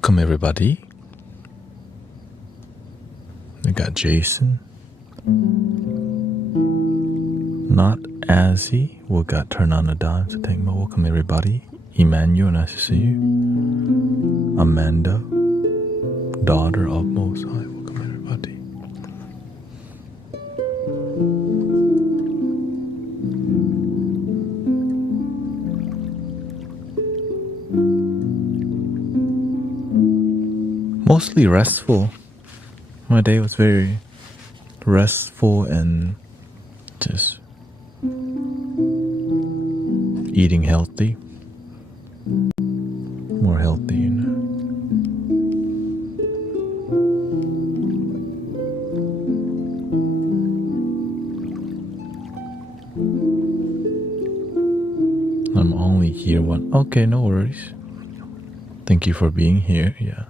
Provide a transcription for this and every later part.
Welcome everybody. We got Jason. Not Azzy. We got Turn on the Dime. So thank you. Welcome everybody. Emmanuel, nice to see you. Amanda, daughter of Most High. Welcome everybody. Mostly restful. My day was very restful and just eating healthy. More healthy, you know. I'm only here one. Okay, no worries. Thank you for being here. Yeah.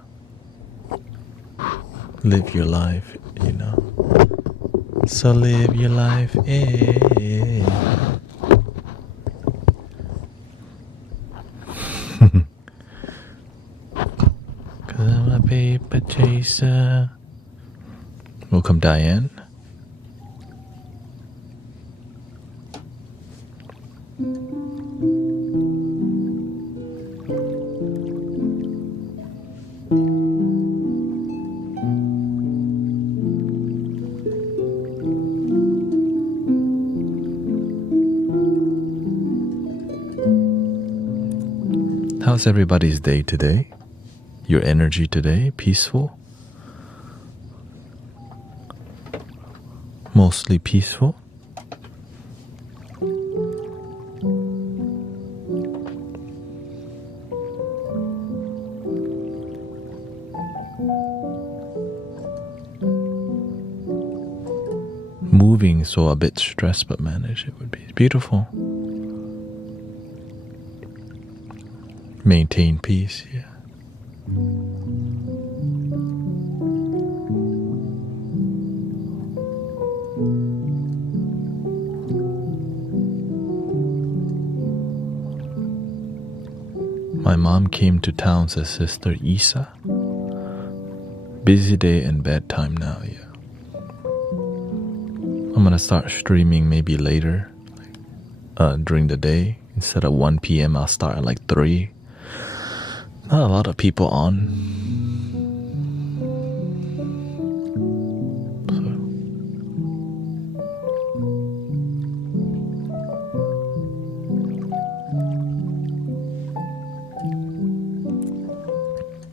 Live your life, you know. So live your life, eh. Cause I'm a paper chaser. Welcome, Diane. How's everybody's day today? Your energy today? Peaceful? Mostly peaceful? Moving, so a bit stressed, but manage it would be beautiful. Maintain peace, yeah. My mom came to town, says Sister Isa. Busy day and bedtime now, yeah. I'm gonna start streaming maybe later, during the day. Instead of 1 p.m., I'll start at like 3. Not a lot of people on. So.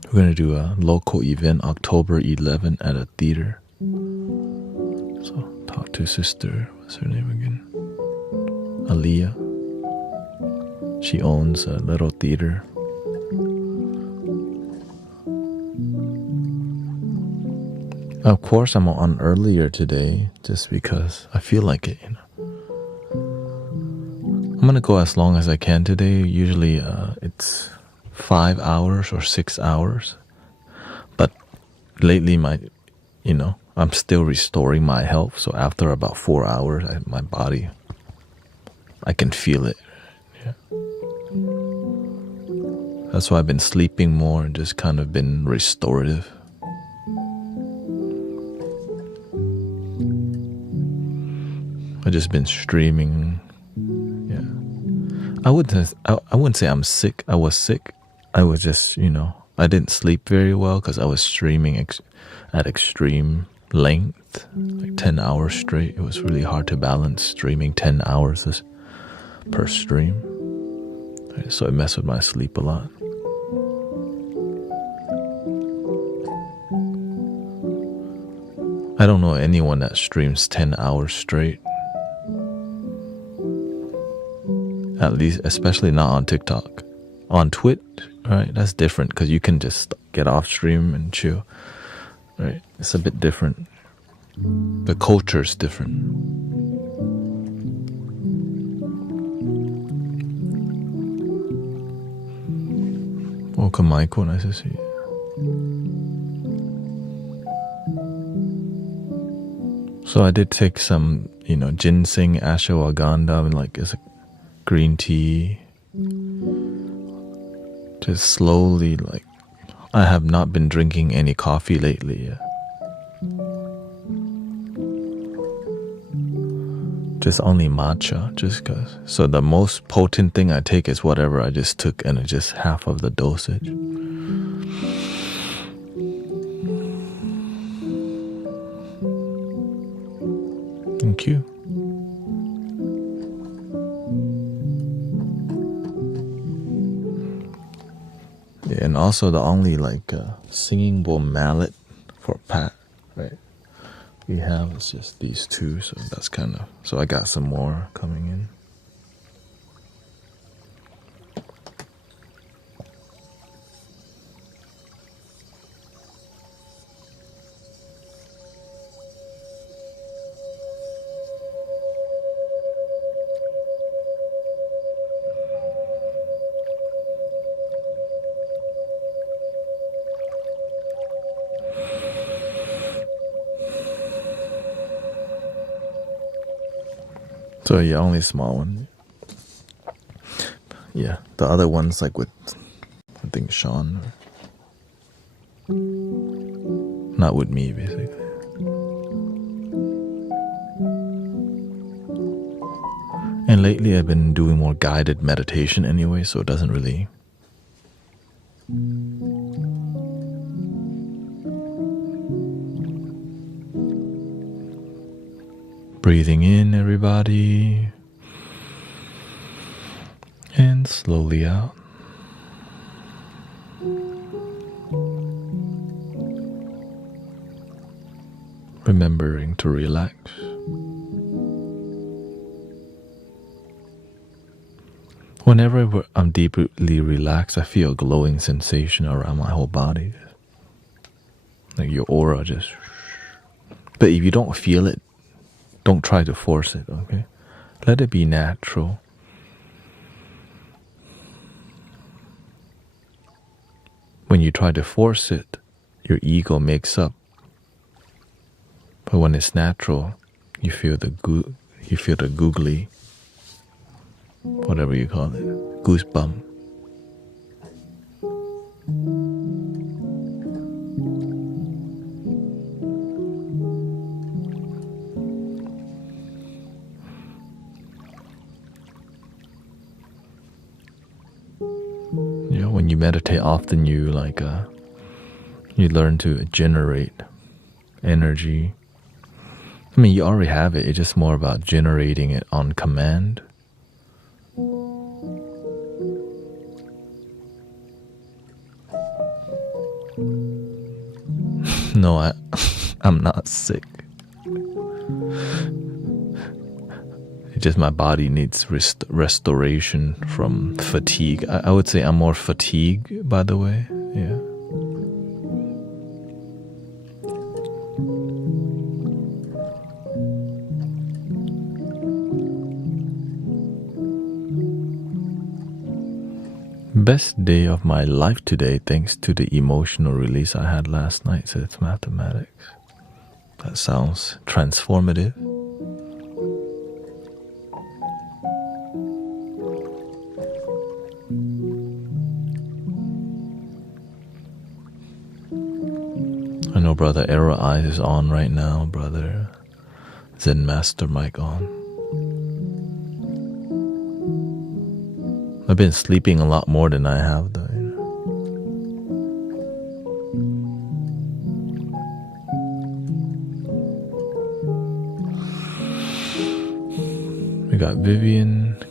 We're going to do a local event October 11 at a theater. So talk to Sister, what's her name again? Aliyah. She owns a little theater. Of course, I'm on earlier today just because I feel like it, you know. I'm gonna go as long as I can today. Usually it's 5 hours or 6 hours. But lately I'm still restoring my health. So after about 4 hours, my body, I can feel it. Yeah. That's why I've been sleeping more and just kind of been restorative. I've just been streaming. Yeah. I wouldn't say I'm sick. I was sick. I was just, I didn't sleep very well because I was streaming at extreme length, like 10 hours straight. It was really hard to balance streaming 10 hours per stream. So it messed with my sleep a lot. I don't know anyone that streams 10 hours straight. At least, especially not on TikTok. On Twitch, right? That's different because you can just get off stream and chill, right? It's a bit different. The culture is different. Welcome, Michael. Nice to see you. So I did take some, ginseng, ashwagandha, and it's a green tea. Just slowly, I have not been drinking any coffee lately. Just only matcha, just cause. So the most potent thing I take is whatever I just took, and it's just half of the dosage. Thank you. Yeah, and also the only singing bowl mallet for Pat, right? We have is just these two, so that's kind of, so I got some more coming in. So yeah, only small one. Yeah, the other one's like with, I think, Sean. Not with me, basically. And lately I've been doing more guided meditation anyway, so it doesn't really... Breathing in, everybody. And slowly out. Remembering to relax. Whenever I'm deeply relaxed, I feel a glowing sensation around my whole body. Like your aura just... But if you don't feel it, don't try to force it, okay? Let it be natural. When you try to force it, your ego makes up. But when it's natural, you feel the googly, whatever you call it, goosebump. You know, when you meditate often, you learn to generate energy. I mean, you already have it. It's just more about generating it on command. No, I'm not sick. It's just my body needs restoration from fatigue. I would say I'm more fatigued, by the way. Yeah. Best day of my life today, thanks to the emotional release I had last night. So it's mathematics. That sounds transformative. I know Brother Arrow Eyes is on right now, Brother Zen Master Mike on. I've been sleeping a lot more than I have, though. You know? We got Vivian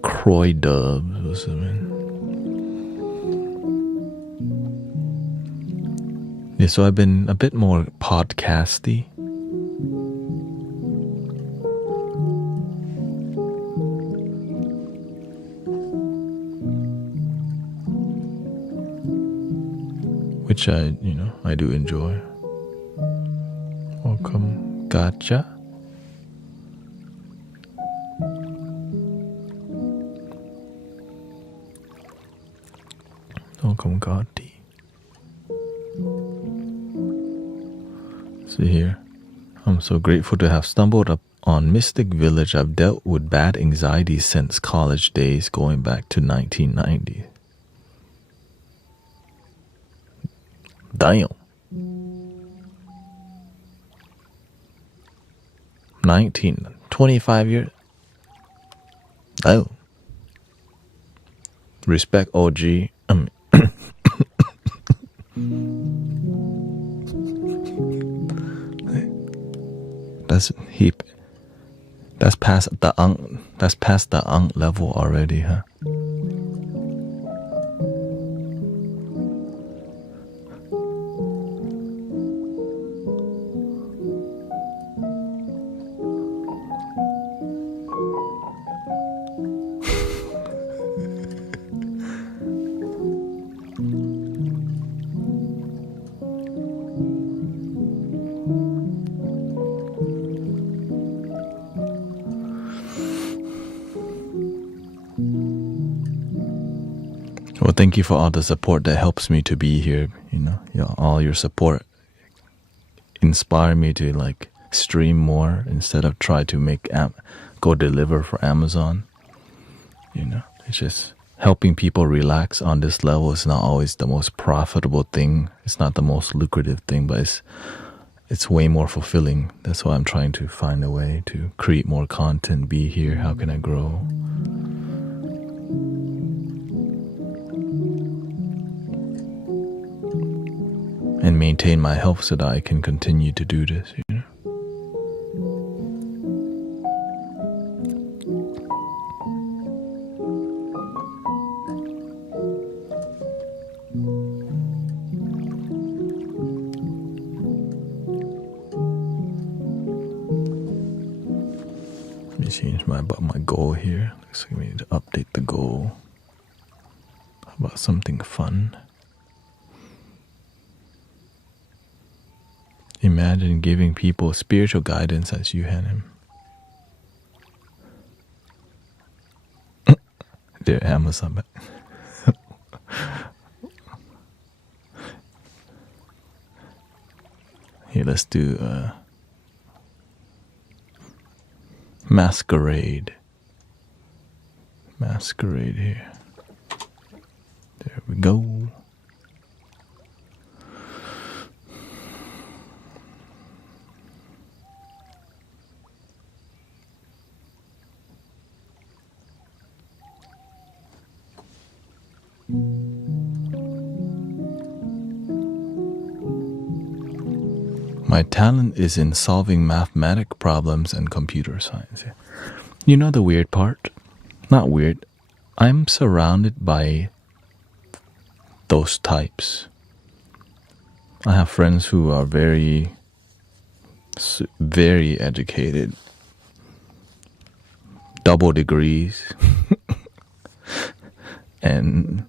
Croy Dubs or something. Yeah, so I've been a bit more podcasty. Which I do enjoy. Welcome, Gotcha. Welcome, Gotti. See here. I'm so grateful to have stumbled up on Mystic Village. I've dealt with bad anxiety since college days, going back to 1990. Damn. 19, 25 years. Oh. Respect OG. That's heap. That's past the level already, huh? Well, thank you for all the support that helps me to be here. All your support inspire me to like stream more instead of try to go deliver for Amazon. It's just helping people relax on this level is not always the most profitable thing. It's not the most lucrative thing, but it's way more fulfilling. That's why I'm trying to find a way to create more content, be here. How can I grow? And maintain my health so that I can continue to do this, Let me change my goal here. Looks like we need to update the goal. How about something fun? Imagine giving people spiritual guidance as you hand him. Dear Amazon. Here, let's do masquerade. Masquerade here. There we go. My talent is in solving mathematic problems and computer science. You know the weird part? Not weird. I'm surrounded by those types. I have friends who are very, very educated. Double degrees. And,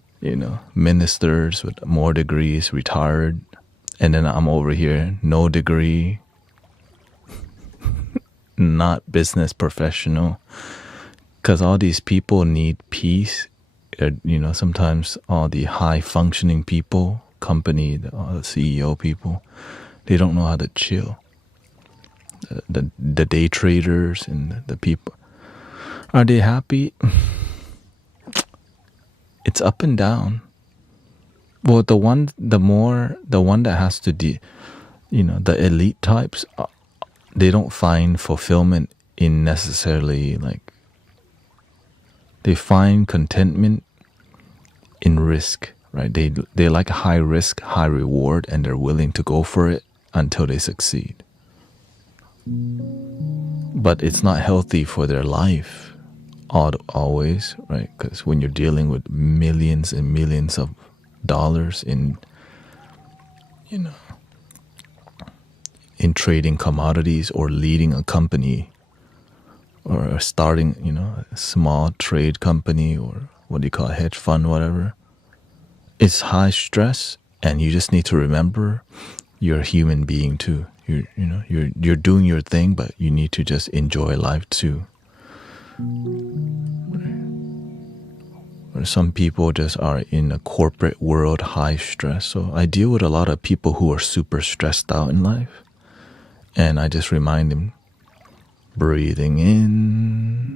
ministers with more degrees, retired. And then I'm over here, no degree, not business professional. Because all these people need peace. Sometimes all the high functioning people, company, the CEO people, they don't know how to chill. The day traders and the people, are they happy? It's up and down. Well, the one that has to the elite types, they don't find fulfillment in necessarily they find contentment in risk, right? They like high risk, high reward, and they're willing to go for it until they succeed. But it's not healthy for their life always, right? Because when you're dealing with millions and millions of dollars in trading commodities or leading a company or starting a small trade company or what do you call it, hedge fund, whatever, it's high stress. And you just need to remember you're a human being too. You're doing your thing, but you need to just enjoy life too. Or some people just are in a corporate world, high stress. So I deal with a lot of people who are super stressed out in life. And I just remind them, breathing in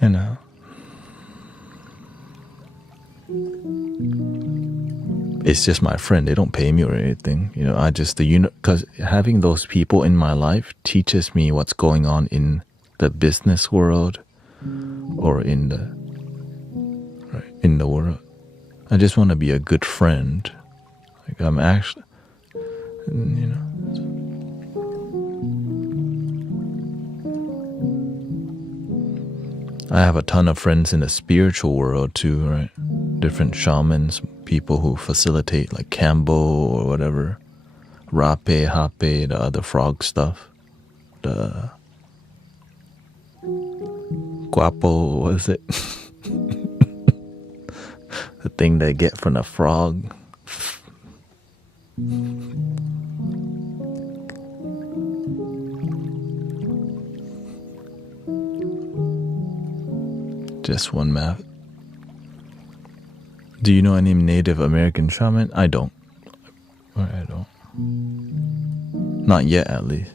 and out. it's just my friend. They don't pay me or anything. You know, I just, because having those people in my life teaches me what's going on in the business world or in the world. I just want to be a good friend. Like I'm actually, you know. I have a ton of friends in the spiritual world too, right? Different shamans, people who facilitate like Kambo or whatever, Rape, Hape, the other frog stuff, the Guapo, what is it? The thing they get from the frog. Just one math. Do you know any Native American shaman? I don't. I don't. Not yet, at least.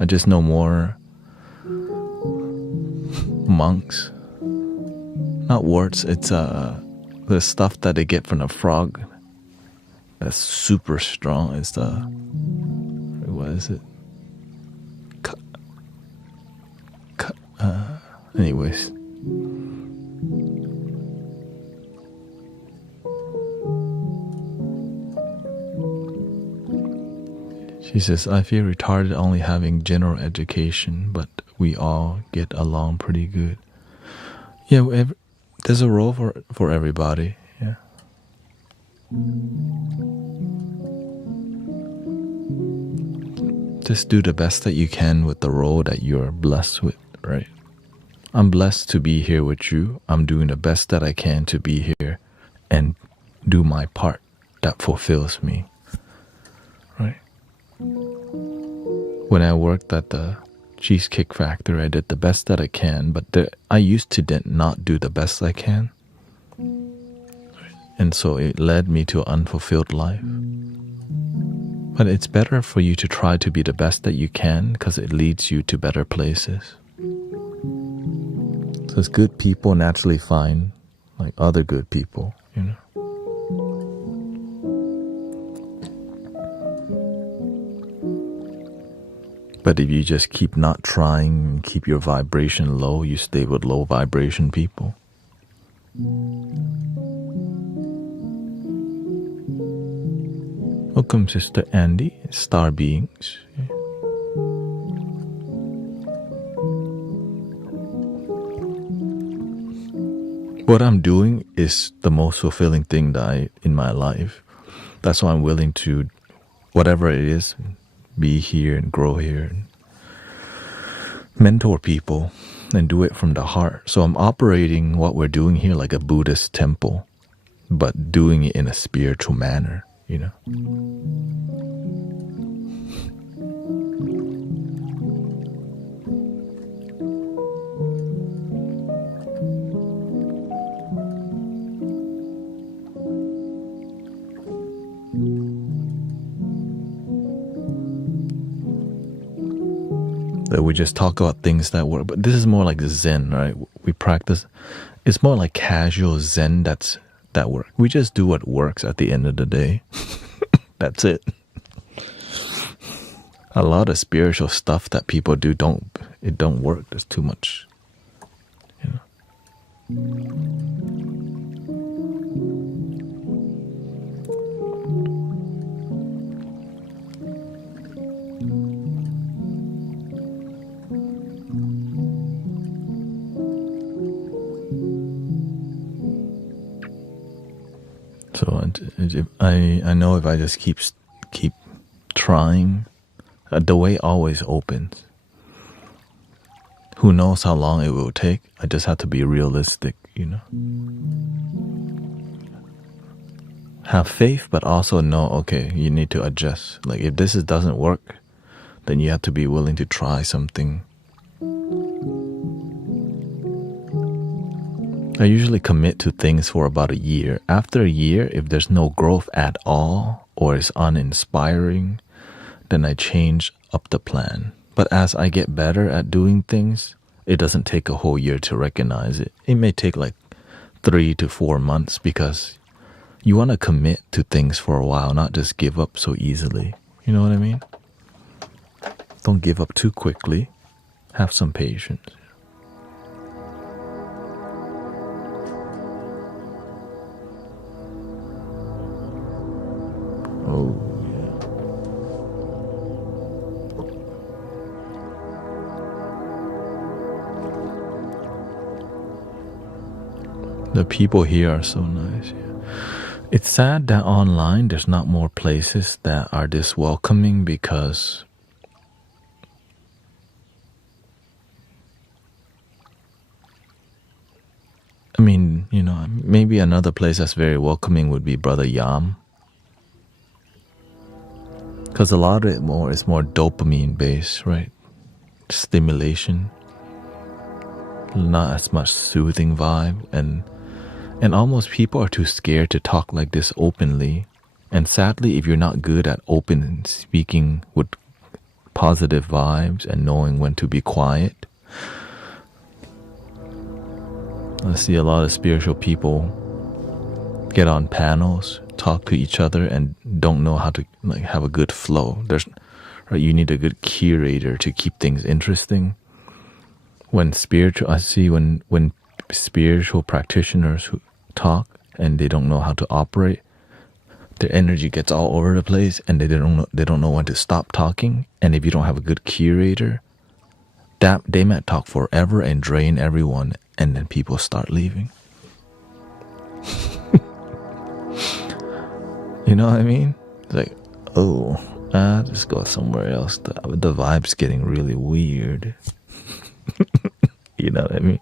I just know more monks. Not warts. It's the stuff that they get from the frog. That's super strong. It's the, what is it? Anyways. She says, I feel retarded only having general education, but we all get along pretty good. Yeah, there's a role for everybody. Yeah. Just do the best that you can with the role that you're blessed with, right? I'm blessed to be here with you. I'm doing the best that I can to be here and do my part that fulfills me, right? When I worked at the Cheesecake Factory, I did the best that I can, but I used to not do the best I can. And so it led me to an unfulfilled life. But it's better for you to try to be the best that you can because it leads you to better places. So it's good people naturally find like other good people, you know. But if you just keep not trying, keep your vibration low, you stay with low vibration people. Welcome, Sister Andy, Star Beings. What I'm doing is the most fulfilling thing in my life. That's why I'm willing to, whatever it is, be here and grow here and mentor people and do it from the heart. So I'm operating what we're doing here like a Buddhist temple, but doing it in a spiritual manner, you know. That we just talk about things that work, but this is more like Zen, right? We practice. It's more like casual Zen that work. We just do what works at the end of the day. That's it. A lot of spiritual stuff that people do don't work. There's too much, you know. So I know if I just keep trying, the way always opens. Who knows how long it will take? I just have to be realistic, you know. Have faith, but also know, okay, you need to adjust. Like if this doesn't work, then you have to be willing to try something. I usually commit to things for about a year. After a year, if there's no growth at all or it's uninspiring, then I change up the plan. But as I get better at doing things, it doesn't take a whole year to recognize it. It may take like 3 to 4 months because You want to commit to things for a while, not just give up so easily. You know what I mean? Don't give up too quickly. Have some patience. Oh, yeah. The people here are so nice. Yeah. It's sad that online there's not more places that are this welcoming, because I mean, you know, maybe another place that's very welcoming would be Brother Yam. Because a lot of it is more dopamine based, right? Stimulation. Not as much soothing vibe. And almost people are too scared to talk like this openly. And sadly, if you're not good at open speaking with positive vibes and knowing when to be quiet, I see a lot of spiritual people get on panels, talk to each other, and don't know how to like have a good flow. You need a good curator to keep things interesting. When spiritual practitioners who talk and they don't know how to operate, their energy gets all over the place, and they don't know when to stop talking. And if you don't have a good curator, that they might talk forever and drain everyone, and then people start leaving. You know what I mean? It's like, oh, just go somewhere else. The vibe's getting really weird. You know what I mean?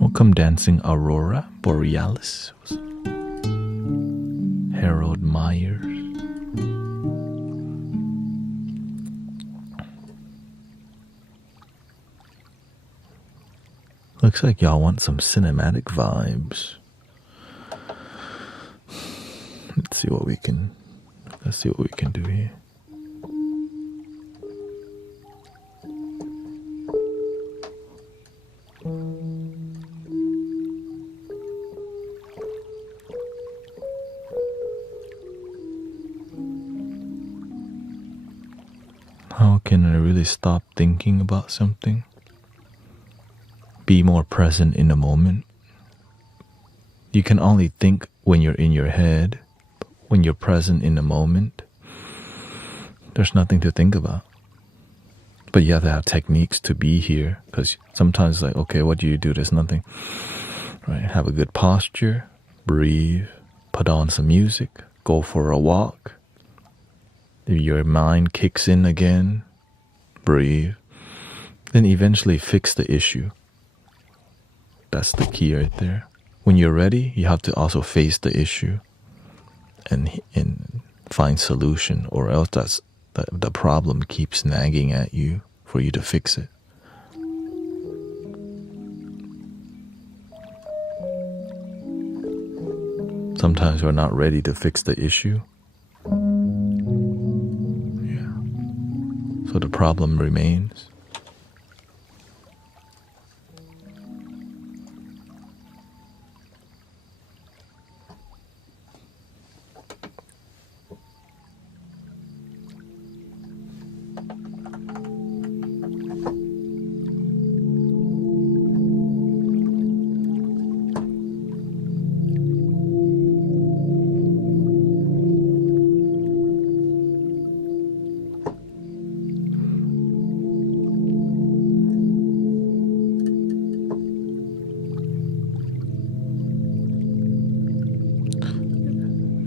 Welcome Dancing Aurora Borealis. Harold Myers. Looks like y'all want some cinematic vibes. Let's see what we can do here. How can I really stop thinking about something? Be more present in the moment. You can only think when you're in your head. When you're present in the moment, there's nothing to think about. But you have to have techniques to be here, because sometimes it's like, okay, what do? There's nothing. Right? Have a good posture, breathe, put on some music, go for a walk. If your mind kicks in again, breathe. Then eventually fix the issue. That's the key right there. When you're ready, you have to also face the issue and find solution, or else the problem keeps nagging at you for you to fix it. Sometimes we're not ready to fix the issue. Yeah. So the problem remains.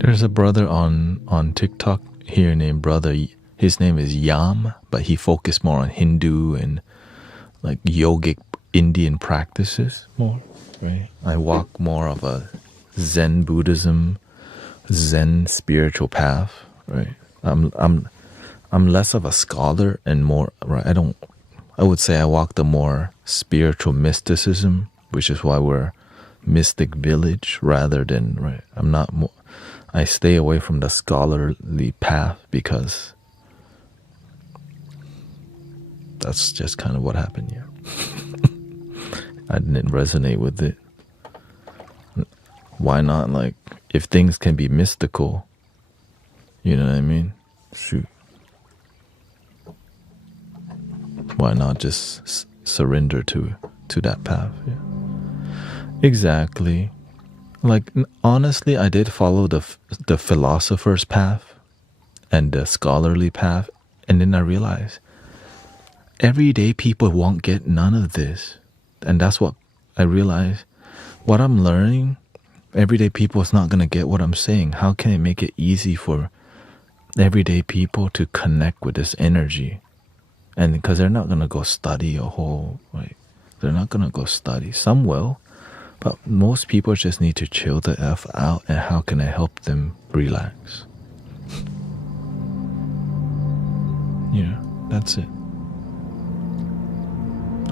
There's a brother on TikTok here named Brother. His name is Yam, but he focused more on Hindu and like yogic Indian practices more, right? I walk more of a Zen Buddhism, Zen spiritual path, right? I'm less of a scholar and more, right? I would say I walk the more spiritual mysticism, which is why we're mystic village rather than, right? I'm not more, I stay away from the scholarly path because that's just kind of what happened here. I didn't resonate with it. Why not, like, if things can be mystical, you know what I mean? Shoot. Why not just surrender to that path? Yeah. Exactly. Like, honestly, I did follow the philosopher's path and the scholarly path, and then I realized everyday people won't get none of this. And that's what I realized. What I'm learning, everyday people is not going to get what I'm saying. How can I make it easy for everyday people to connect with this energy? And because they're not going to go study a whole, like, they're not going to go study. Some will, but most people just need to chill the F out. And how can I help them relax? Yeah, that's it.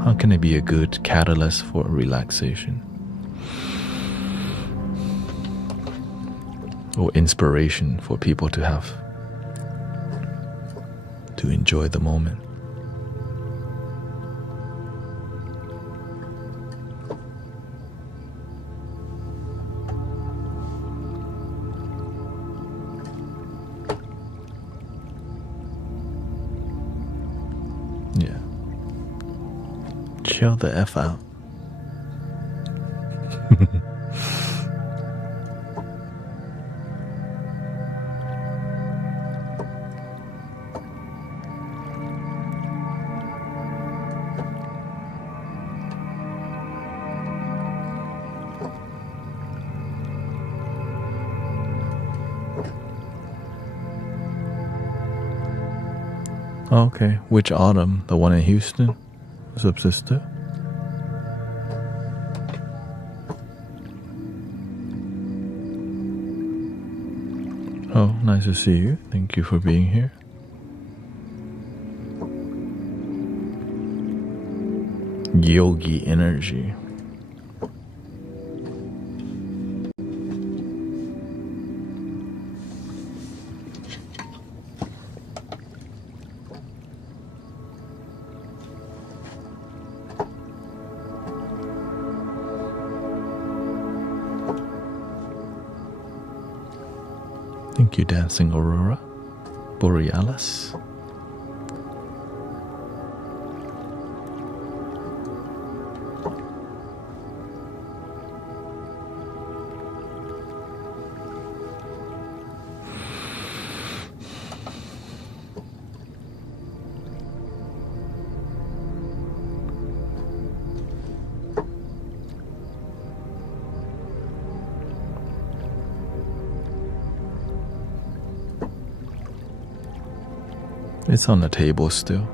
How can I be a good catalyst for relaxation? Or inspiration for people to have, to enjoy the moment? Yeah. Chill the F out. Okay, which autumn? The one in Houston? What's up, sister? Oh, nice to see you. Thank you for being here. Yogi energy. Thank you, Dancing Aurora Borealis. It's on the table still.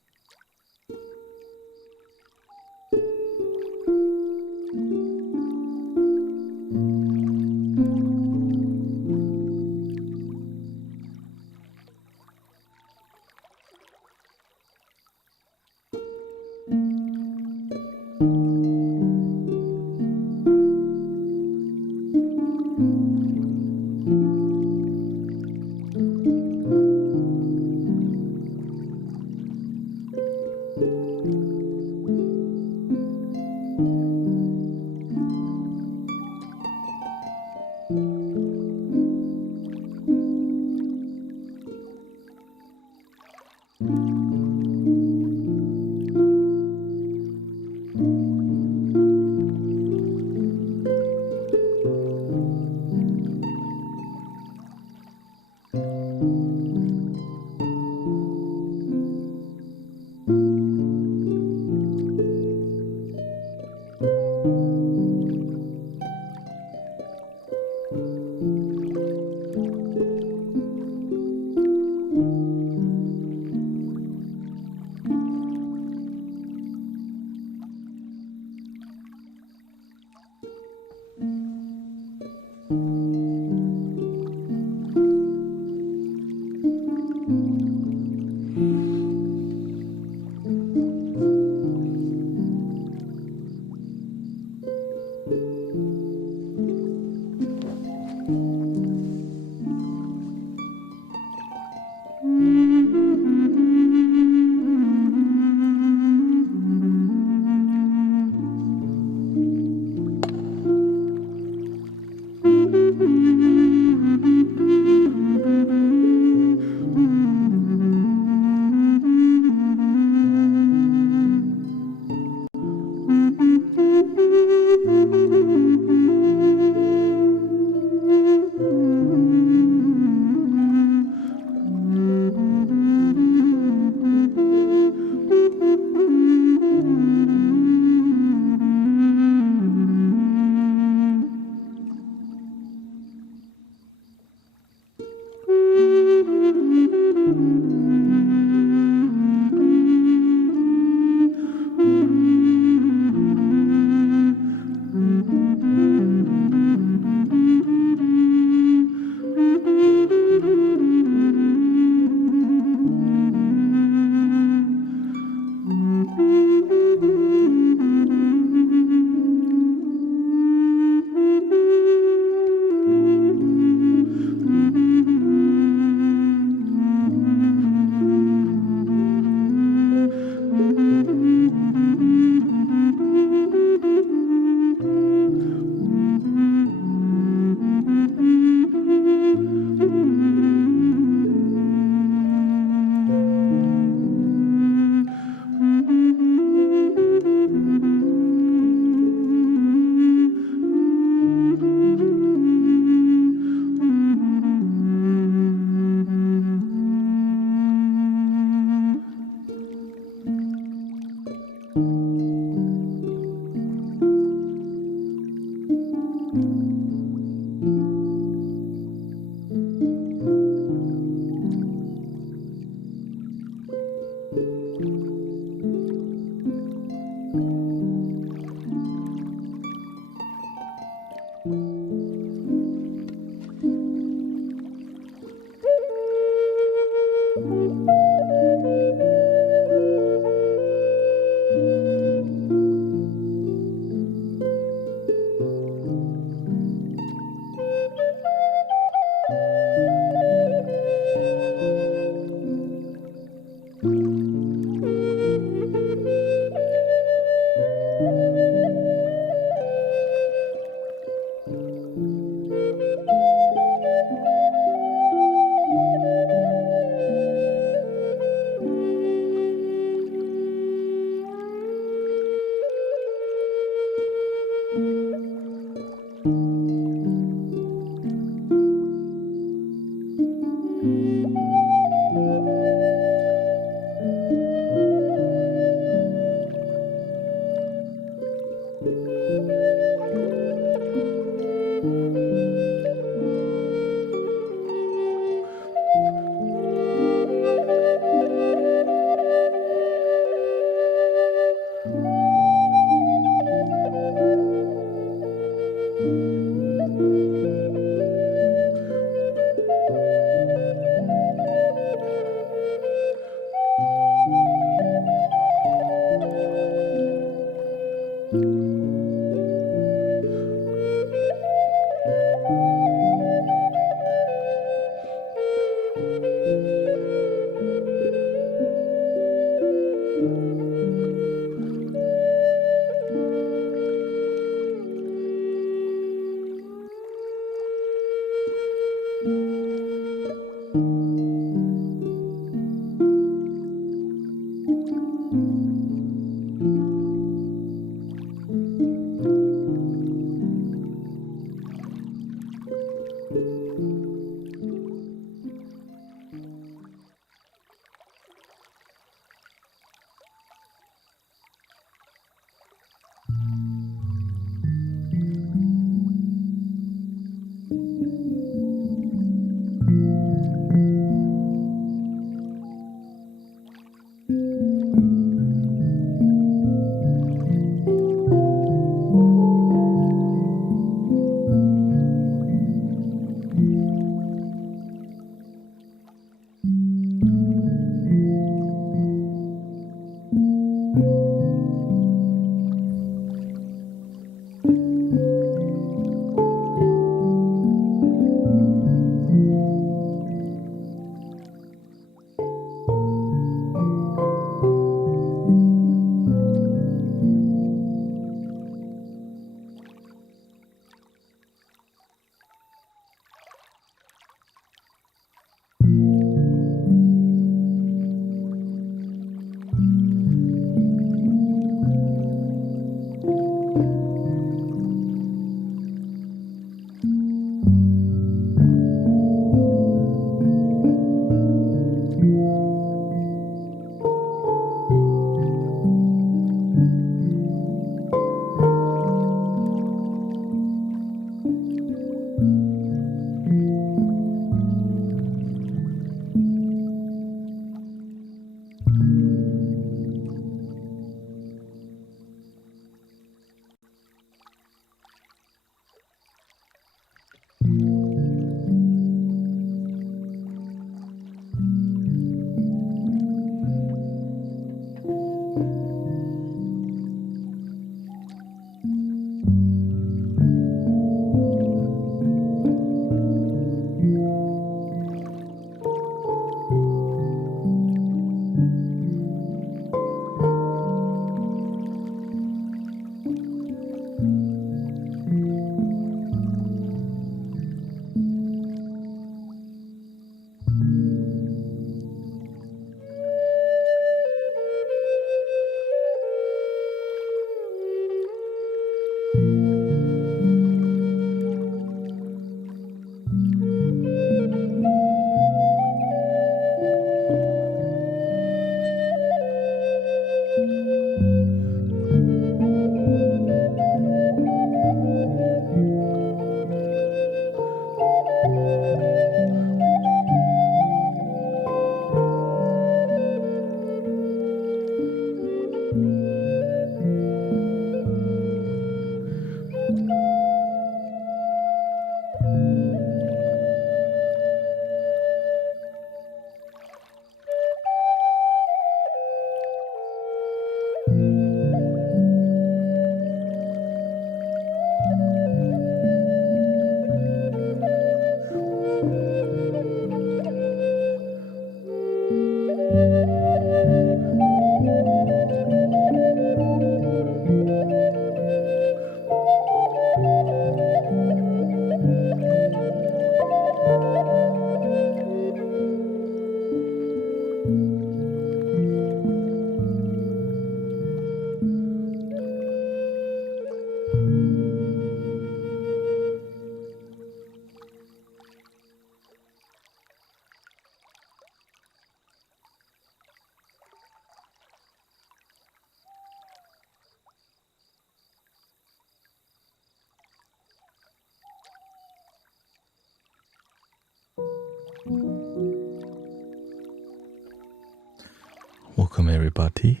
Welcome everybody.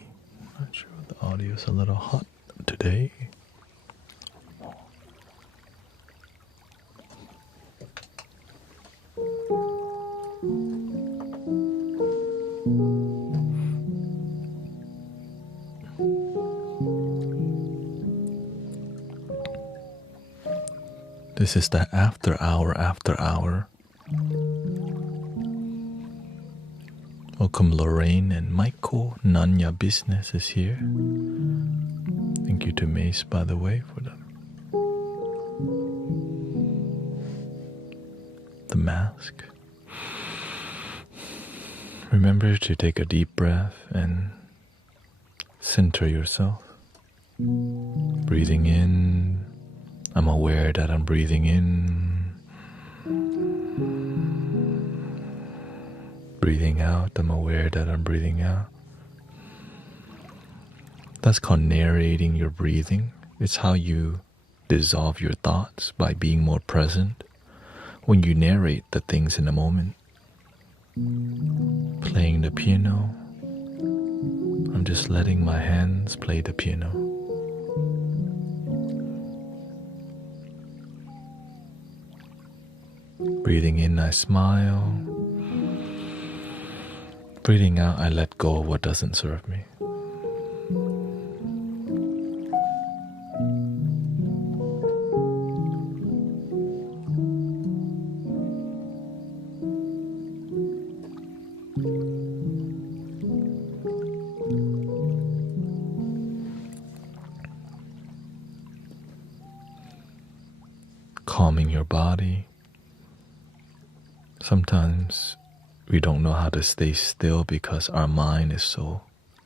Not sure the audio is a little hot today. This is the after hour. Welcome Lorraine and Michael. Nanya Business is here. Thank you to Mace, by the way, for the mask. Remember to take a deep breath and center yourself. Breathing in, I'm aware that I'm breathing in. Breathing out, I'm aware that I'm breathing out. That's called narrating your breathing. It's how you dissolve your thoughts by being more present when you narrate the things in a moment. Playing the piano, I'm just letting my hands play the piano. Breathing in, I smile. Breathing out, I let go of what doesn't serve me. Calming your body. Sometimes we don't know how to stay still because our mind is so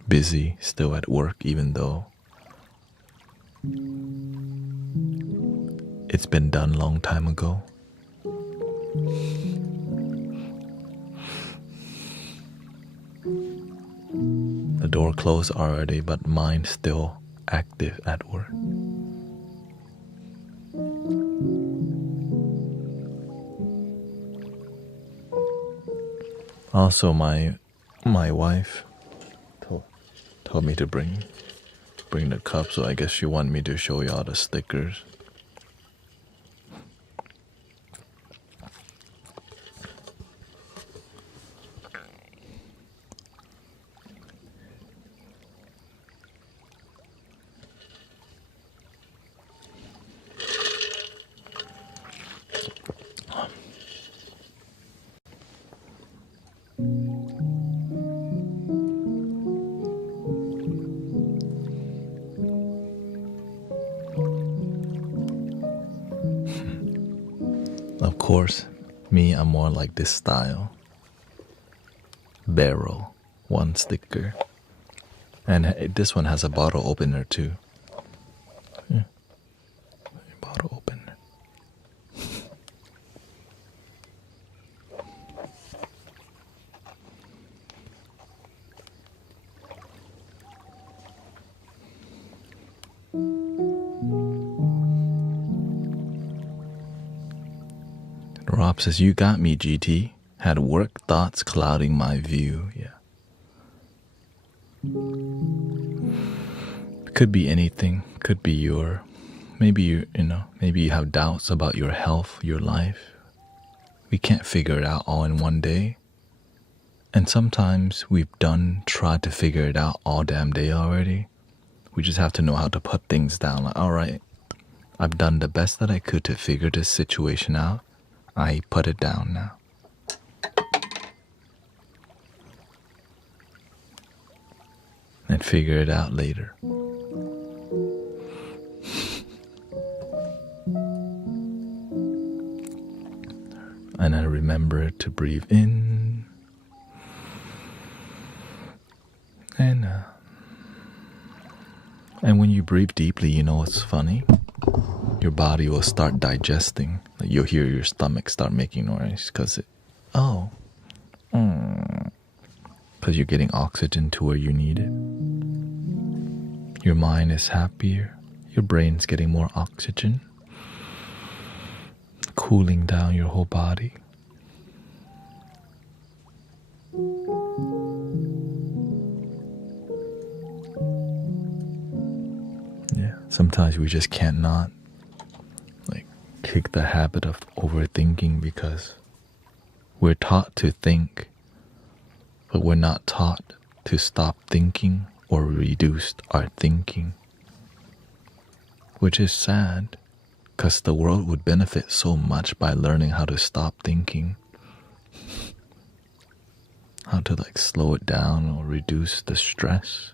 busy, still at work, even though it's been done long time ago. The door closed already, but mind still active at work. Also, my wife told me to bring the cup, so I guess she wanted me to show y'all the stickers. Of course, me, I'm more like this style. Barrel, one sticker. And this one has a bottle opener too. Yeah. Bottle opener. Rob says, you got me, GT. Had work thoughts clouding my view. Yeah. Could be anything. Could be maybe you have doubts about your health, your life. We can't figure it out all in one day. And sometimes we've tried to figure it out all damn day already. We just have to know how to put things down. Like, all right, I've done the best that I could to figure this situation out. I put it down now. And figure it out later. And I remember to breathe in. And when you breathe deeply, you know what's funny? Your body will start digesting. Like you'll hear your stomach start making noise because you're getting oxygen to where you need it. Your mind is happier. Your brain's getting more oxygen, cooling down your whole body. Yeah, sometimes we just can't not kick the habit of overthinking because we're taught to think, but we're not taught to stop thinking or reduce our thinking, which is sad because the world would benefit so much by learning how to stop thinking, how to slow it down or reduce the stress.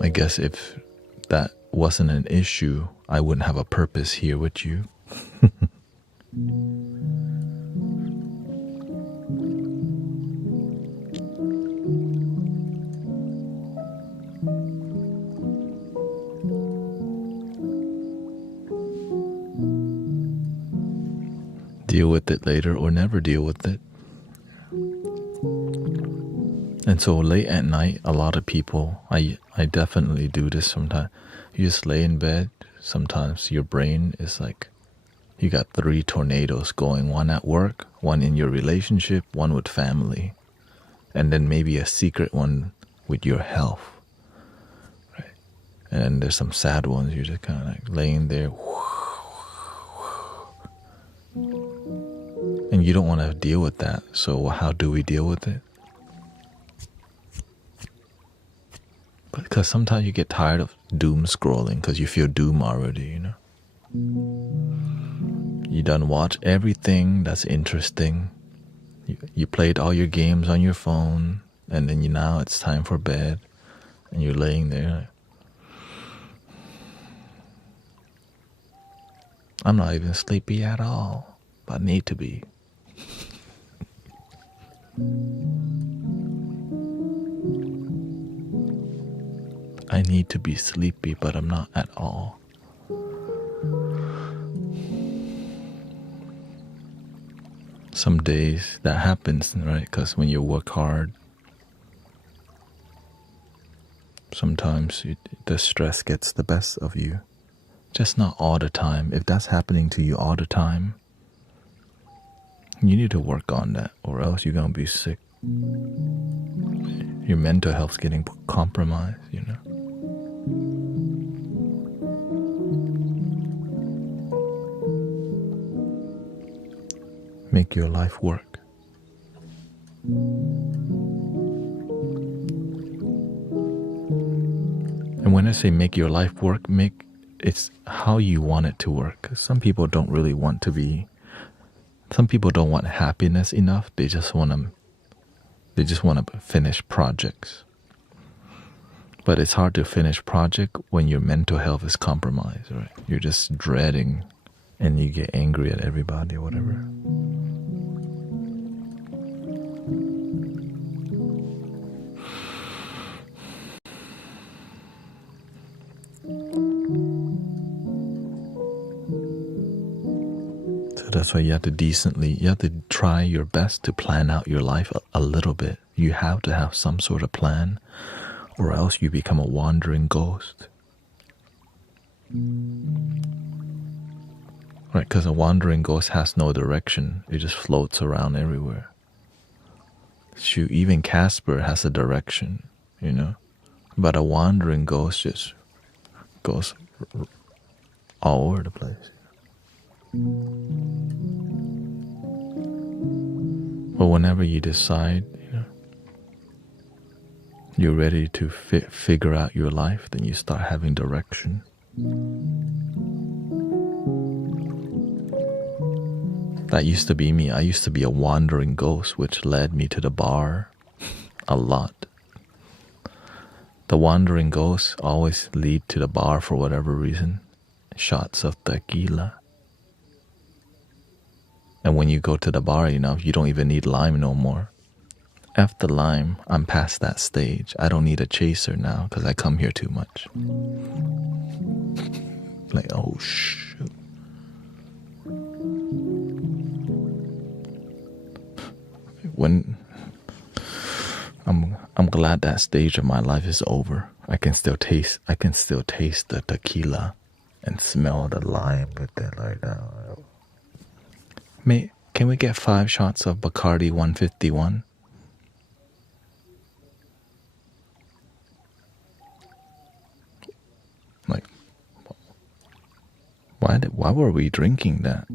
I guess if that wasn't an issue, I wouldn't have a purpose here with you. Deal with it later or never deal with it. And so late at night, a lot of people, I definitely do this sometimes. You just lay in bed. Sometimes your brain is like, you got 3 tornadoes going, one at work, one in your relationship, one with family, and then maybe a secret one with your health. Right? And then there's some sad ones. You're just kind of like laying there. And you don't want to deal with that. So how do we deal with it? Because sometimes you get tired of doom scrolling because you feel doom already, you know. You done watch everything that's interesting. You played all your games on your phone, and then now it's time for bed, and you're laying there. I'm not even sleepy at all, but I need to be. I need to be sleepy, but I'm not at all. Some days that happens, right? Because when you work hard, sometimes the stress gets the best of you. Just not all the time. If that's happening to you all the time, you need to work on that, or else you're going to be sick. Your mental health's getting compromised, you know. Make your life work. And when I say make your life work, it's how you want it to work. 'Cause some people don't really want to be. Some people don't want happiness enough. They just want to finish projects. But it's hard to finish project when your mental health is compromised, right? You're just dreading, and you get angry at everybody or whatever. That's why you have to try your best to plan out your life a little bit. You have to have some sort of plan, or else you become a wandering ghost. Right, because a wandering ghost has no direction. It just floats around everywhere. Shoot, even Casper has a direction, you know? But a wandering ghost just goes all over the place. But whenever you decide, you know, you're ready to figure out your life, then you start having direction. That used to be me. I used to be a wandering ghost, which led me to the bar a lot. The wandering ghosts always lead to the bar for whatever reason. Shots of tequila. And when you go to the bar, you know, you don't even need lime no more. After lime, I'm past that stage. I don't need a chaser now because I come here too much. Like, oh shoot. When I'm glad that stage of my life is over. I can still taste the tequila and smell the lime with it like that. Can we get 5 shots of Bacardi 151? Like, why were we drinking that?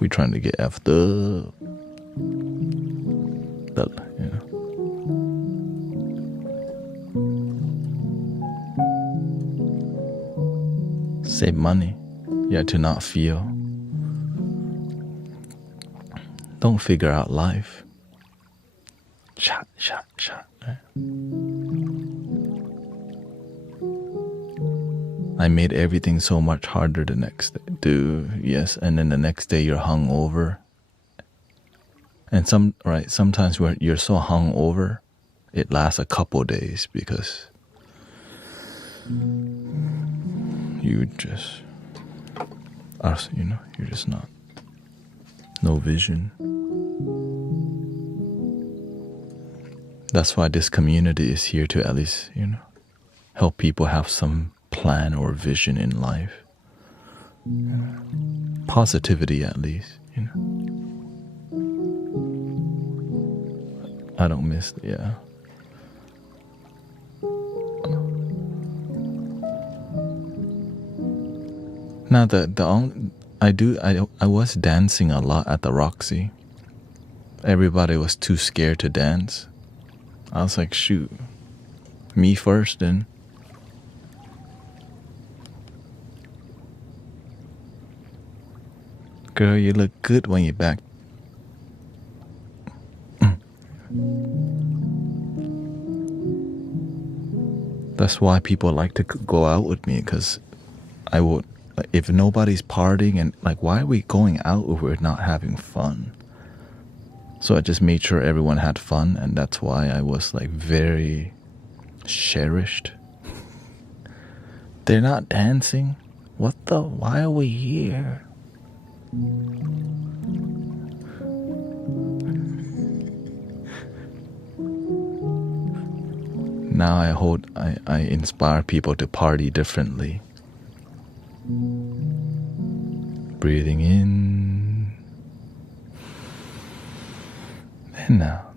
We trying to get effed up. But, you know. Save money. Yeah, to not feel. Don't figure out life. Shot. Right? I made everything so much harder the next day. Dude, yes. And then the next day you're hungover. And sometimes when you're so hungover, it lasts a couple days because you just are, you're just not, no vision. That's why this community is here to at least, help people have some plan or vision in life. Positivity at least, I don't miss, yeah. Now I was dancing a lot at the Roxy. Everybody was too scared to dance. I was like, shoot, me first then. Girl, you look good when you're back. That's why people like to go out with me, because I would, if nobody's partying and why are we going out if we're not having fun? So I just made sure everyone had fun, and that's why I was very cherished. They're not dancing? Why are we here? Now I inspire people to party differently. Breathing in and out.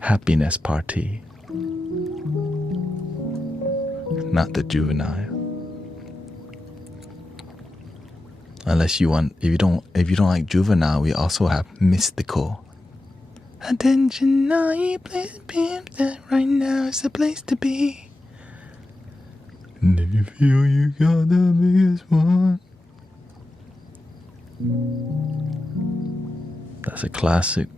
Happiness party. Not the juvenile. Unless if you don't like juvenile, we also have mystical. Attention, all you please be that right now is the place to be. And if you feel you got the biggest one. That's a classic.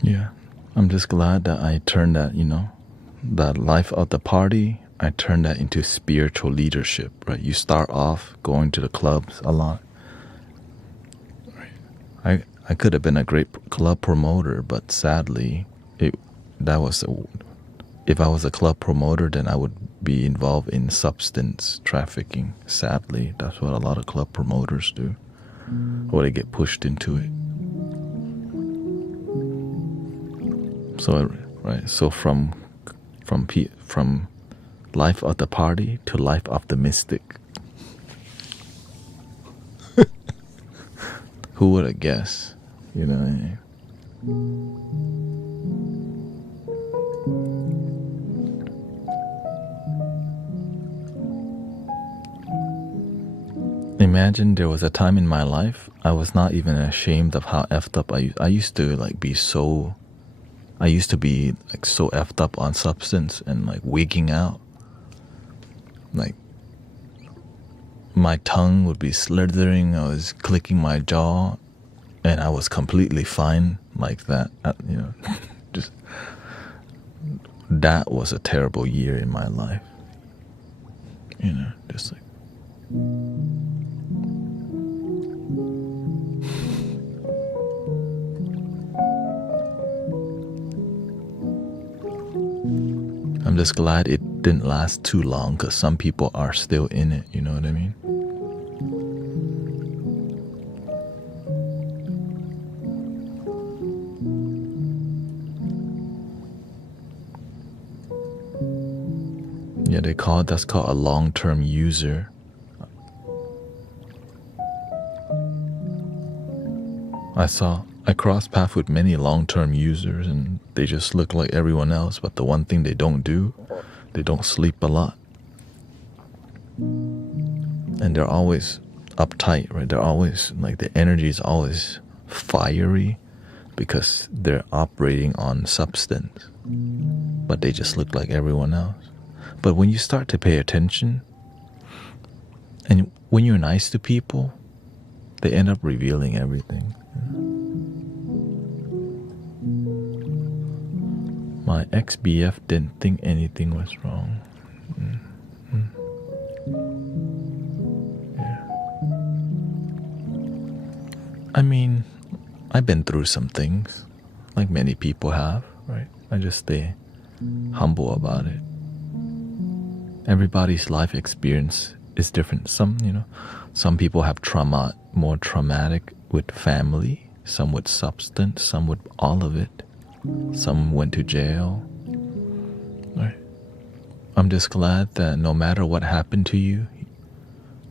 Yeah, I'm just glad that I turned that, that life of the party, I turned that into spiritual leadership, right? You start off going to the clubs a lot. Right? I could have been a great club promoter, but sadly, if I was a club promoter, then I would be involved in substance trafficking. Sadly, that's what a lot of club promoters do, or they get pushed into it. So, right. So from life of the party to life of the mystic. Who would have guessed? You know what I mean? Imagine there was a time in my life I was not even ashamed of how effed up I used to be so. I used to be so effed up on substance and wigging out. My tongue would be slithering. I was clicking my jaw, and I was completely fine like that. Just that was a terrible year in my life. Just I'm just glad it didn't last too long, because some people are still in it, you know what I mean? Yeah, that's called a long-term user. I crossed paths with many long-term users, and they just look like everyone else, but the one thing they don't do, they don't sleep a lot. And they're always uptight, right? They're always, like, the energy is always fiery because they're operating on substance, but they just look like everyone else. But when you start to pay attention, and when you're nice to people, they end up revealing everything. My ex-BF didn't think anything was wrong. Yeah. I mean, I've been through some things, like many people have, right? I just stay humble about it. Everybody's life experience is different. Some people have trauma, more traumatic with family, some with substance, some with all of it. Some went to jail. Right. I'm just glad that no matter what happened to you,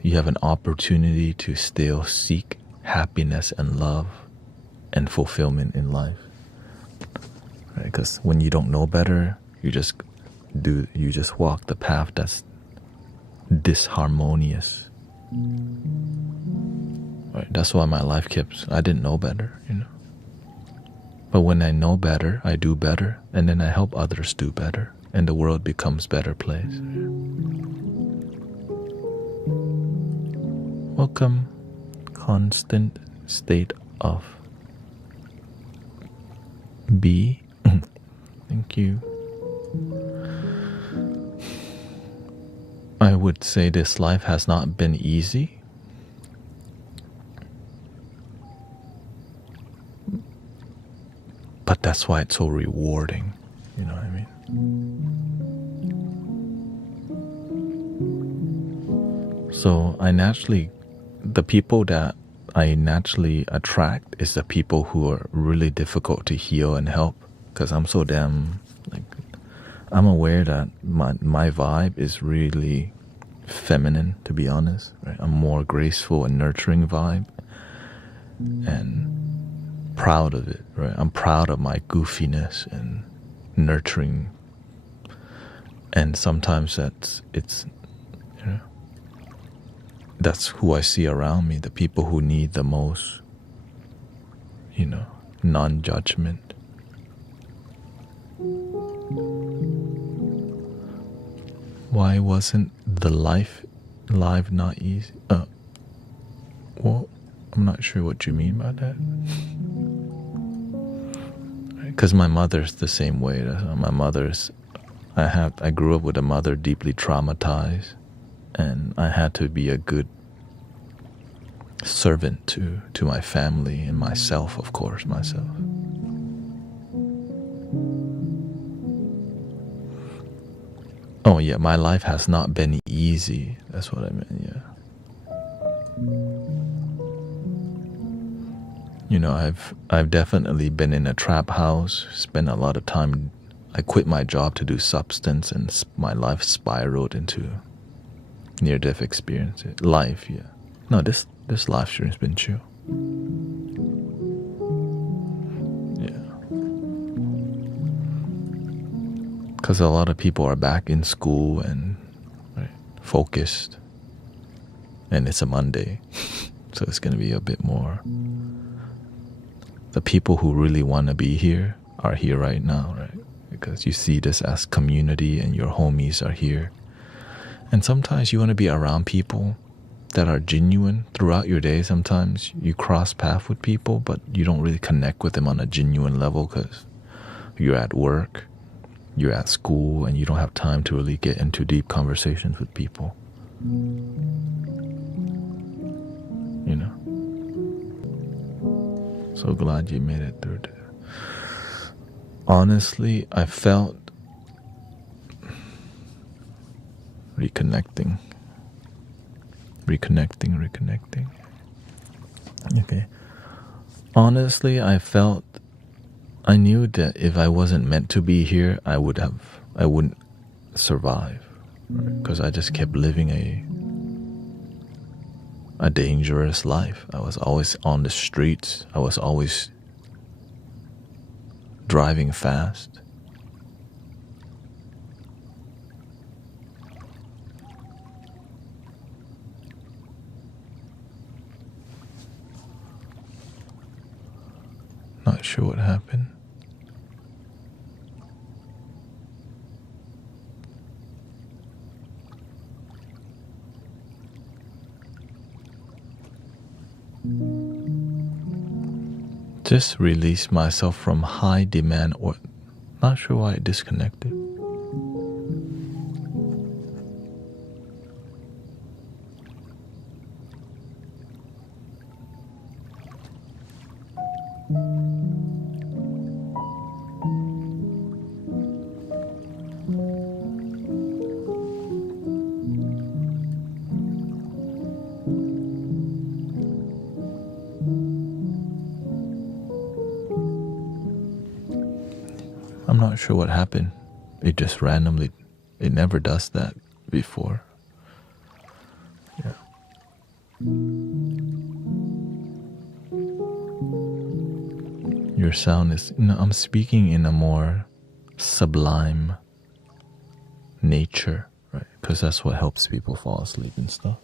you have an opportunity to still seek happiness and love and fulfillment in life. Right? Because when you don't know better, you just walk the path that's disharmonious. Right? That's why my life I didn't know better, But when I know better, I do better, and then I help others do better, and the world becomes a better place. Welcome, constant state of be. Thank you. I would say this life has not been easy. But that's why it's so rewarding. You know what I mean? So the people that I naturally attract is the people who are really difficult to heal and help. Because I'm so damn, I'm aware that my vibe is really feminine, to be honest. Right? I'm more graceful and nurturing vibe. And proud of it, right? I'm proud of my goofiness and nurturing. And sometimes that's who I see around me, the people who need the most, non-judgment. Why wasn't the life not easy? Well, I'm not sure what you mean by that. Because my mother's the same way. I grew up with a mother deeply traumatized, and I had to be a good servant to my family and myself, of course, myself. Oh yeah, my life has not been easy. That's what I meant, yeah. I've definitely been in a trap house, spent a lot of time. I quit my job to do substance, and my life spiraled into near-death experience. Life, yeah. No, this life stream has been chill. Yeah. Because a lot of people are back in school and focused, and it's a Monday, so it's going to be a bit more. The people who really want to be here are here right now, right? Because you see this as community and your homies are here. And sometimes you want to be around people that are genuine throughout your day. Sometimes you cross paths with people, but you don't really connect with them on a genuine level because you're at work, you're at school, and you don't have time to really get into deep conversations with people. So glad you made it through there. Honestly, I felt reconnecting. Okay. Honestly, I knew that if I wasn't meant to be here, I wouldn't survive. Because I just kept living a dangerous life. I was always on the streets. I was always driving fast. Not sure what happened. Just release myself from high demand, or not sure why it disconnected. I'm not sure what happened. It just randomly, it never does that before. Yeah. Your sound is, I'm speaking in a more sublime nature, right? Because that's what helps people fall asleep and stuff.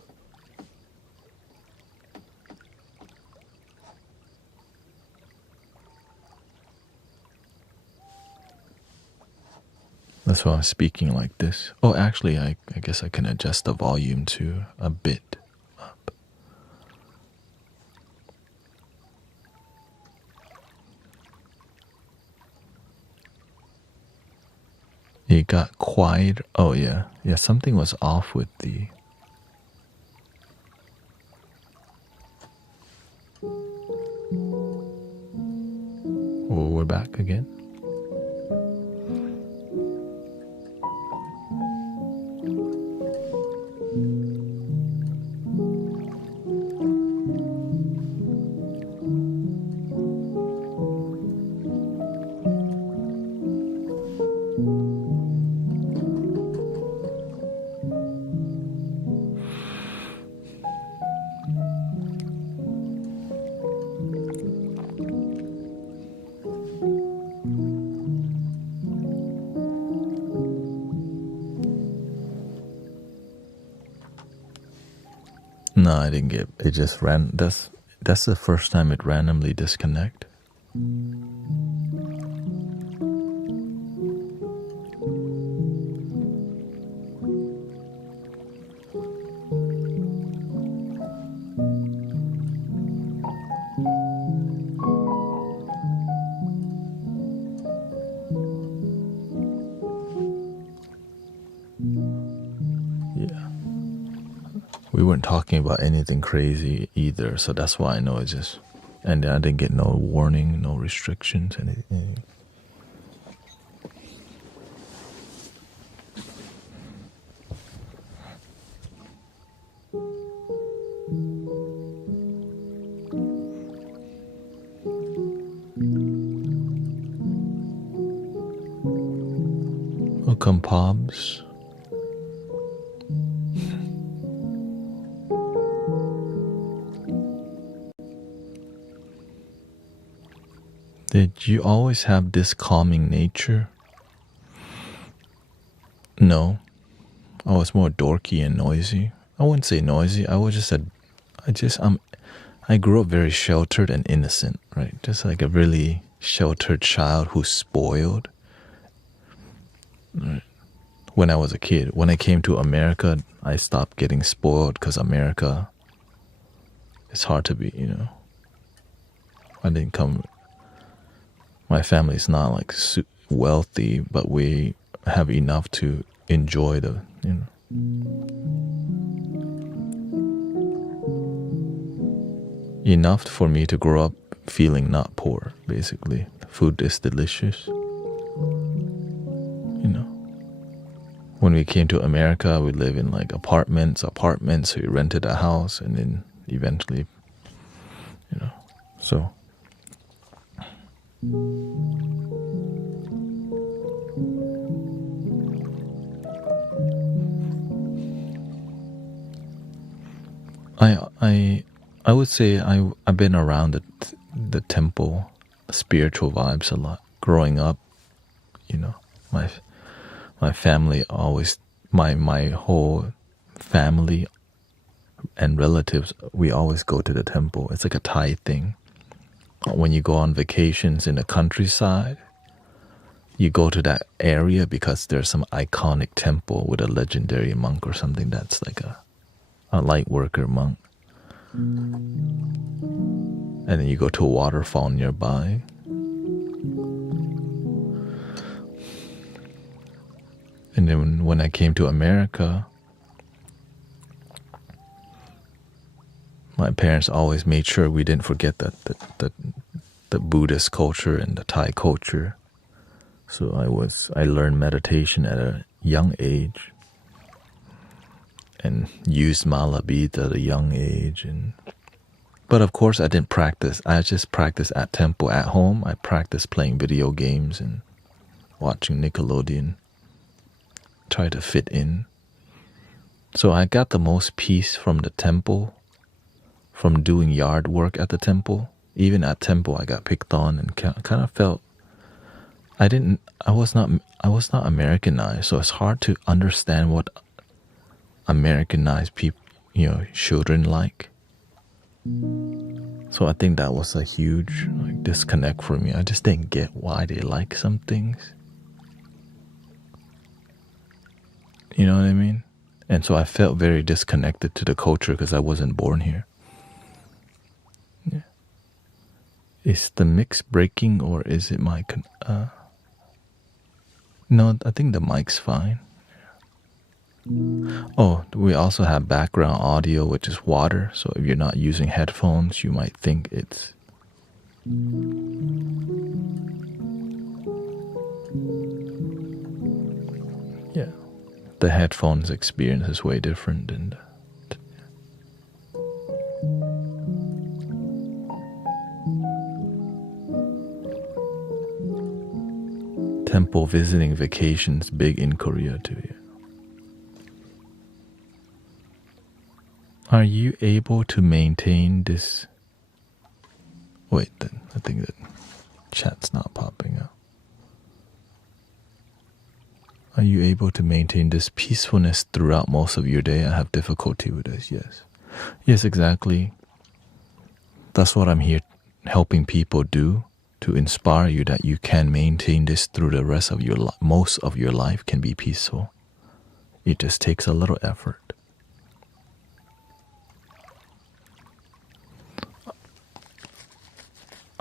That's why I'm speaking like this. Oh, actually, I guess I can adjust the volume to a bit up. It got quiet. Oh, yeah. Yeah, something was off with the... Oh, we're back again. No, I didn't get it. Just ran. That's the first time it randomly disconnect. Yeah. We weren't talking about anything crazy either, so that's why I know it just... And I didn't get no warning, no restrictions, anything. Welcome, Pobs. Did you always have this calming nature? No. I was more dorky and noisy. I wouldn't say noisy. I was just I grew up very sheltered and innocent, right? Just like a really sheltered child who's spoiled. Right. When I was a kid, when I came to America, I stopped getting spoiled because America, it's hard to be, I didn't come... My family's not like wealthy, but we have enough to enjoy the, enough for me to grow up feeling not poor, basically. Food is delicious. When we came to America, we live in like apartments. So we rented a house, and then eventually, so. I would say I've been around the temple, spiritual vibes a lot. Growing up, you know, my my family always my whole family and relatives, we always go to the temple. It's like a Thai thing. When you go on vacations in the countryside, you go to that area because there's some iconic temple with a legendary monk or something that's like a light worker monk. And then you go to a waterfall nearby. And then when I came to America, my parents always made sure we didn't forget the Buddhist culture and the Thai culture. So I learned meditation at a young age and used mala beads at a young age. But of course I didn't practice. I just practiced at temple. At home, I practiced playing video games and watching Nickelodeon. Try to fit in. So I got the most peace from the temple, from doing yard work at the temple. Even at temple, I got picked on and kind of felt I was not Americanized, so it's hard to understand what Americanized people, children like. So I think that was a huge disconnect for me. I just didn't get why they like some things. You know what I mean? And so I felt very disconnected to the culture because I wasn't born here. Yeah. Is the mix breaking or is it my... No, I think the mic's fine. Oh, we also have background audio, which is water. So if you're not using headphones, you might think it's... Yeah. The headphones experience is way different than the... Temple visiting vacations big in Korea too. Yeah. Are you able to maintain this? Wait, then I think that chat's not popping up. Are you able to maintain this peacefulness throughout most of your day? I have difficulty with this. Yes. Yes, exactly. That's what I'm here helping people do. To inspire you that you can maintain this through the rest of your life. Most of your life can be peaceful. It just takes a little effort.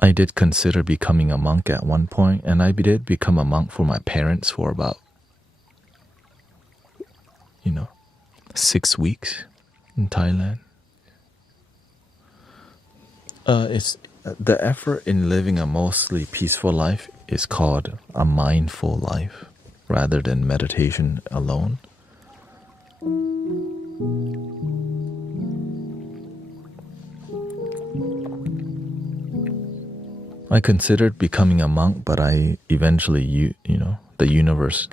I did consider becoming a monk at one point, and I did become a monk for my parents for about, 6 weeks in Thailand. It's the effort in living a mostly peaceful life is called a mindful life rather than meditation alone. I considered becoming a monk, but I eventually, the universe,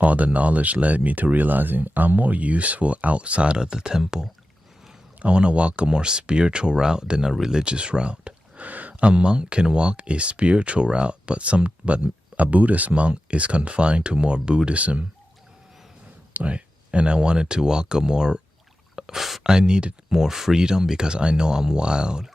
all the knowledge led me to realizing I'm more useful outside of the temple. I want to walk a more spiritual route than a religious route. A monk can walk a spiritual route, but a Buddhist monk is confined to more Buddhism, right? And I wanted to walk I needed more freedom because I know I'm wild.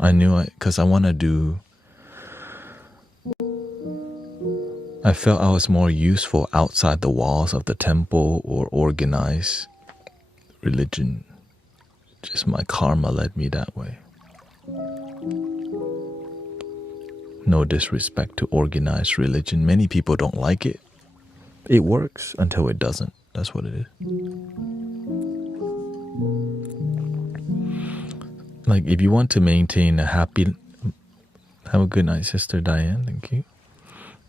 I knew because I want to do... I felt I was more useful outside the walls of the temple or organized religion. Just my karma led me that way. No disrespect to organized religion. Many people don't like it. It works until it doesn't. That's what it is. Like if you want to maintain a happy... Have a good night, Sister Diane. Thank you.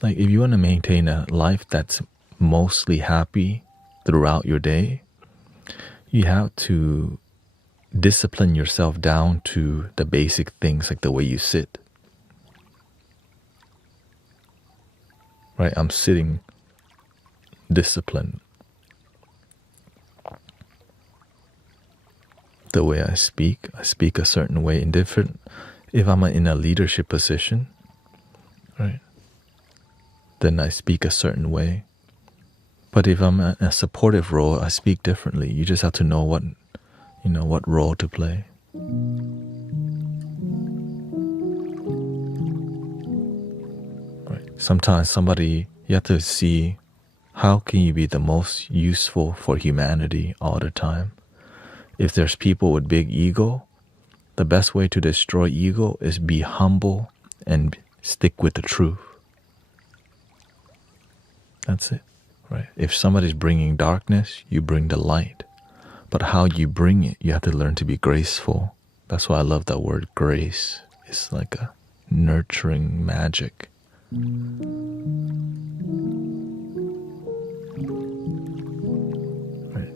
Like if you want to maintain a life that's mostly happy throughout your day, you have to discipline yourself down to the basic things like the way you sit. right? I'm sitting disciplined. The way I speak a certain way in different. If I'm in a leadership position, right, then I speak a certain way. But if I'm in a supportive role, I speak differently. You just have to know what role to play. Right. Sometimes you have to see how can you be the most useful for humanity all the time. If there's people with big ego, the best way to destroy ego is be humble and stick with the truth. That's it, right? If somebody's bringing darkness, you bring the light. But how you bring it, you have to learn to be graceful. That's why I love that word grace. It's like a nurturing magic. Right.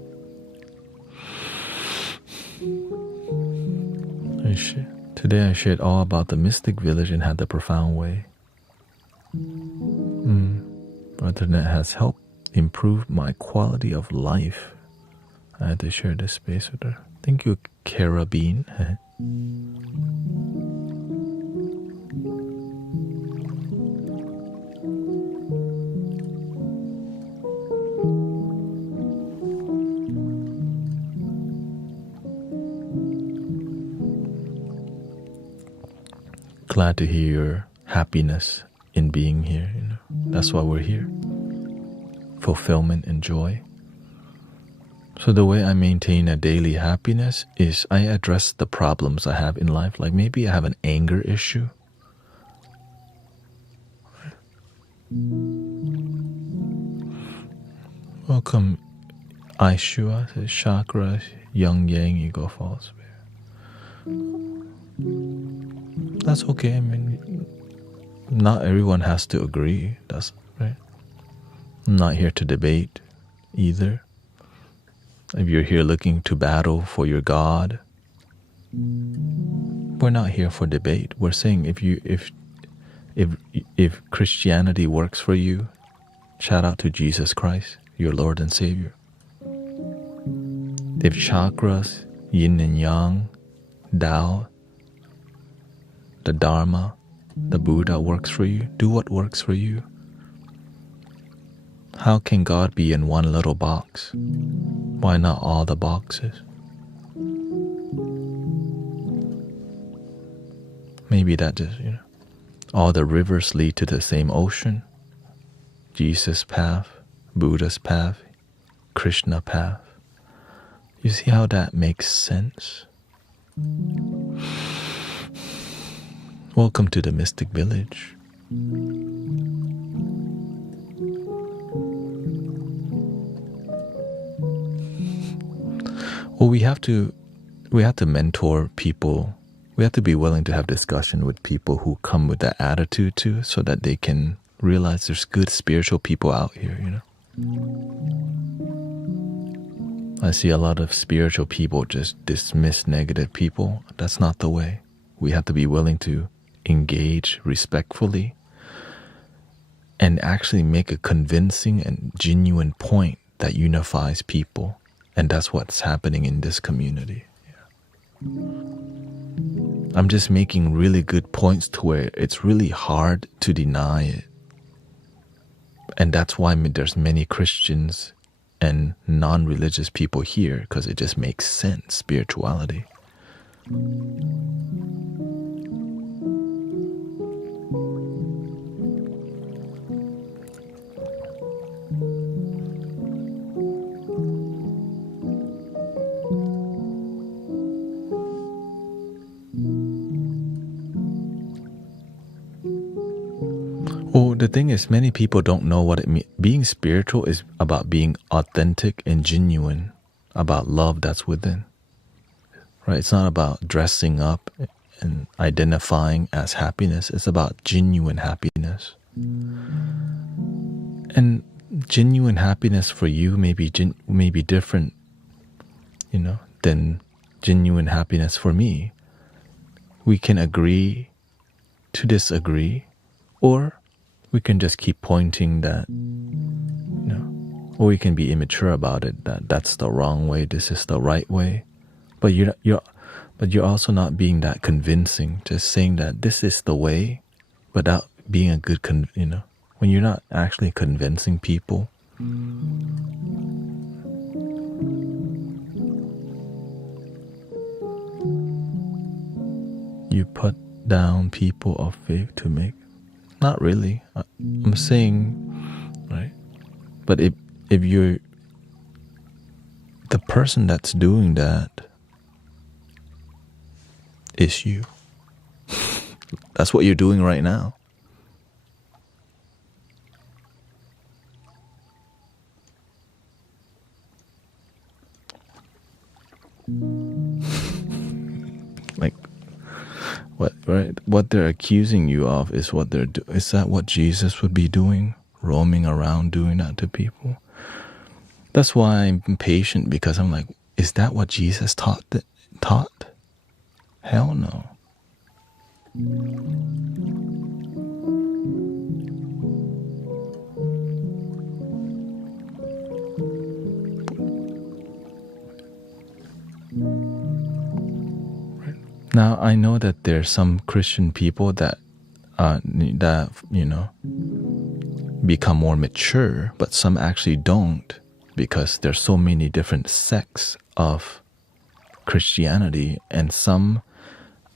Today I shared all about the mystic village and had the profound way. Thanet has helped improve my quality of life. I had to share this space with her. Thank you, Carabine. Glad to hear your happiness in being here. That's why we're here. Fulfillment and joy. So the way I maintain a daily happiness is I address the problems I have in life. Like maybe I have an anger issue. Welcome, Aishua, says chakra, Young Yang, Ego Falls. That's okay. I mean, not everyone has to agree. That's right. I'm not here to debate either. If you're here looking to battle for your God, we're not here for debate. We're saying if Christianity works for you, shout out to Jesus Christ, your Lord and Savior. If chakras, yin and yang, Tao, the Dharma, the Buddha works for you, do what works for you. How can God be in one little box? Why not all the boxes? Maybe that just, all the rivers lead to the same ocean. Jesus' path, Buddha's path, Krishna path. You see how that makes sense? Welcome to the Mystic Village. Well, we have to mentor people. We have to be willing to have discussion with people who come with that attitude too, so that they can realize there's good spiritual people out here, I see a lot of spiritual people just dismiss negative people. That's not the way. We have to be willing to engage respectfully and actually make a convincing and genuine point that unifies people. And that's what's happening in this community. Yeah. I'm just making really good points to where it's really hard to deny it. And that's why there's many Christians and non-religious people here, because it just makes sense, spirituality. Well, the thing is, many people don't know what it means. Being spiritual is about being authentic and genuine, about love that's within. Right? It's not about dressing up and identifying as happiness. It's about genuine happiness. And genuine happiness for you may be different, than genuine happiness for me. We can agree to disagree, or we can just keep pointing that, or we can be immature about it, that that's the wrong way, this is the right way. But you're also not being that convincing, just saying that this is the way without being a good when you're not actually convincing people. You put down people of faith to make. Not really. I'm saying, right? But if you're the person that's doing that is you. That's what you're doing right now. Like what they're accusing you of is what they're doing. Is that what Jesus would be doing? Roaming around doing that to people? That's why I'm impatient, because I'm like, is that what Jesus taught? Hell no. Now I know that there's some Christian people that become more mature, but some actually don't, because there's so many different sects of Christianity, and some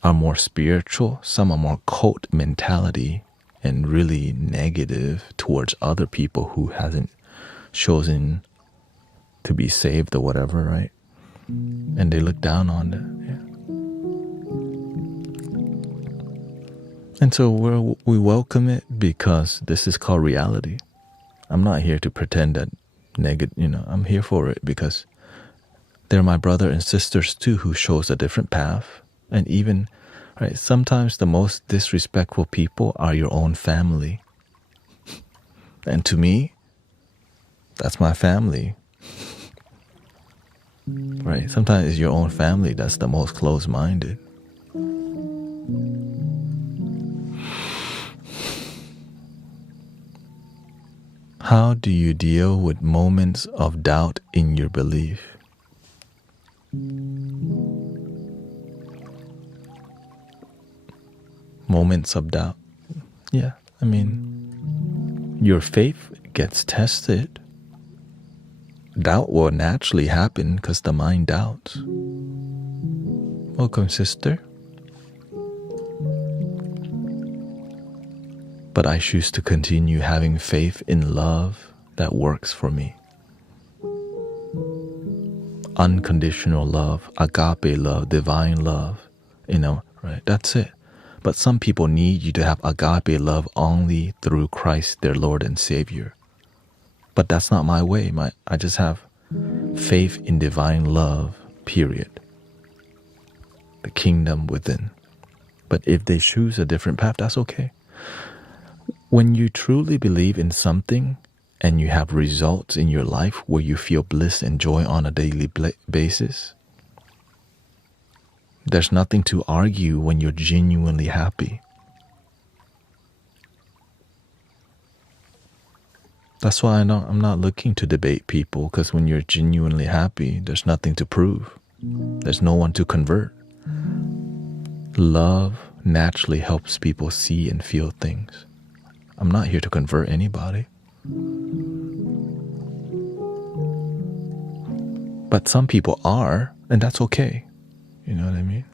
are more spiritual, some are more cult mentality and really negative towards other people who hasn't chosen to be saved or whatever, right? And they look down on it. Yeah. And so we welcome it because this is called reality. I'm not here to pretend that I'm here for it because they're my brother and sisters too who shows a different path. And even, right, sometimes the most disrespectful people are your own family. And to me, that's my family. Right? Sometimes it's your own family that's the most close-minded. How do you deal with moments of doubt in your belief? Moments of doubt. Yeah, I mean, your faith gets tested. Doubt will naturally happen because the mind doubts. Welcome, sister. But I choose to continue having faith in love that works for me. Unconditional love, agape love, divine love, right? That's it. But some people need you to have agape love only through Christ, their Lord and Savior. But that's not my way. I just have faith in divine love, period. The kingdom within. But if they choose a different path, that's okay. When you truly believe in something and you have results in your life where you feel bliss and joy on a daily basis, there's nothing to argue when you're genuinely happy. That's why I'm not looking to debate people, because when you're genuinely happy, there's nothing to prove. There's no one to convert. Love naturally helps people see and feel things. I'm not here to convert anybody. But some people are, and that's okay. You know what I mean?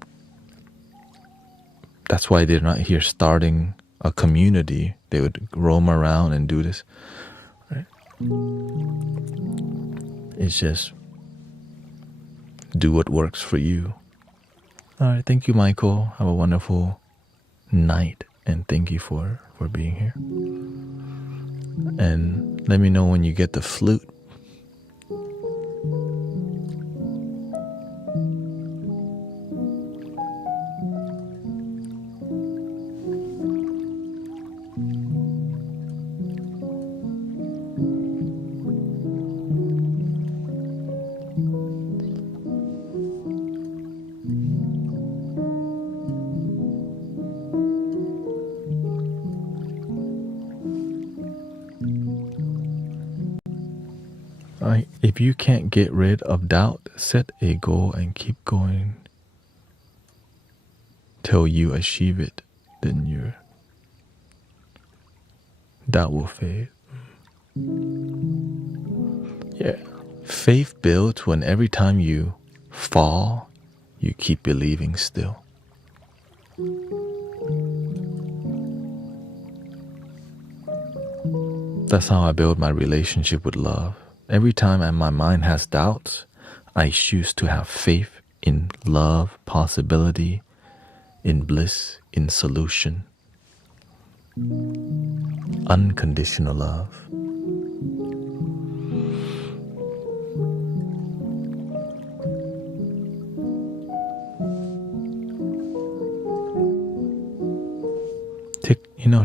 That's why they're not here starting a community. They would roam around and do this. Right? It's just do what works for you. All right, thank you, Michael. Have a wonderful night, and thank you for being here. And let me know when you get the flute. If you can't get rid of doubt, set a goal and keep going till you achieve it. Then your doubt will fade. Yeah. Faith builds when every time you fall, you keep believing still. That's how I build my relationship with love. Every time my mind has doubts, I choose to have faith in love, possibility, in bliss, in solution. Unconditional love.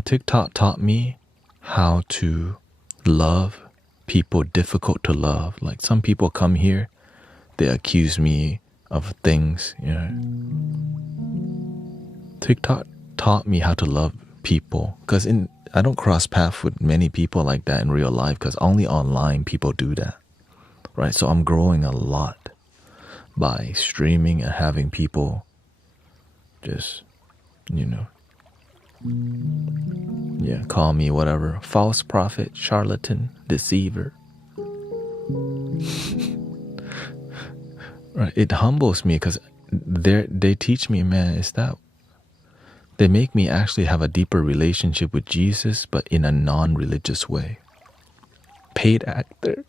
TikTok taught me how to love people difficult to love. Like some people come here, they accuse me of things, TikTok taught me how to love people because I don't cross paths with many people like that in real life because only online people do that, right? So I'm growing a lot by streaming and having people just, call me whatever, false prophet, charlatan, deceiver. Right? It humbles me because they teach me, man, they make me actually have a deeper relationship with Jesus, but in a non-religious way. Paid actor.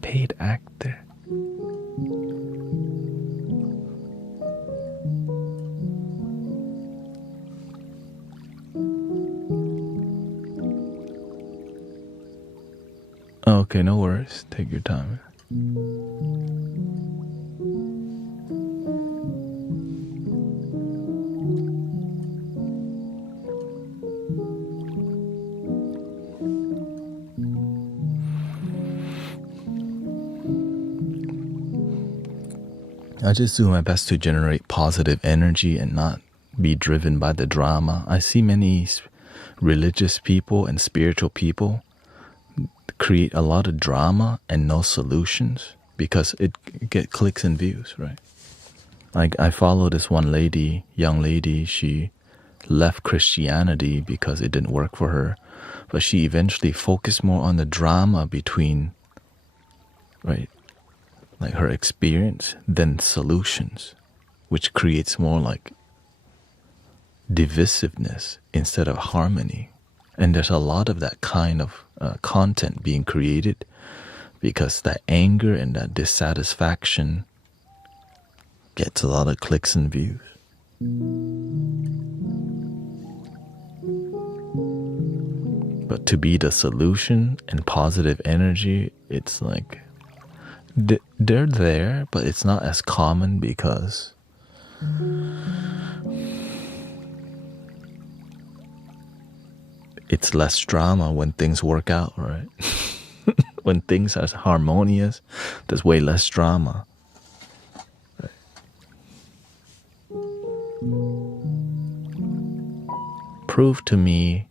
Paid actor. Okay, no worries. Take your time. I just do my best to generate positive energy and not be driven by the drama. I see many religious people and spiritual people create a lot of drama and no solutions because it get clicks and views, right? Like I follow this one lady, young lady, she left Christianity because it didn't work for her, but she eventually focused more on the drama between, right, like her experience than solutions, which creates more like divisiveness instead of harmony. And there's a lot of that kind of content being created because that anger and that dissatisfaction gets a lot of clicks and views. But to be the solution and positive energy, it's like they're there, but it's not as common because it's less drama when things work out, right? When things are harmonious, there's way less drama. Right? Prove to me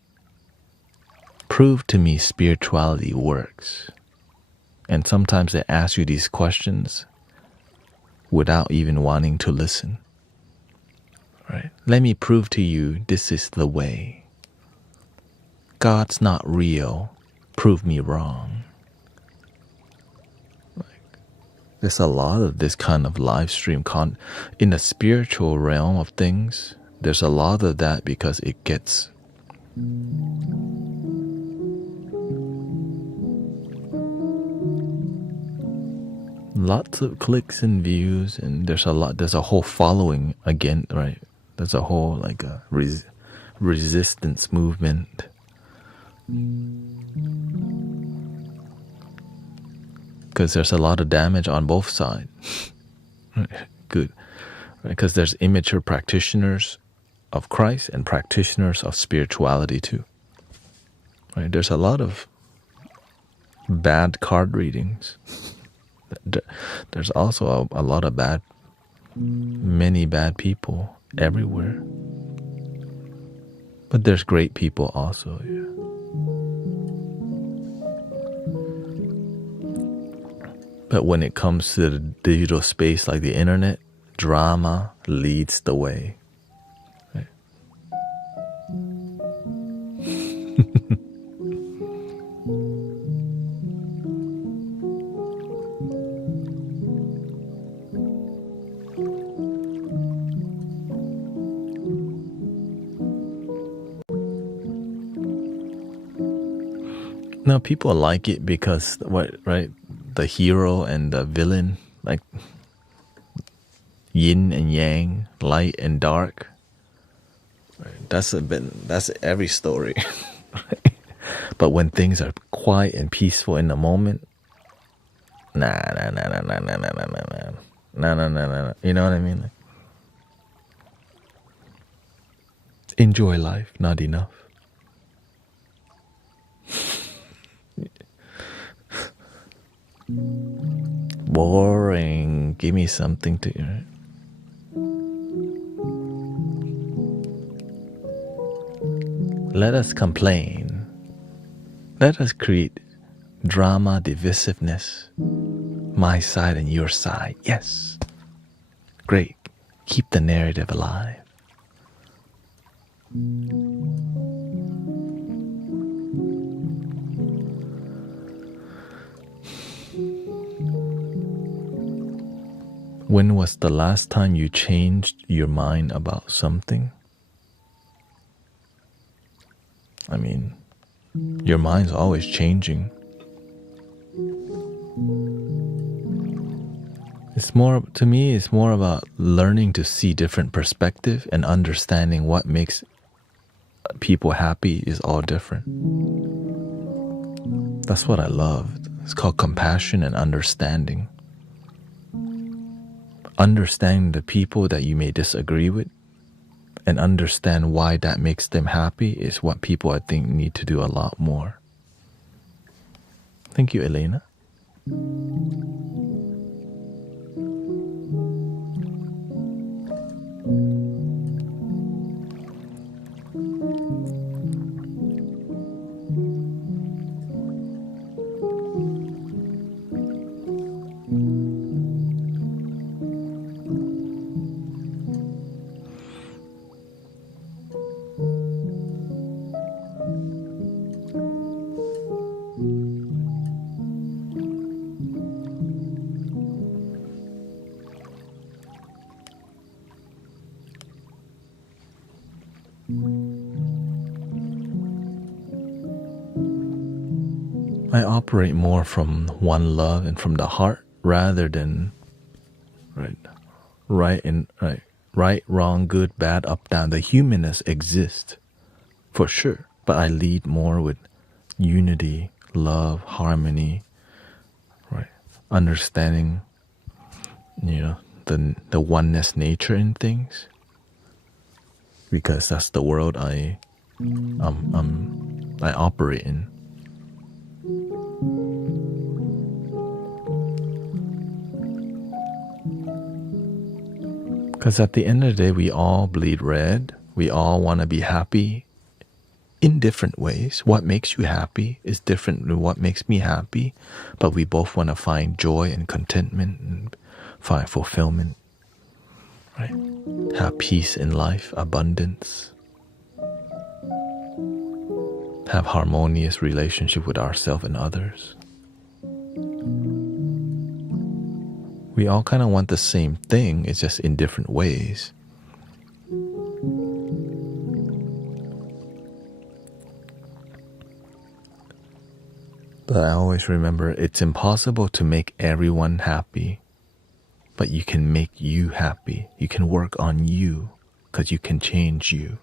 spirituality works. And sometimes they ask you these questions without even wanting to listen. Right? Let me prove to you this is the way. God's not real. Prove me wrong. There's a lot of this kind of live stream in the spiritual realm of things. There's a lot of that because it gets lots of clicks and views, and there's a whole following again, right? There's a whole like a resistance movement. Because there's a lot of damage on both sides. Good. Because there's immature practitioners of Christ and practitioners of spirituality too. Right? There's a lot of bad card readings. There's also a lot of many bad people everywhere. But there's great people also, yeah. But when it comes to the digital space like the internet, drama leads the way. Right? Now people like it because what, right? The hero and the villain, like yin and yang, light and dark. Right? That's every story. But when things are quiet and peaceful in the moment, nah. You know what I mean? Like, enjoy life, not enough. Boring. Give me something to. Right? Let us complain. Let us create drama, divisiveness. My side and your side. Yes. Great. Keep the narrative alive. When was the last time you changed your mind about something? I mean, your mind's always changing. To me, it's more about learning to see different perspective and understanding what makes people happy is all different. That's what I loved. It's called compassion and understanding. Understanding the people that you may disagree with and understand why that makes them happy is what people, I think, need to do a lot more. Thank you, Elena. I operate more from one love and from the heart rather than right, wrong, good, bad, up, down. The humanness exists for sure, but I lead more with unity, love, harmony, right? Understanding, the oneness nature in things, because that's the world I operate in. Because at the end of the day, we all bleed red. We all want to be happy in different ways. What makes you happy is different than what makes me happy. But we both want to find joy and contentment and find fulfillment. Right? Have peace in life, abundance. Have harmonious relationship with ourselves and others. We all kind of want the same thing, it's just in different ways. But I always remember it's impossible to make everyone happy, but you can make you happy. You can work on you because you can change you.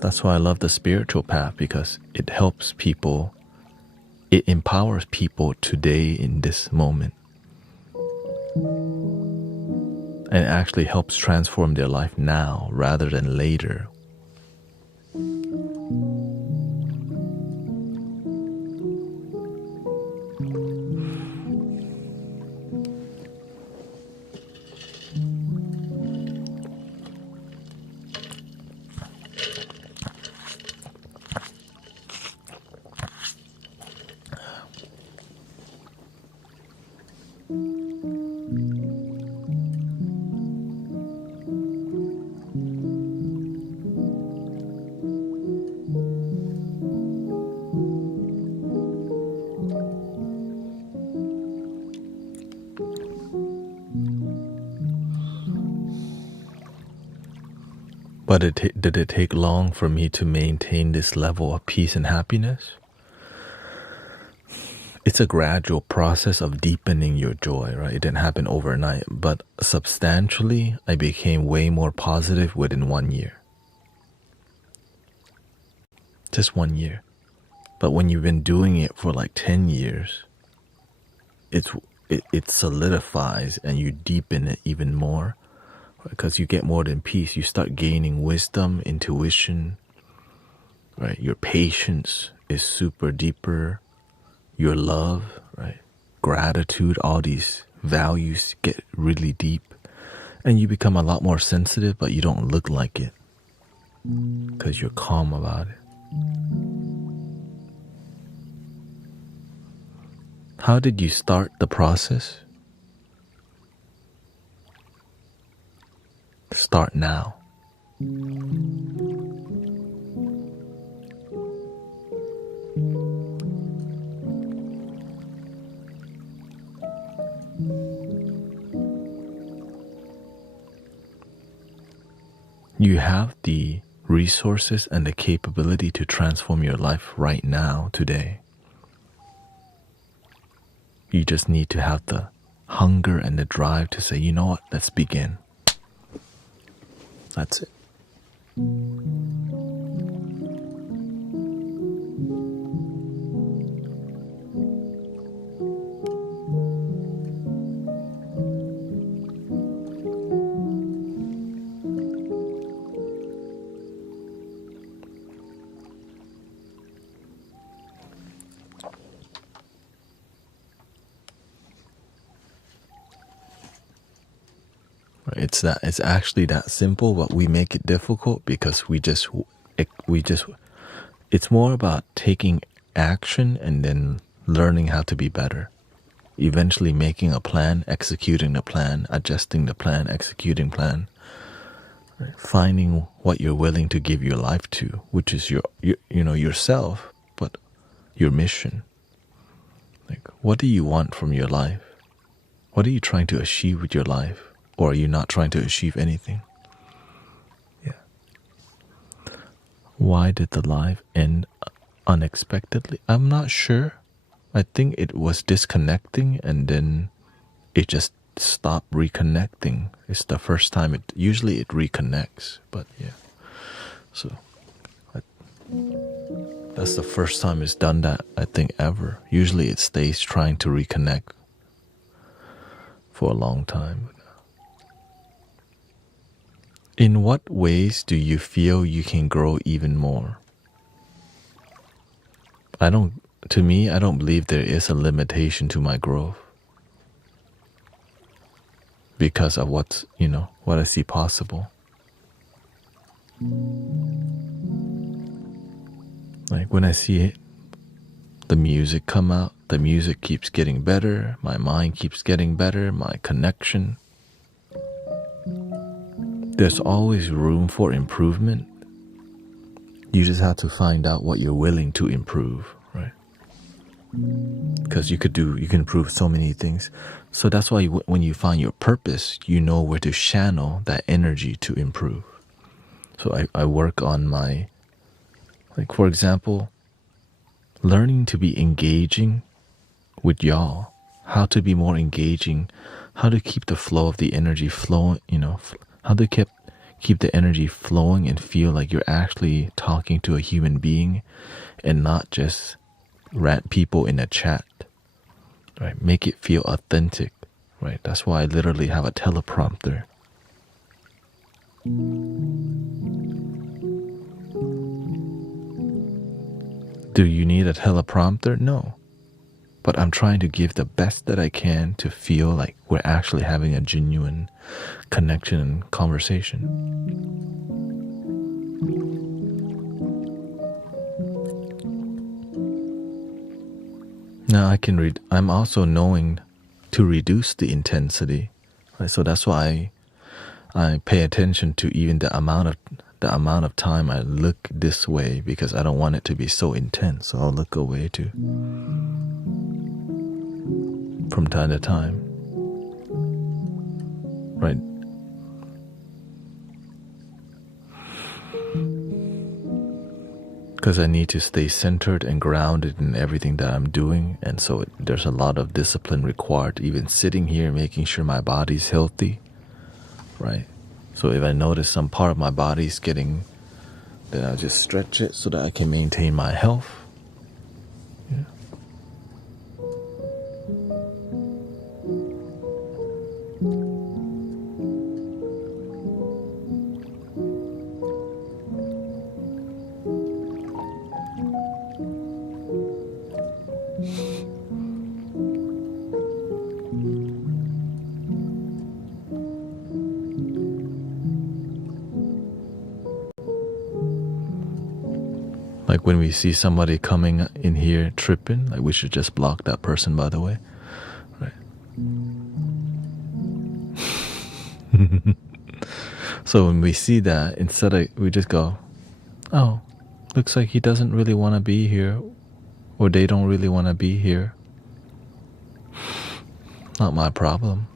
That's why I love the spiritual path, because it helps people, it empowers people today in this moment. And it actually helps transform their life now rather than later. But did it take long for me to maintain this level of peace and happiness? It's a gradual process of deepening your joy, right? It didn't happen overnight, but substantially, I became way more positive within 1 year. Just 1 year. But when you've been doing it for like 10 years, it solidifies and you deepen it even more, because you get more than peace. You start gaining wisdom, intuition, right? Your patience is super deeper. Your love, right? Gratitude, all these values get really deep, and you become a lot more sensitive, but you don't look like it because you're calm about it. How did you start the process? Start now. You have the resources and the capability to transform your life right now, today. You just need to have the hunger and the drive to say, you know what, let's begin. That's it. It's actually that simple, but we make it difficult because it's more about taking action and then learning how to be better. Eventually making a plan, executing the plan, adjusting the plan, executing plan, right? Finding what you're willing to give your life to, which is yourself, but your mission. Like, what do you want from your life? What are you trying to achieve with your life? Or are you not trying to achieve anything? Yeah. Why did the life end unexpectedly? I'm not sure. I think it was disconnecting and then it just stopped reconnecting. It's the first time usually it reconnects, but yeah. So that's the first time it's done that, I think, ever. Usually it stays trying to reconnect for a long time. In what ways do you feel you can grow even more? To me, I don't believe there is a limitation to my growth because of what I see possible. Like when I see the music come out, the music keeps getting better, my mind keeps getting better, my connection. There's always room for improvement. You just have to find out what you're willing to improve, right? Because you can improve so many things. So that's why when you find your purpose, you know where to channel that energy to improve. So I work on for example, learning to be engaging with y'all, how to be more engaging, how to keep the flow of the energy flowing, how to keep the energy flowing and feel like you're actually talking to a human being and not just people in a chat, right? Make it feel authentic, right? That's why I literally have a teleprompter. Do you need a teleprompter? No. But I'm trying to give the best that I can to feel like we're actually having a genuine connection and conversation. Now I can read. I'm also knowing to reduce the intensity, right? So that's why I pay attention to even the amount of time I look this way, because I don't want it to be so intense. So I'll look away too from time to time, right? because I need to stay centered and grounded in everything that I'm doing. And so there's a lot of discipline required, even sitting here, making sure my body's healthy, right? So if I notice some part of my body's getting, then I'll just stretch it so that I can maintain my health. Yeah. Like when we see somebody coming in here tripping, like we should just block that person, by the way. Right. So when we see that, instead of, we just go, oh, looks like he doesn't really want to be here, or they don't really want to be here. Not my problem.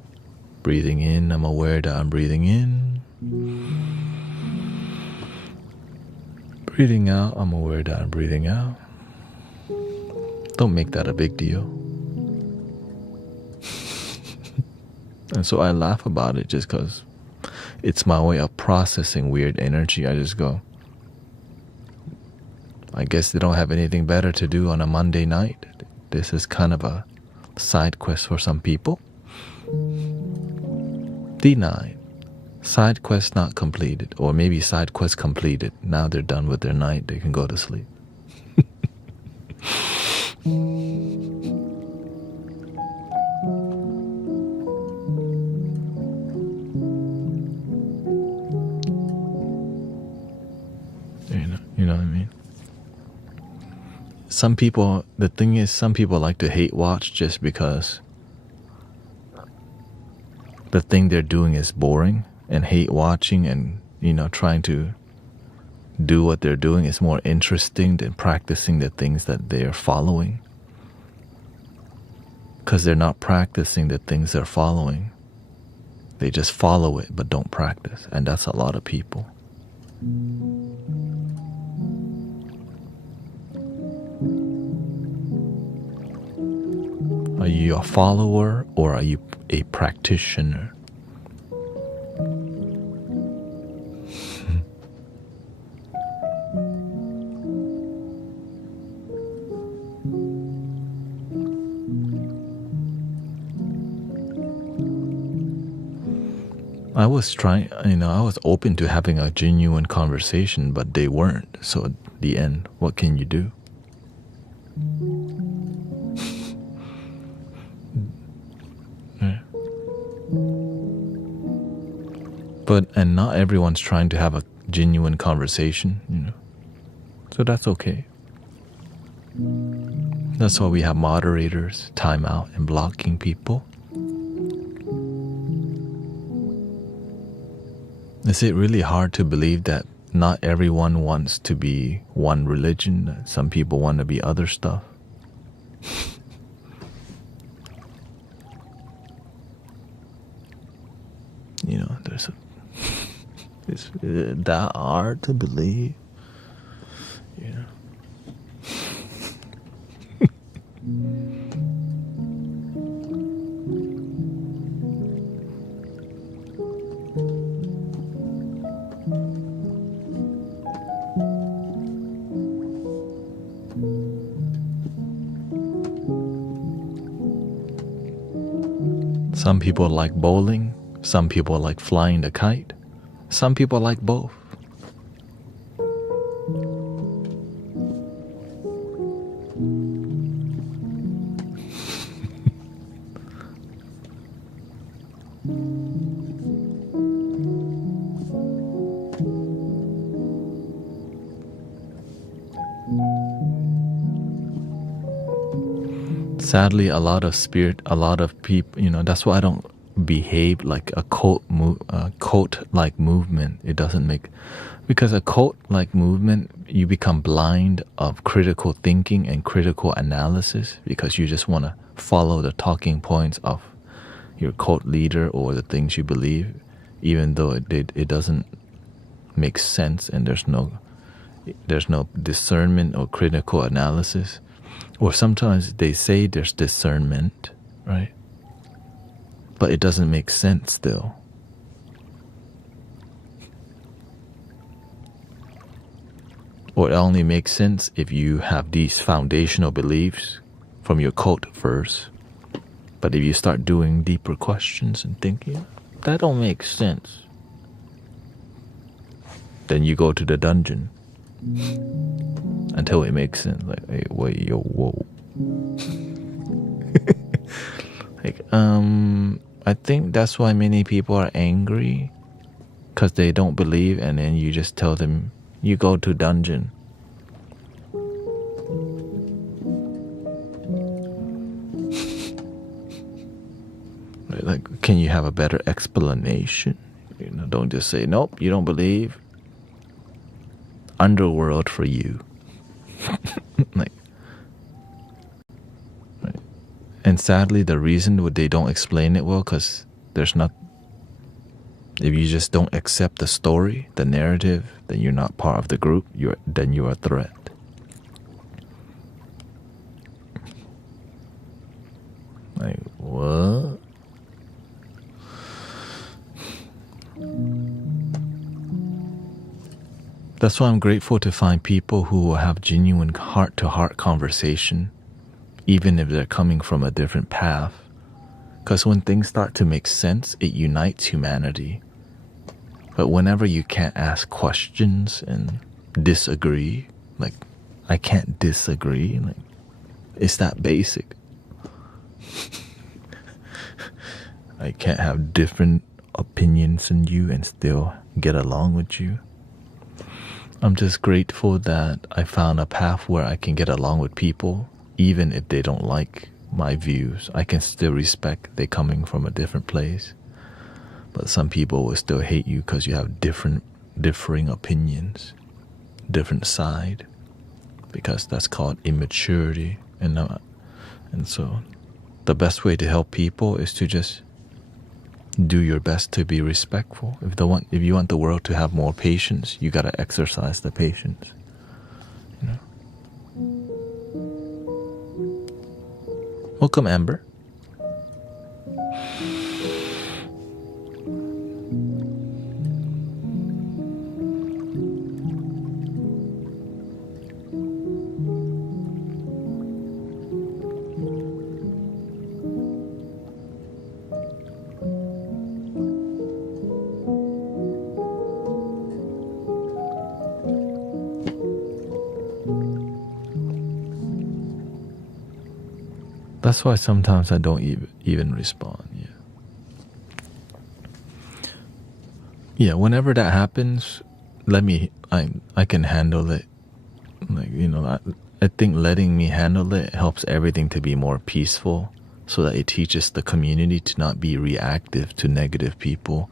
Breathing in, I'm aware that I'm breathing in. Breathing out, I'm aware that I'm breathing out. Don't make that a big deal. And so I laugh about it just because it's my way of processing weird energy. I just go, I guess they don't have anything better to do on a Monday night. This is kind of a side quest for some people. Denied. Side quest not completed, or maybe side quest completed. Now they're done with their night, they can go to sleep. You know what I mean? Some people, the thing is, some people like to hate watch just because the thing they're doing is boring, and hate watching and, trying to do what they're doing is more interesting than practicing the things that they're following. Because they're not practicing the things they're following. They just follow it but don't practice. And that's a lot of people. Are you a follower or are you a practitioner? I was trying, I was open to having a genuine conversation, but they weren't. So at the end, what can you do? Yeah. And not everyone's trying to have a genuine conversation, So that's okay. That's why we have moderators, timeout, and blocking people. Is it really hard to believe that not everyone wants to be one religion? Some people want to be other stuff. There's it's that hard to believe. Some people like bowling, some people like flying the kite, some people like both. Sadly, a lot of people, that's why I don't behave like a cult-like movement. It doesn't make, because a cult-like movement, you become blind of critical thinking and critical analysis because you just want to follow the talking points of your cult leader or the things you believe, even though it doesn't make sense and there's no, there's no discernment or critical analysis. Or sometimes they say there's discernment, right? But it doesn't make sense still. Or it only makes sense if you have these foundational beliefs from your cult first. But if you start doing deeper questions and thinking, that don't make sense, then you go to the dungeon until it makes sense. Like, hey, wait, yo, whoa. Like, I think that's why many people are angry, because they don't believe, and then you just tell them, you go to dungeon. Right, like, can you have a better explanation? You know, don't just say, nope, you don't believe. Underworld for you. Like, right. And sadly, the reason they don't explain it well, because there's not. If you just don't accept the story, the narrative, then you're not part of the group. Then you're a threat. Like, what? That's why I'm grateful to find people who will have genuine heart-to-heart conversation, even if they're coming from a different path. Because when things start to make sense, it unites humanity. But whenever you can't ask questions and disagree, like, I can't disagree, like, it's that basic. I can't have different opinions than you and still get along with you. I'm just grateful that I found a path where I can get along with people, even if they don't like my views. I can still respect they coming from a different place. But some people will still hate you because you have differing opinions, different side, because that's called immaturity. And so the best way to help people is to just do your best to be respectful. If you want the world to have more patience, you gotta exercise the patience. You know? Welcome, Amber. That's why sometimes I don't even respond. Yeah, whenever that happens, I can handle it. Like, you know, I think letting me handle it helps everything to be more peaceful, so that it teaches the community to not be reactive to negative people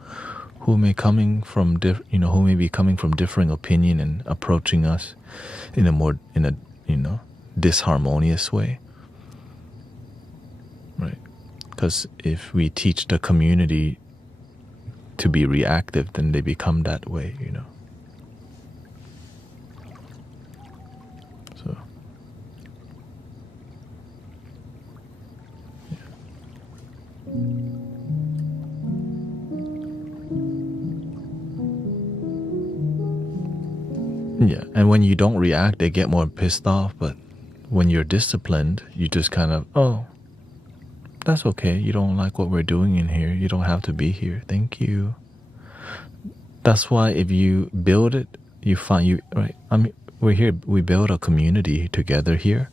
who may be coming from differing opinion and approaching us in a disharmonious way. Right? Because if we teach the community to be reactive, then they become that way, you know. So, yeah. And when you don't react, they get more pissed off. But when you're disciplined, you just kind of, oh, that's okay. You don't like what we're doing in here. You don't have to be here. Thank you. That's why if you build it, you find right. I mean, we're here. We build a community together here,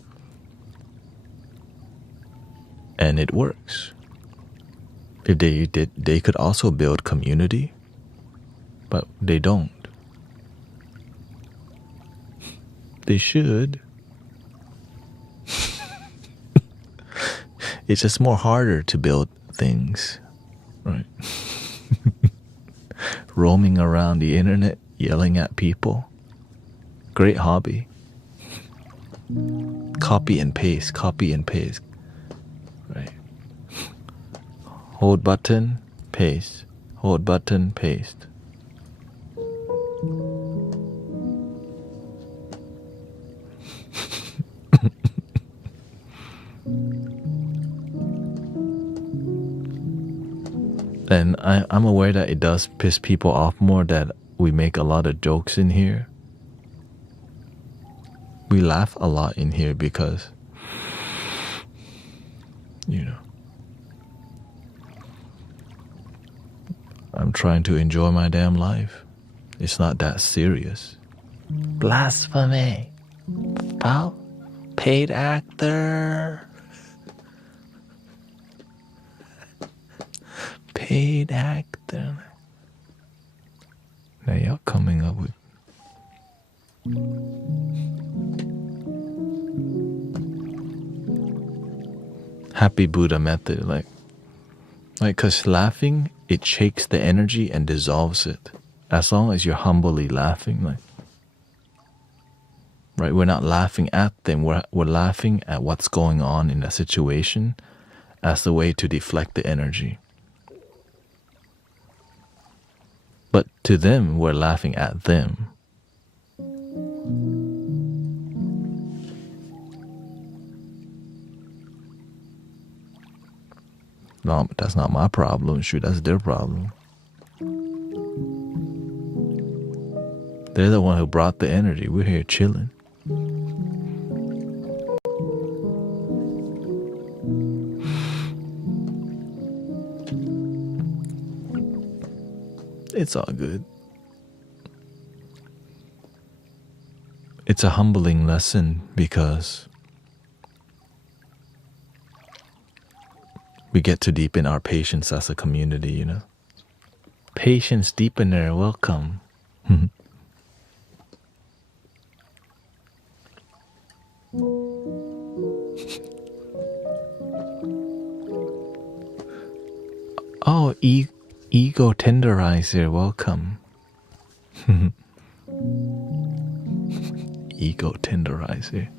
and it works. If they did, they could also build community, but they don't. They should. It's just more harder to build things, right? Roaming around the internet, yelling at people. Great hobby. Copy and paste, right? Hold button, paste. Hold button, paste. And I'm aware that it does piss people off more that we make a lot of jokes in here. We laugh a lot in here because, you know, I'm trying to enjoy my damn life. It's not that serious. Blasphemy. About paid actor. Paid actor. Now y'all coming up with Happy Buddha method, like cause laughing, it shakes the energy and dissolves it. As long as you're humbly laughing, like, right? We're not laughing at them. We're laughing at what's going on in the situation as a way to deflect the energy. But to them, we're laughing at them. No, but that's not my problem. Shoot, that's their problem. They're the one who brought the energy. We're here chilling. It's all good. It's a humbling lesson because we get to deepen our patience as a community, you know. Patience deepener, welcome. Oh, ego tenderizer, welcome. Ego tenderizer.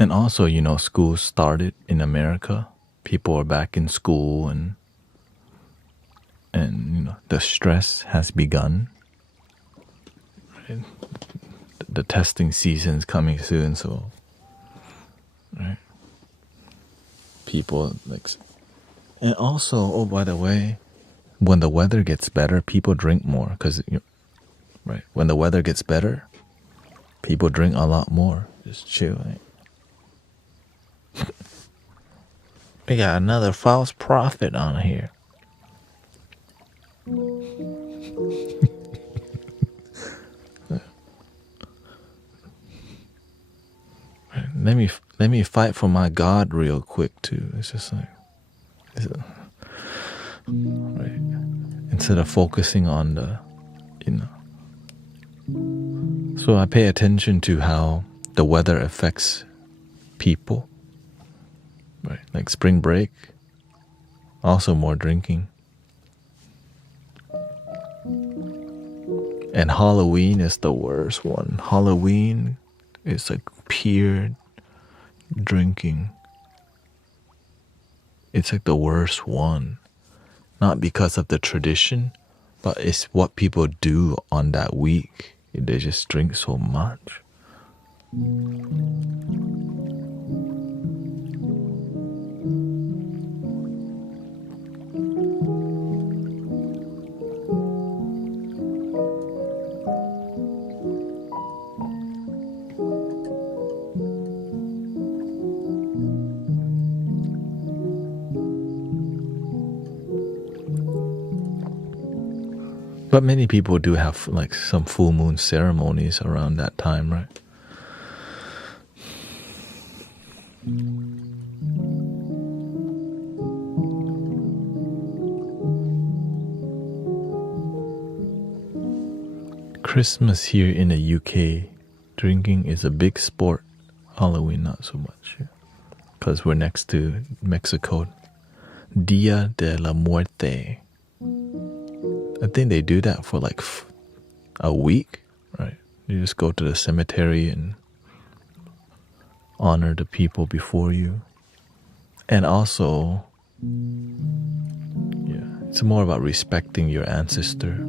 And also, you know, school started in America. People are back in school and you know, the stress has begun. Right? The testing season's coming soon, so right. People like, and also, oh, by the way, when the weather gets better, people drink more because, right, when the weather gets better, people drink a lot more. Just chill. Right? We got another false prophet on here. Let me fight for my God real quick too. It's just like, right? Instead of focusing on the, you know. So I pay attention to how the weather affects people. Right, like spring break, also more drinking. And Halloween is the worst one. Halloween is like pure drinking. It's like the worst one. Not because of the tradition, but it's what people do on that week. They just drink so much. But many people do have like some full moon ceremonies around that time, right? Christmas here in the UK, drinking is a big sport. Halloween, not so much. Because we're next to Mexico. Dia de la Muerte. I think they do that for like a week, right? You just go to the cemetery and honor the people before you. And also, yeah, it's more about respecting your ancestor.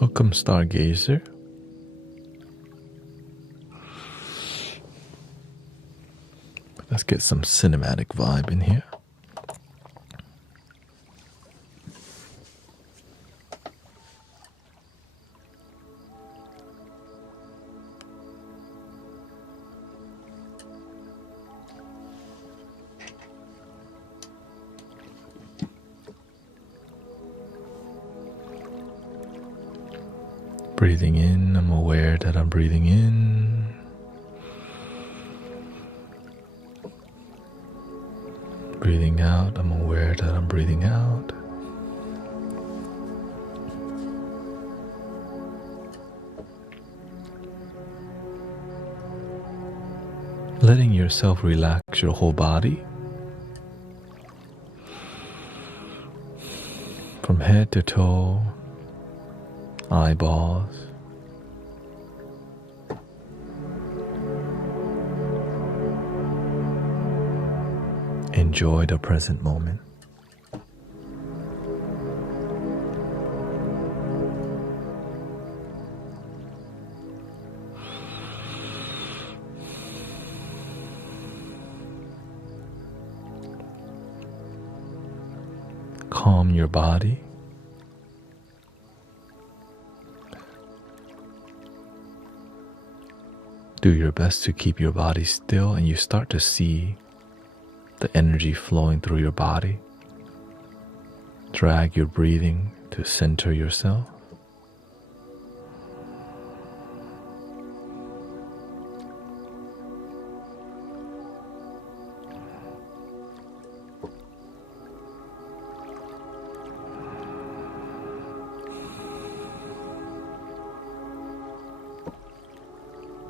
Welcome, Stargazer. Let's get some cinematic vibe in here. Breathing in, I'm aware that I'm breathing in. Breathing out, I'm aware that I'm breathing out. Letting yourself relax your whole body. From head to toe, eyeballs. Enjoy the present moment. Calm your body. Do your best to keep your body still, and you start to see the energy flowing through your body. Drag your breathing to center yourself.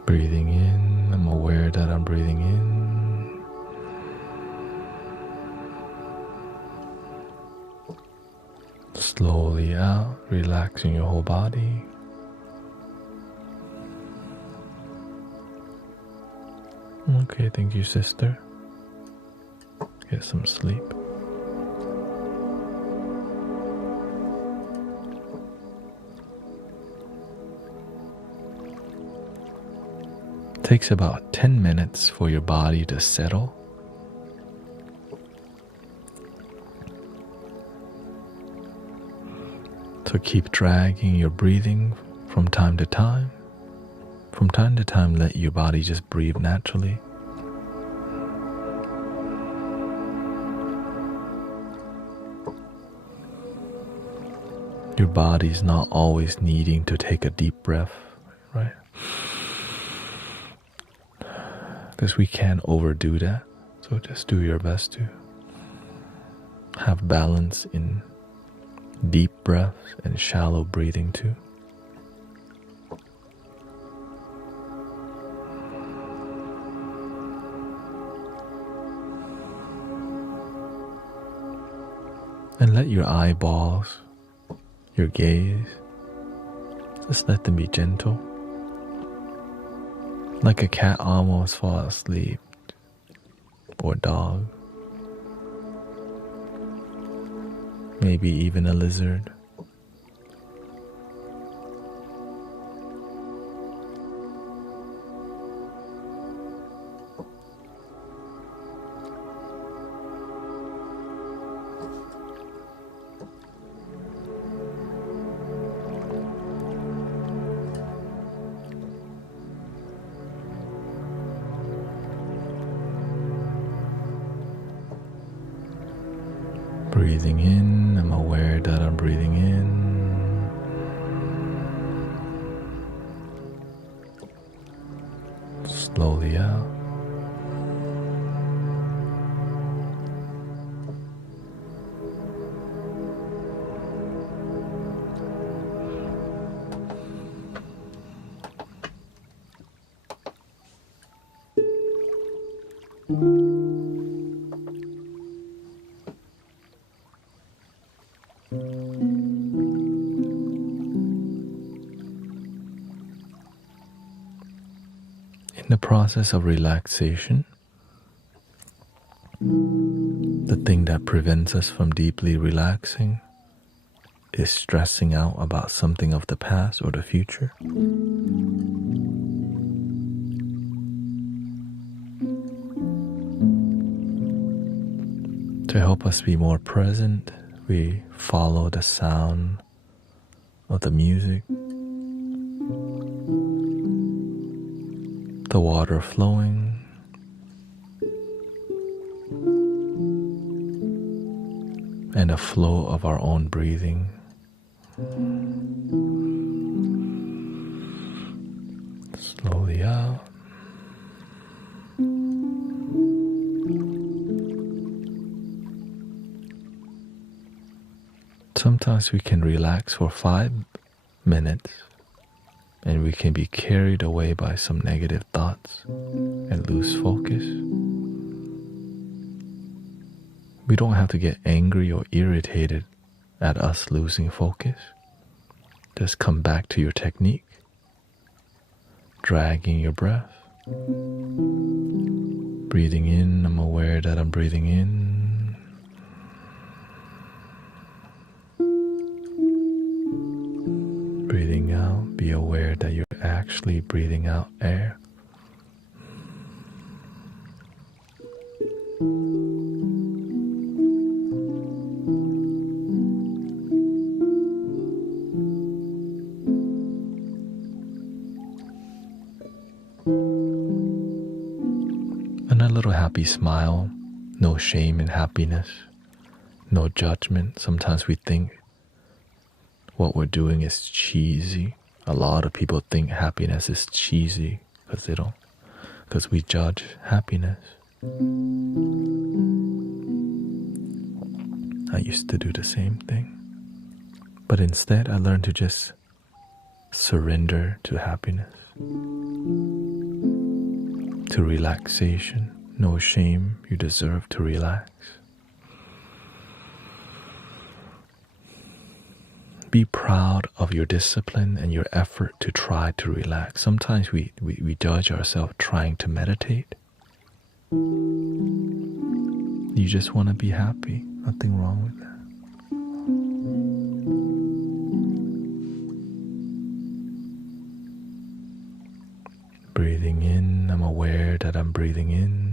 Breathing in, I'm aware that I'm breathing in. Slowly out, relaxing your whole body. Okay, thank you, sister. Get some sleep. Takes about 10 minutes for your body to settle. So keep dragging your breathing from time to time. From time to time, let your body just breathe naturally. Your body's not always needing to take a deep breath, right? Because we can't overdo that. So just do your best to have balance in deep breaths and shallow breathing too. And let your eyeballs, your gaze, just let them be gentle. Like a cat almost fall asleep, or a dog, maybe even a lizard. Breathing in, I'm aware that I'm breathing in. Slowly out. In the process of relaxation, the thing that prevents us from deeply relaxing is stressing out about something of the past or the future. To help us be more present, we follow the sound of the music, the water flowing, and the flow of our own breathing. Slowly out. Sometimes we can relax for 5 minutes and we can be carried away by some negative thoughts and lose focus. We don't have to get angry or irritated at us losing focus. Just come back to your technique, dragging your breath. Breathing in, I'm aware that I'm breathing in. Breathing out, be aware that you're actually breathing out air. And a little happy smile, no shame in happiness, no judgment. Sometimes we think what we're doing is cheesy. A lot of people think happiness is cheesy because we judge happiness. I used to do the same thing. But instead I learned to just surrender to happiness, to relaxation. No shame, you deserve to relax. Be proud of your discipline and your effort to try to relax. Sometimes we judge ourselves trying to meditate. You just want to be happy. Nothing wrong with that. Breathing in, I'm aware that I'm breathing in.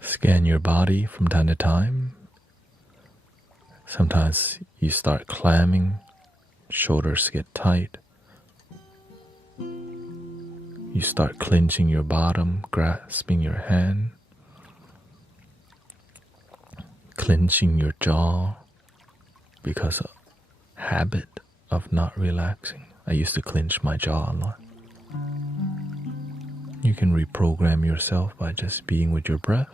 Scan your body from time to time. Sometimes you start clamming, shoulders get tight. You start clenching your bottom, grasping your hand, clenching your jaw because of habit of not relaxing. I used to clench my jaw a lot. You can reprogram yourself by just being with your breath.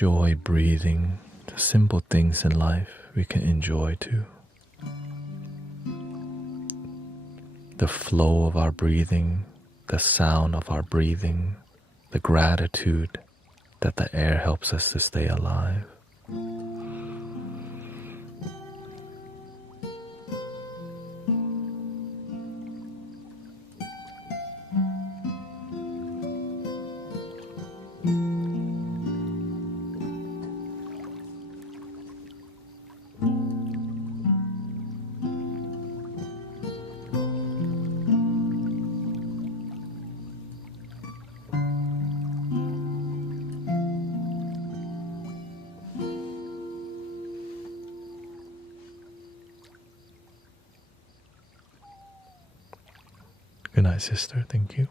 enjoy breathing. The simple things in life we can enjoy too. The flow of our breathing, the sound of our breathing, the gratitude that the air helps us to stay alive. Good night, sister. Thank you.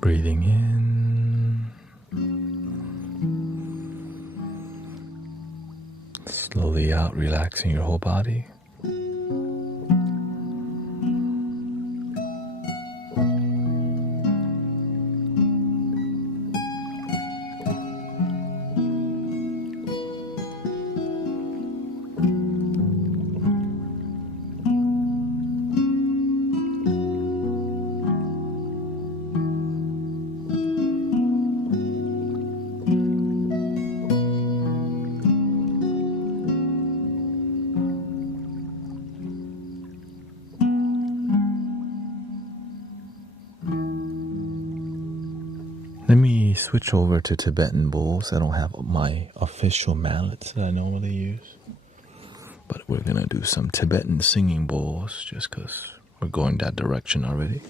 Breathing in, slowly out, relaxing your whole body. Let me switch over to Tibetan bowls. I don't have my official mallets that I normally use. But we're gonna do some Tibetan singing bowls just because we're going that direction already.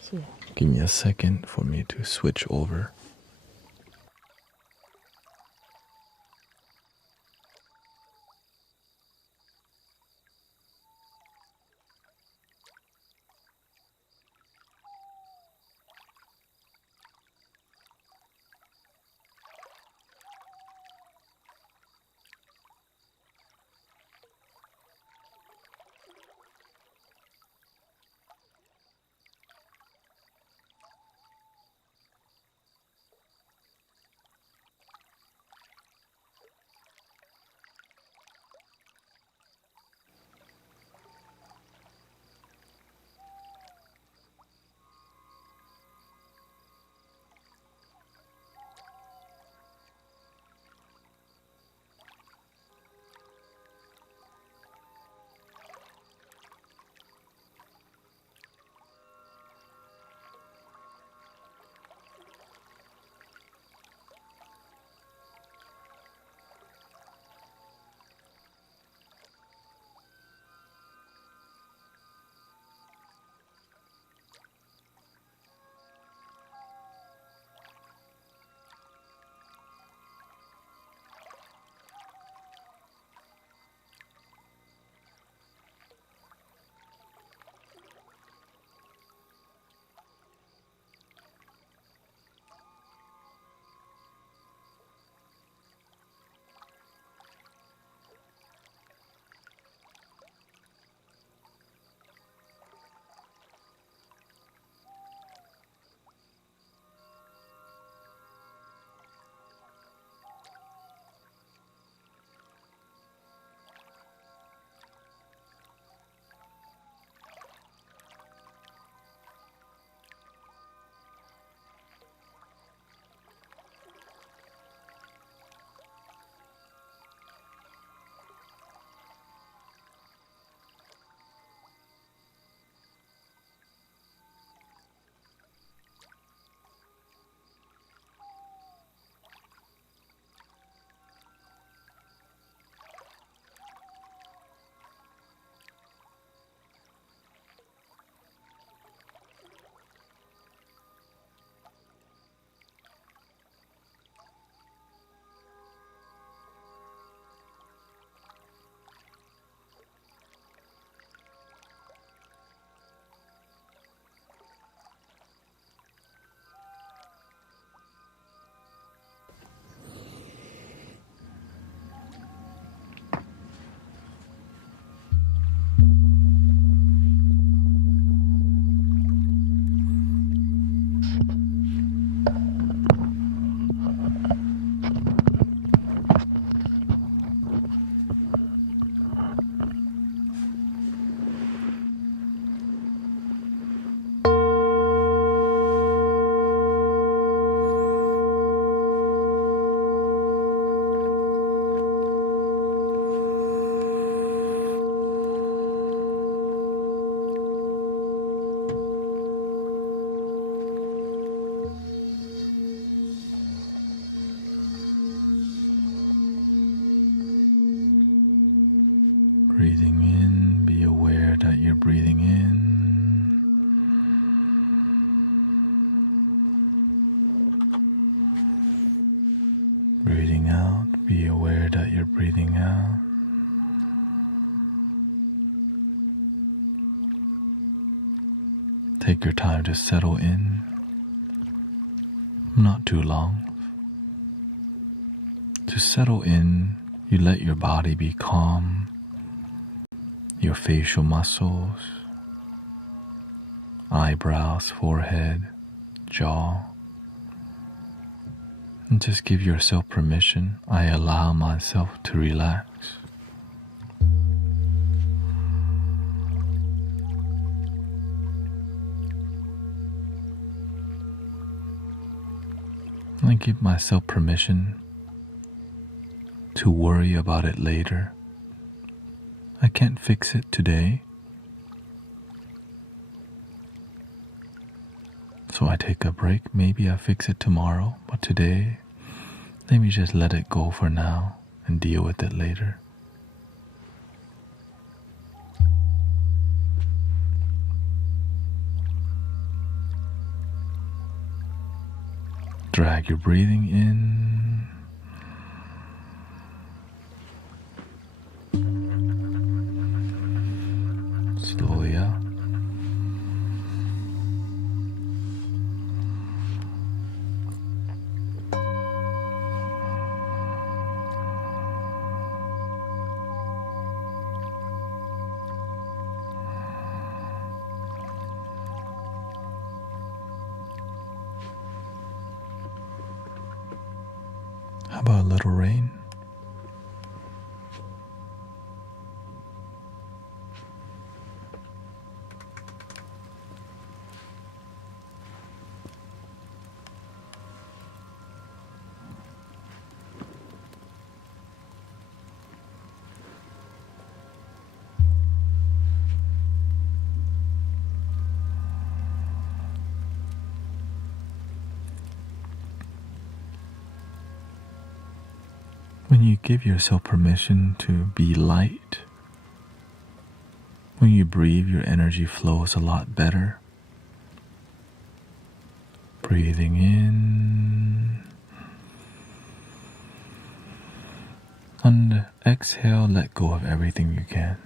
So give me a second for me to switch over. Breathing in, be aware that you're breathing in. Breathing out, be aware that you're breathing out. Take your time to settle in, not too long. To settle in, you let your body be calm, your facial muscles, eyebrows, forehead, jaw. And just give yourself permission. I allow myself to relax. I give myself permission to worry about it later. I can't fix it today. So I take a break. Maybe I fix it tomorrow, but today, let me just let it go for now and deal with it later. Drag your breathing in. Slowly out. How about a little rain? When you give yourself permission to be light, when you breathe, your energy flows a lot better. Breathing in. On the exhale, let go of everything you can.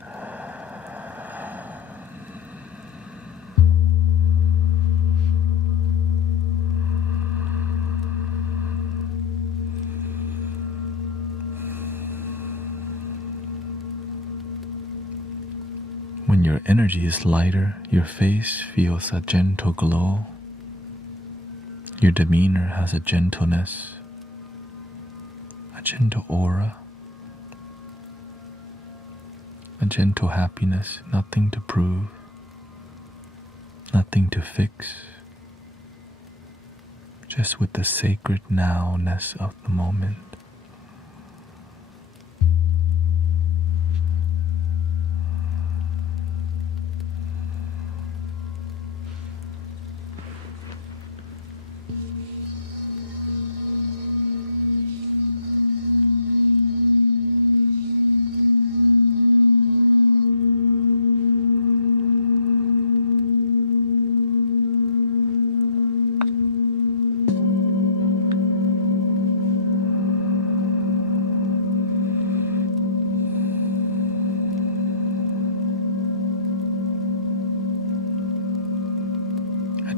When your energy is lighter, your face feels a gentle glow. Your demeanor has a gentleness, a gentle aura, a gentle happiness, nothing to prove, nothing to fix, just with the sacred now-ness of the moment.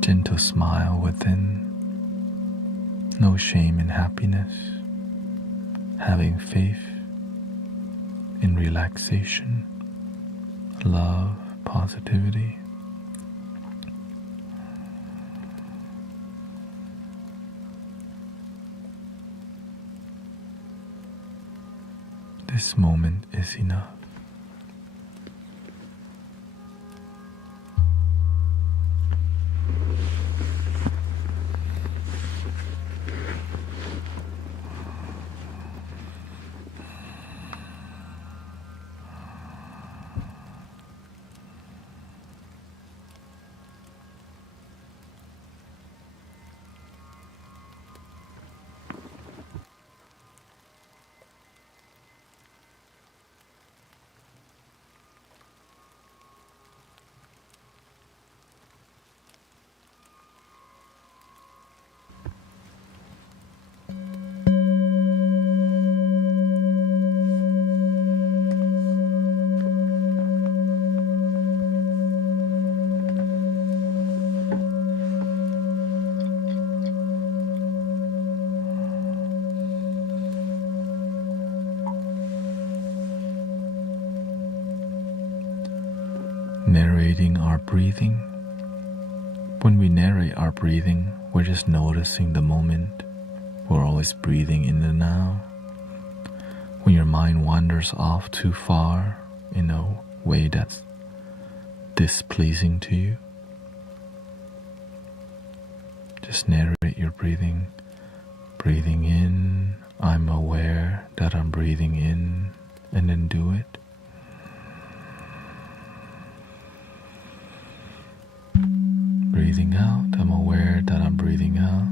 Gentle smile within, no shame in happiness, having faith in relaxation, love, positivity. This moment is enough. narrating our breathing. When we narrate our breathing, we're just noticing the moment. We're always breathing in the now. When your mind wanders off too far in a way that's displeasing to you, just narrate your breathing. Breathing in, I'm aware that I'm breathing in, and then do it. Breathing out, I'm aware that I'm breathing out.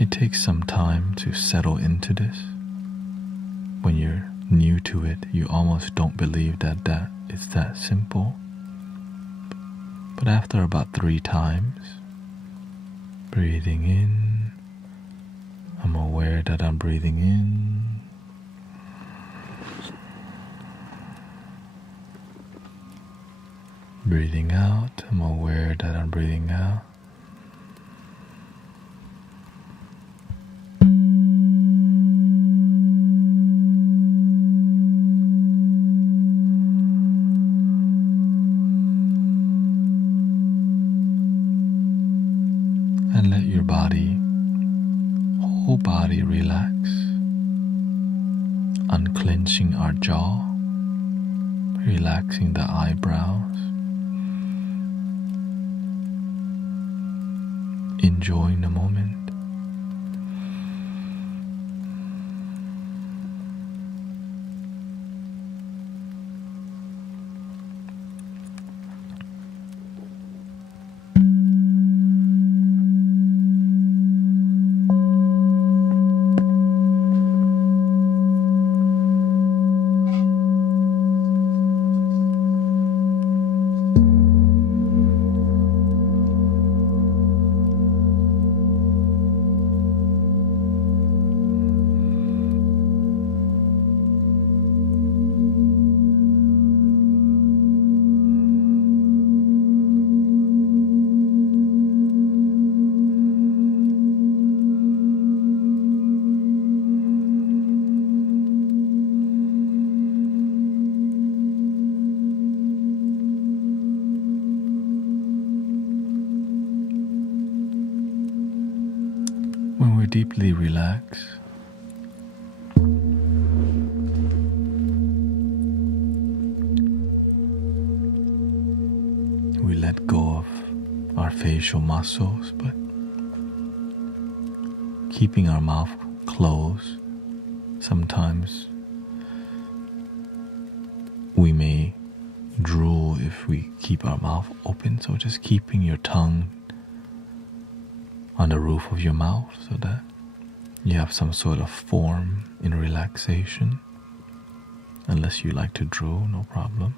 It takes some time to settle into this. When you're new to it, you almost don't believe that it's that simple. But after about 3 times, breathing in, I'm aware that I'm breathing in. Breathing out, I'm aware that I'm breathing out. And let your whole body relax, unclenching our jaw, relaxing the eyebrows, enjoying the moment. When we're deeply relaxed, we let go of our facial muscles, but keeping our mouth closed, sometimes we may drool if we keep our mouth open, so just keeping your tongue on the roof of your mouth so that you have some sort of form in relaxation. Unless you like to drool, no problem.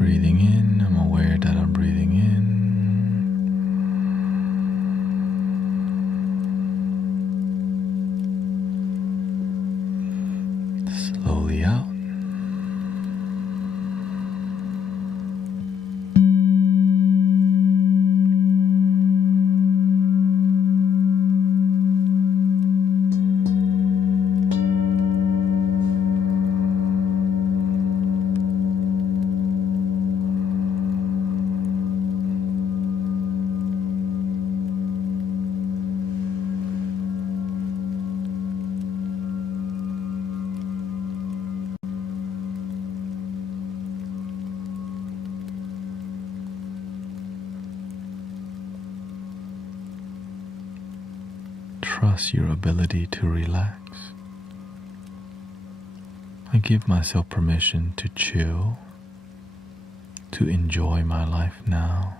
Breathing in, I'm aware that I'm breathing in. Slowly out. Trust your ability to relax. I give myself permission to chill, to enjoy my life now.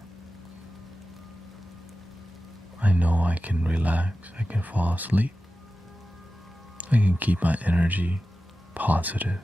I know I can relax, I can fall asleep. I can keep my energy positive.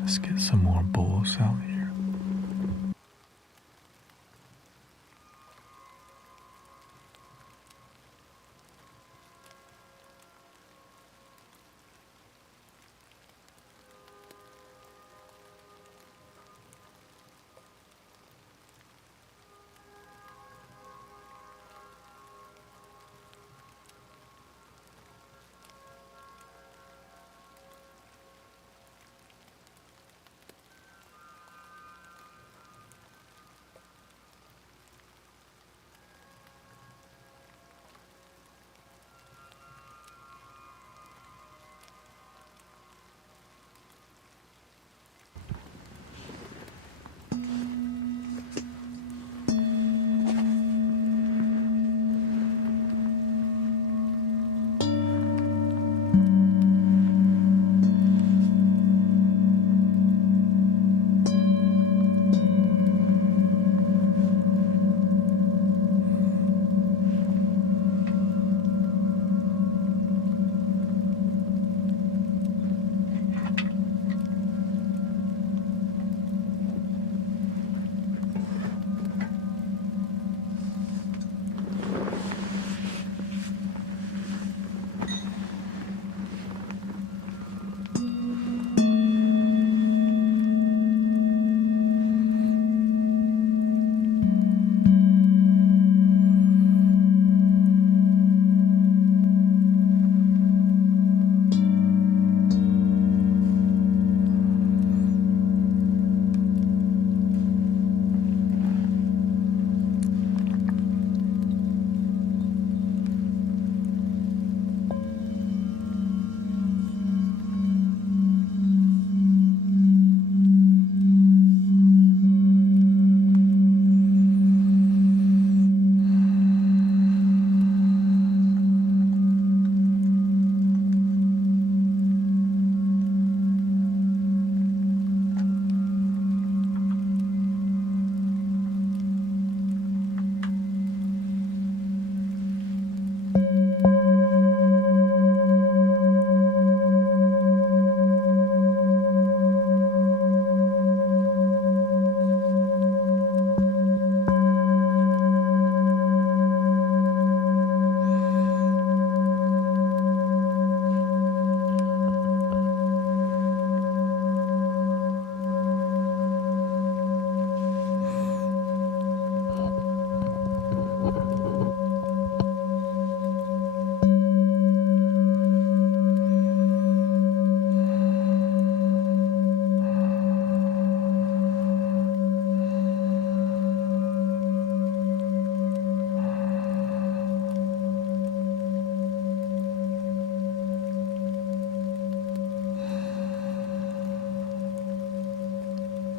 Let's get some more bowls out here.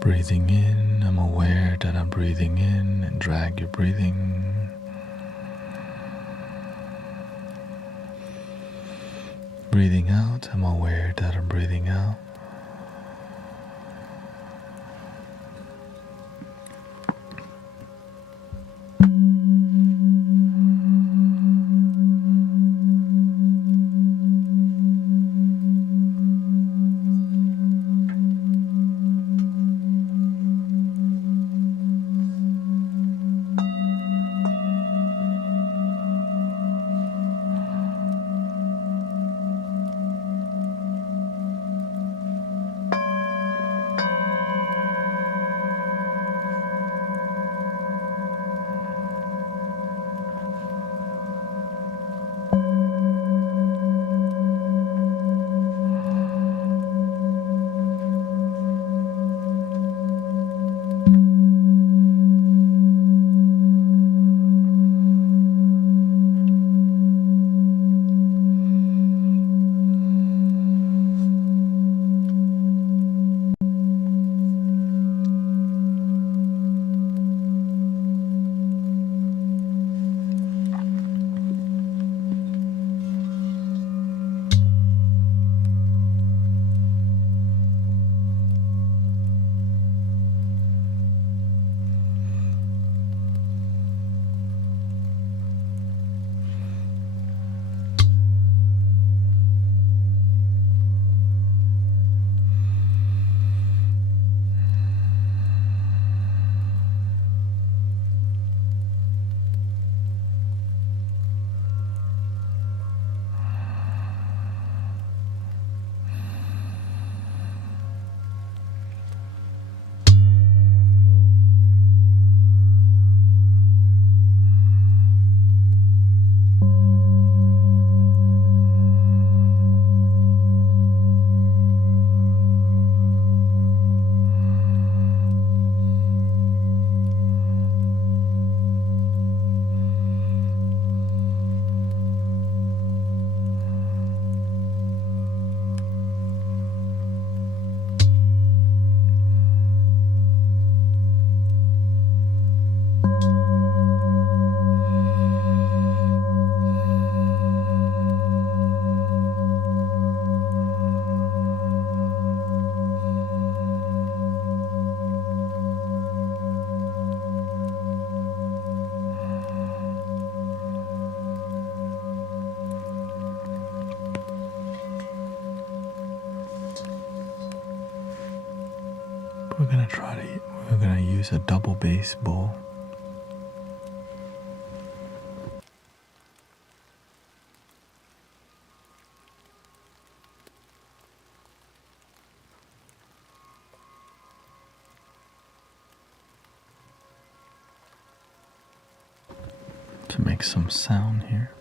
Breathing in, I'm aware that I'm breathing in, and drag your breathing. breathing out, I'm aware that I'm breathing out. We're gonna use a double bass bowl. To make some sound here.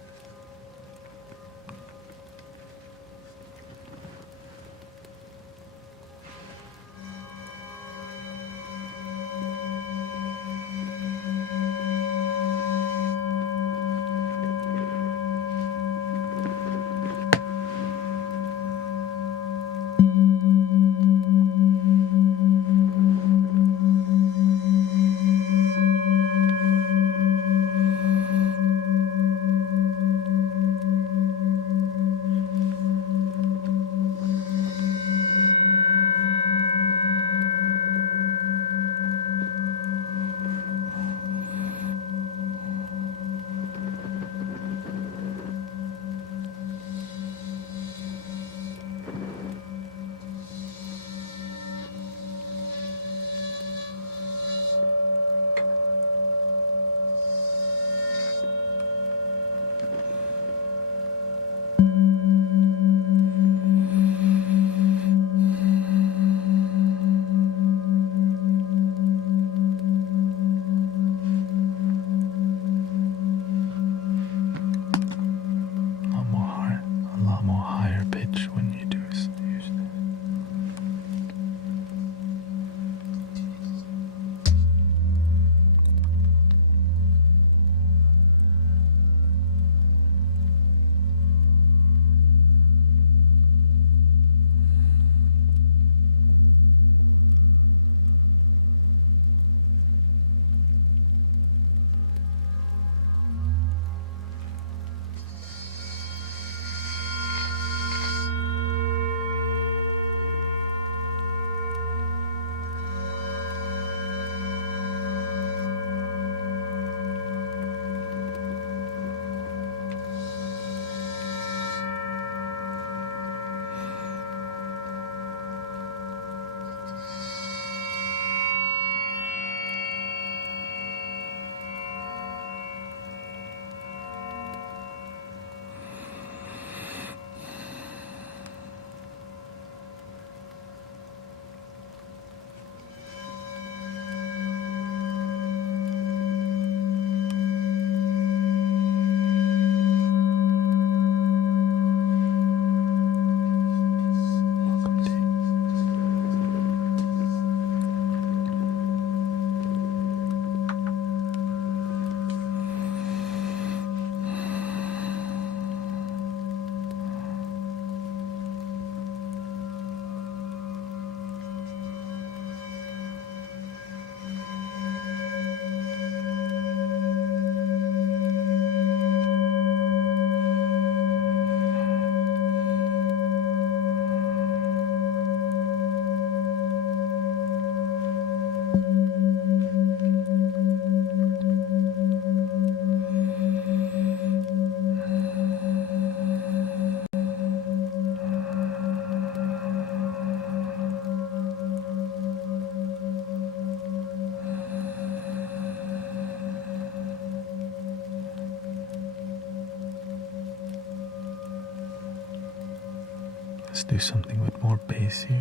Let's do something with more bass here.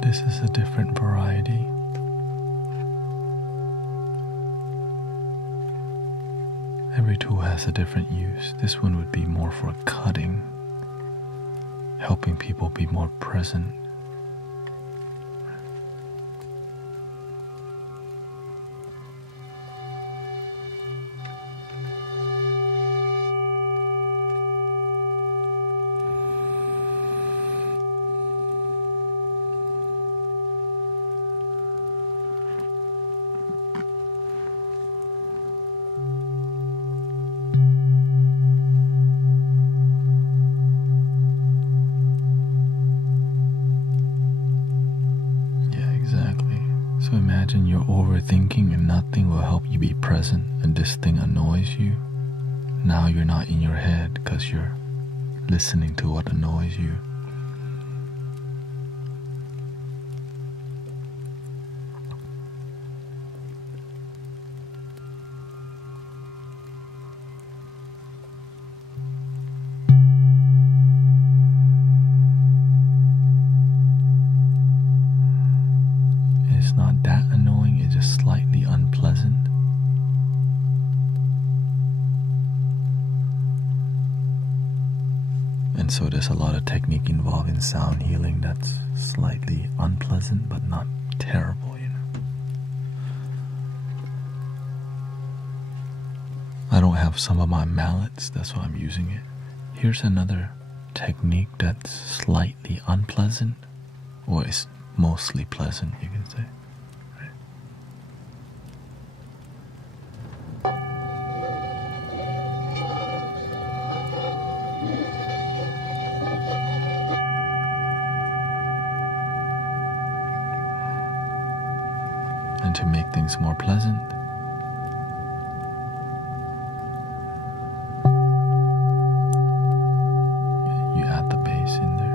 This is a different variety. Every tool has a different use. This one would be more for cutting, helping people be more present. So imagine you're overthinking and nothing will help you be present, and this thing annoys you. Now you're not in your head because you're listening to what annoys you. It's not that annoying, it's just slightly unpleasant. And so there's a lot of technique involved in sound healing that's slightly unpleasant but not terrible, you know. I don't have some of my mallets, that's why I'm using it. Here's another technique that's slightly unpleasant, or it's mostly pleasant, you can say. And to make things more pleasant, you add the bass in there.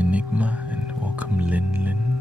Enigma, and welcome Lin Lin.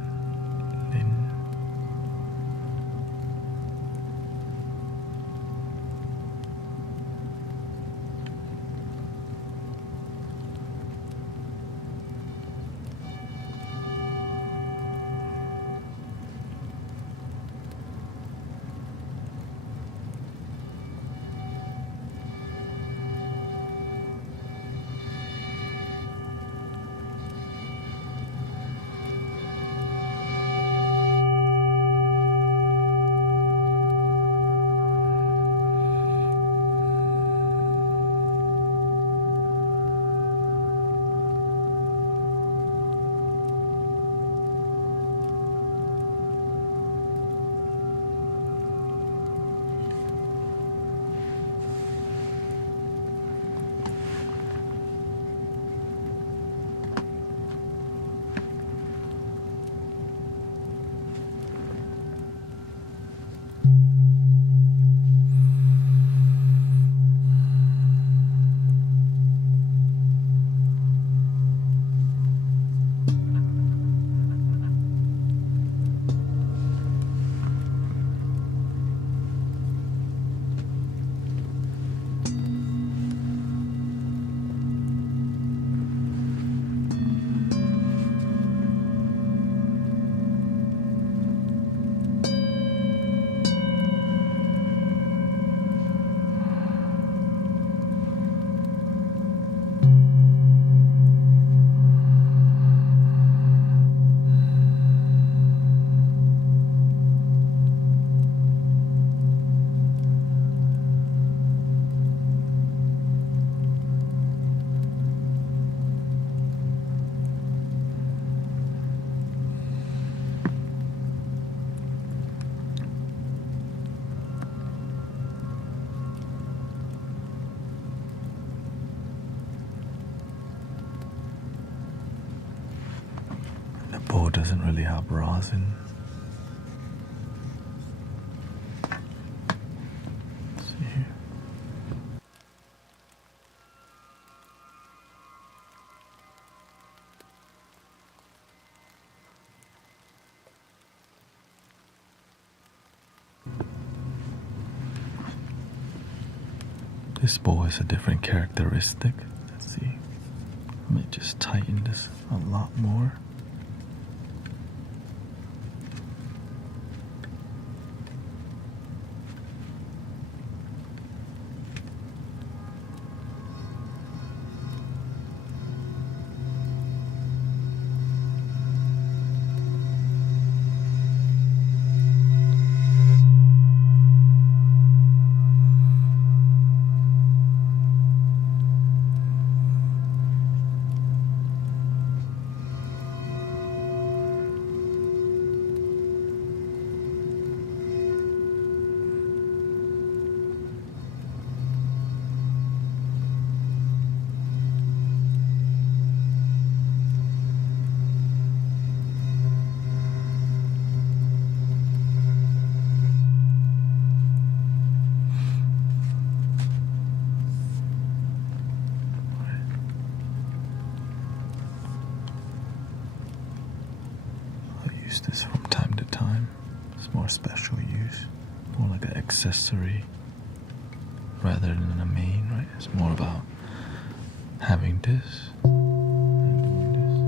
The bowl doesn't really have rosin. Let's see here. This bowl is a different characteristic. Let's see. Let me just tighten this a lot more. Use this from time to time. It's more special use, more like an accessory rather than a main, right? It's more about having this and doing this,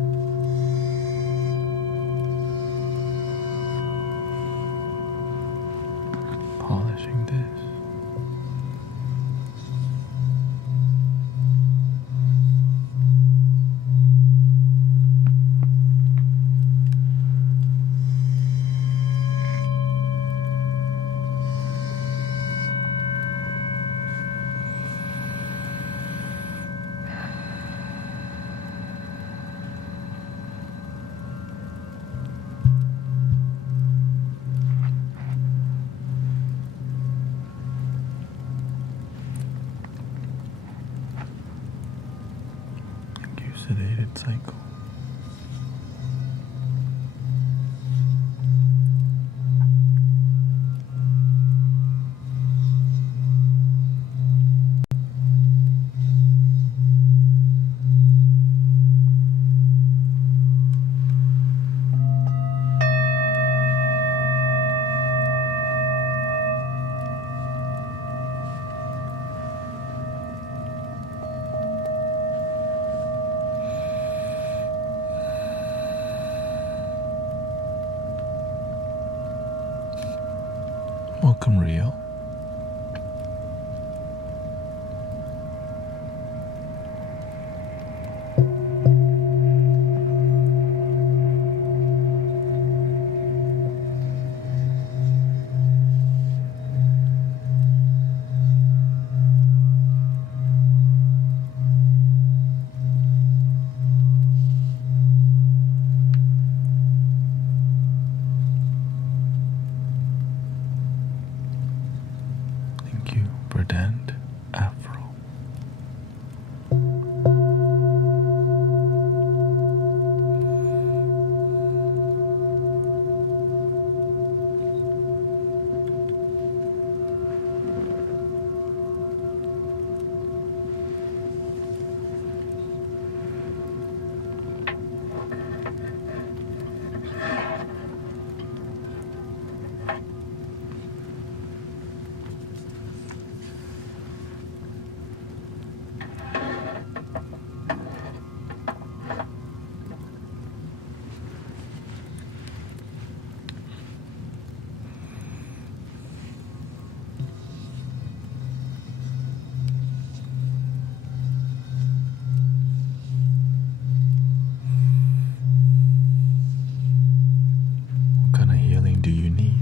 polishing this. Sedated cycle. Welcome, Rio. Thank you, Verdant Afro. What kind of healing do you need?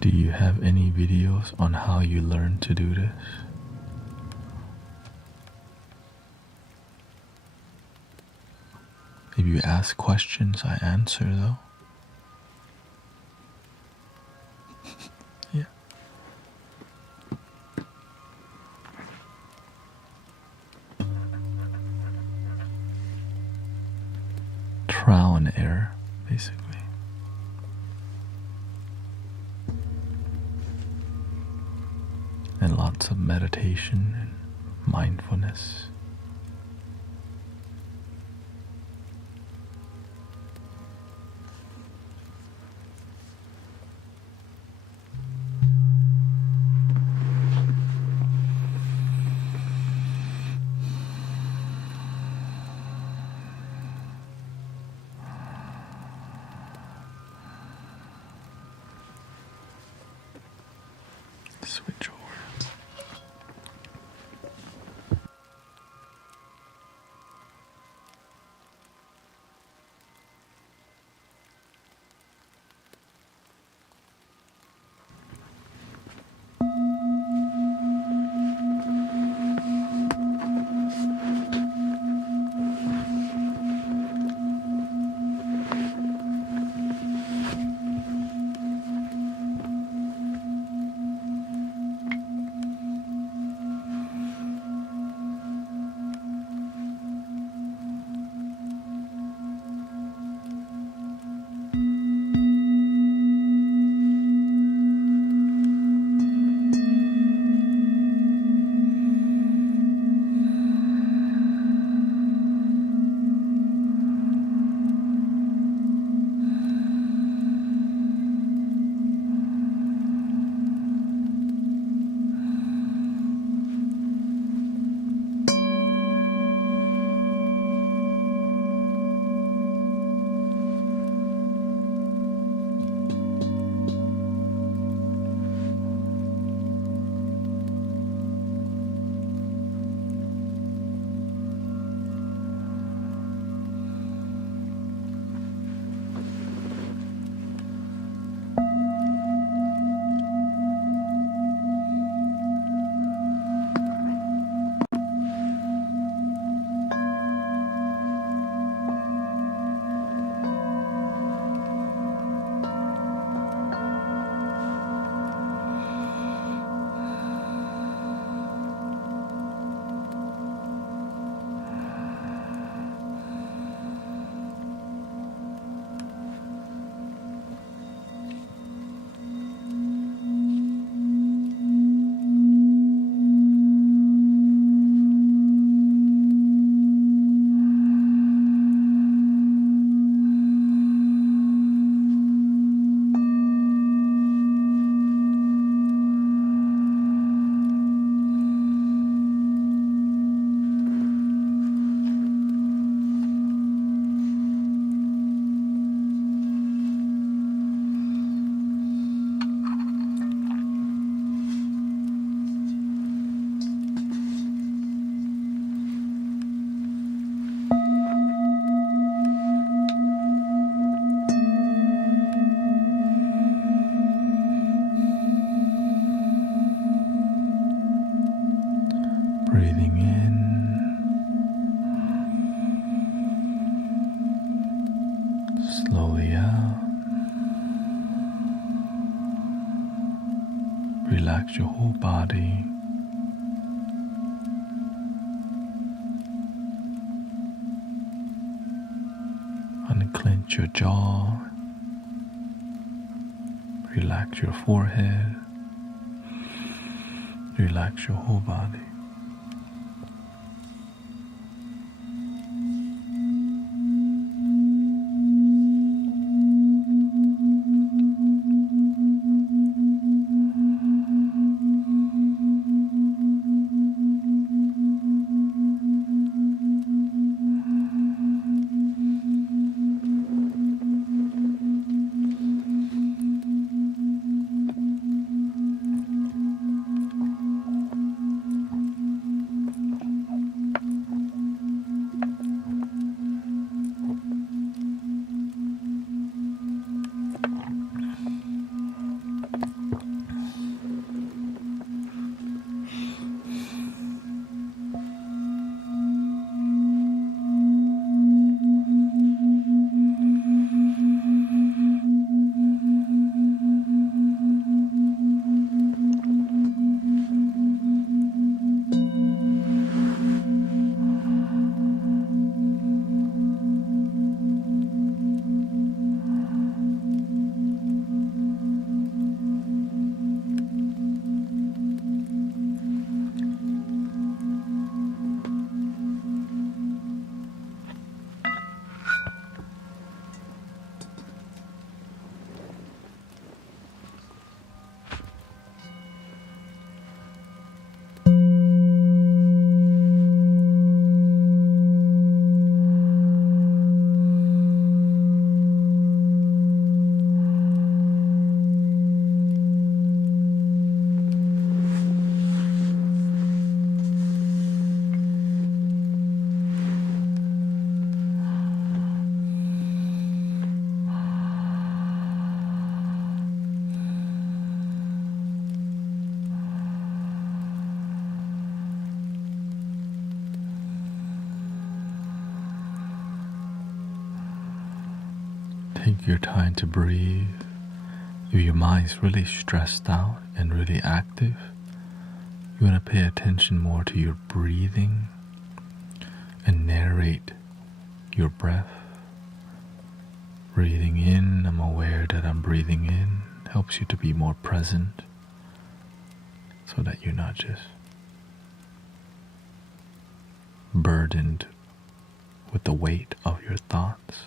Do you have any videos on how you learn to do this? If you ask questions, I answer though. Yeah. Trial and error, basically. And lots of meditation and mindfulness. Switch over. Slowly out. Relax your whole body. Unclench your jaw. Relax your forehead. Relax your whole body. Take your time to breathe. If your mind's really stressed out and really active, you want to pay attention more to your breathing and narrate your breath. Breathing in, I'm aware that I'm breathing in, helps you to be more present so that you're not just burdened with the weight of your thoughts.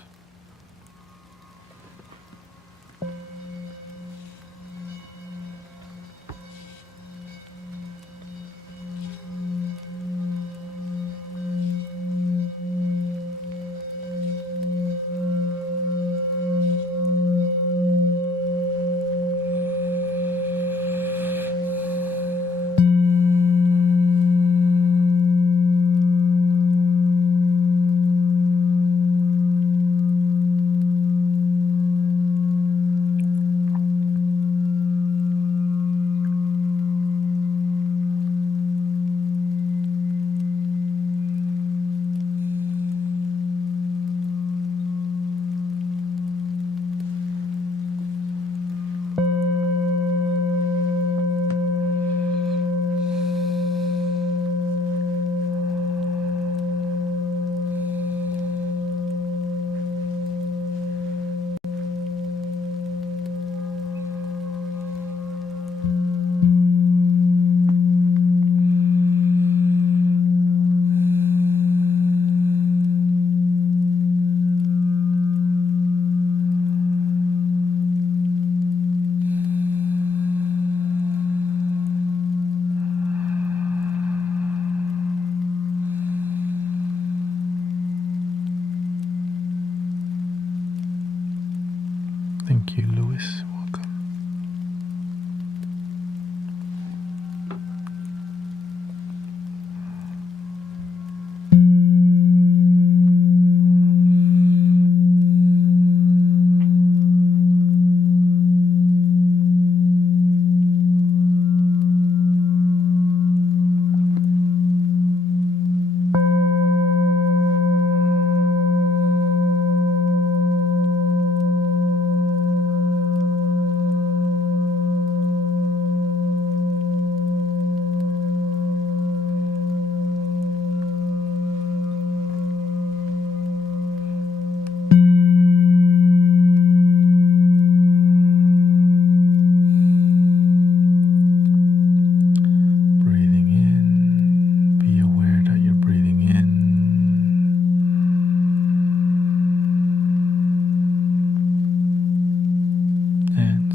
Thank you, Louis. Welcome.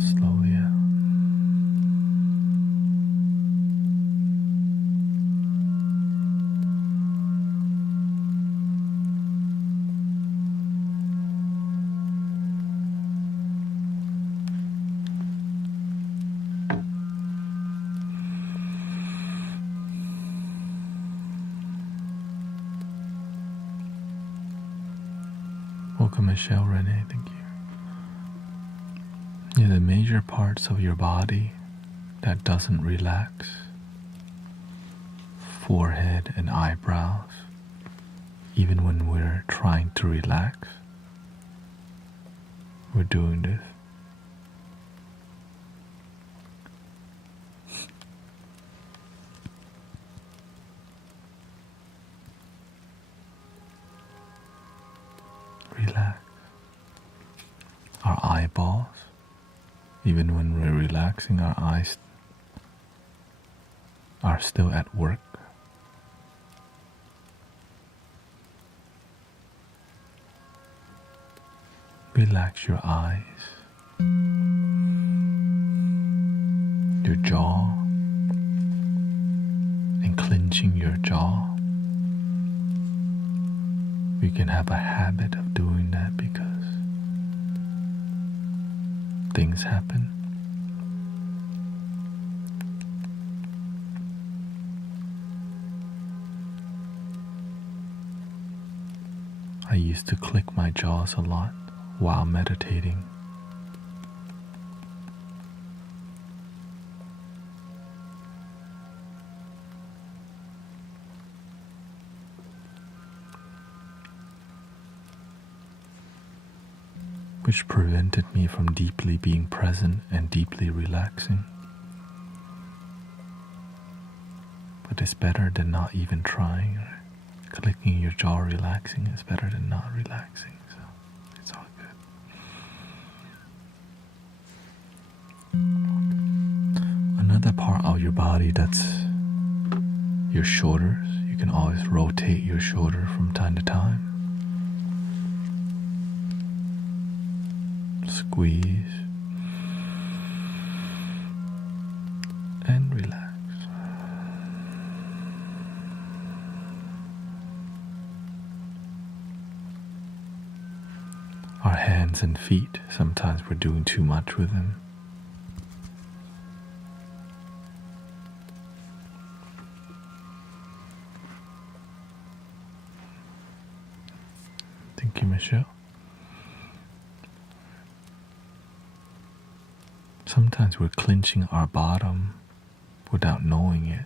slowly out. Welcome, Michelle Renee, thank you. Yeah, the major parts of your body that doesn't relax, forehead and eyebrows, even when we're trying to relax, we're doing this. Relax. Our eyeballs, even when we're relaxing, our eyes are still at work. Relax your eyes, your jaw, and clenching your jaw. We can have a habit of doing that because things happen. I used to click my jaws a lot while meditating. Which prevented me from deeply being present and deeply relaxing. But it's better than not even trying. Right? Clicking your jaw relaxing is better than not relaxing, so it's all good. Another part of your body that's your shoulders. You can always rotate your shoulder from time to time. Squeeze and relax. Our hands and feet, sometimes we're doing too much with them. Thank you, Michelle. Sometimes we're clenching our bottom without knowing it.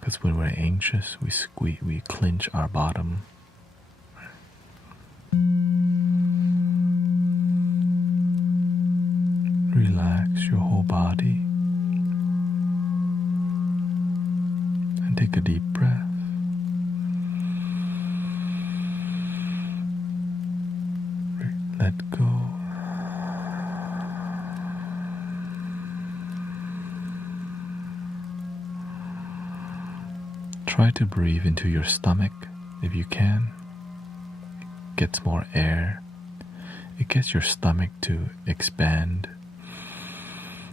Because when we're anxious, we clench our bottom. Relax your whole body and take a deep breath. Let go. Try to breathe into your stomach if you can. It gets more air. It gets your stomach to expand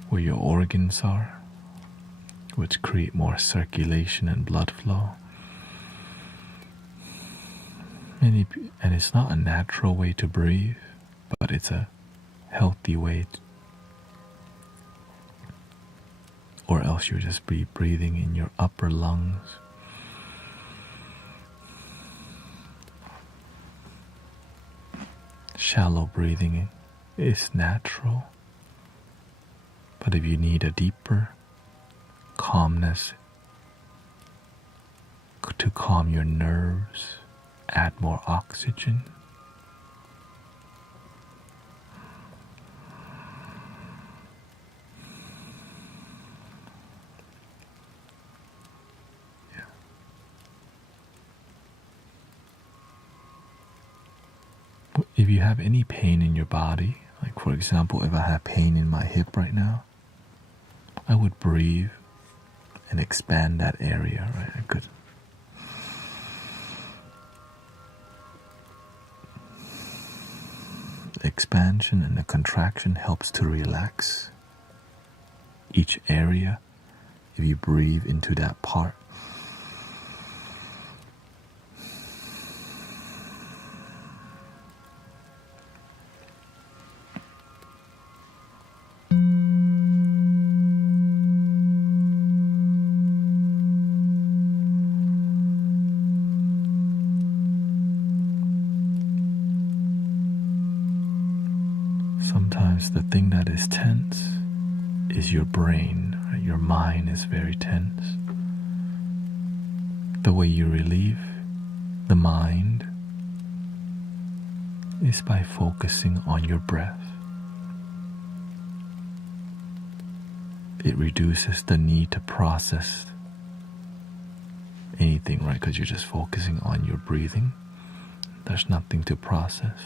where your organs are, which create more circulation and blood flow. And it's not a natural way to breathe, but it's a healthy way or else you'll just be breathing in your upper lungs. Shallow breathing is natural, but if you need a deeper calmness to calm your nerves, add more oxygen. If you have any pain in your body, like for example, if I have pain in my hip right now, I would breathe and expand that area, right? I could expansion and the contraction helps to relax each area. If you breathe into that part, sometimes the thing that is tense is your brain, right? Your mind is very tense. The way you relieve the mind is by focusing on your breath. It reduces the need to process anything, right? Because you're just focusing on your breathing. There's nothing to process.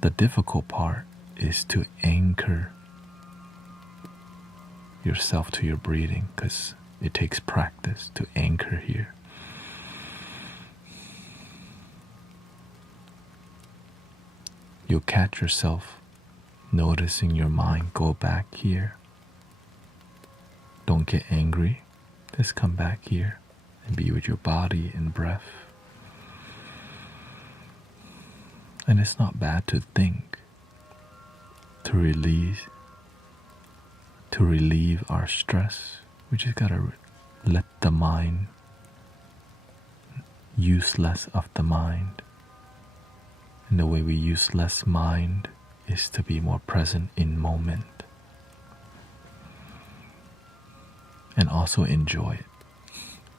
The difficult part is to anchor yourself to your breathing, because it takes practice to anchor here. You'll catch yourself noticing your mind go back here. Don't get angry. Just come back here and be with your body and breath. And it's not bad to think, to relieve our stress. We just gotta let the mind use less of the mind. And the way we use less mind is to be more present in moment. And also enjoy it.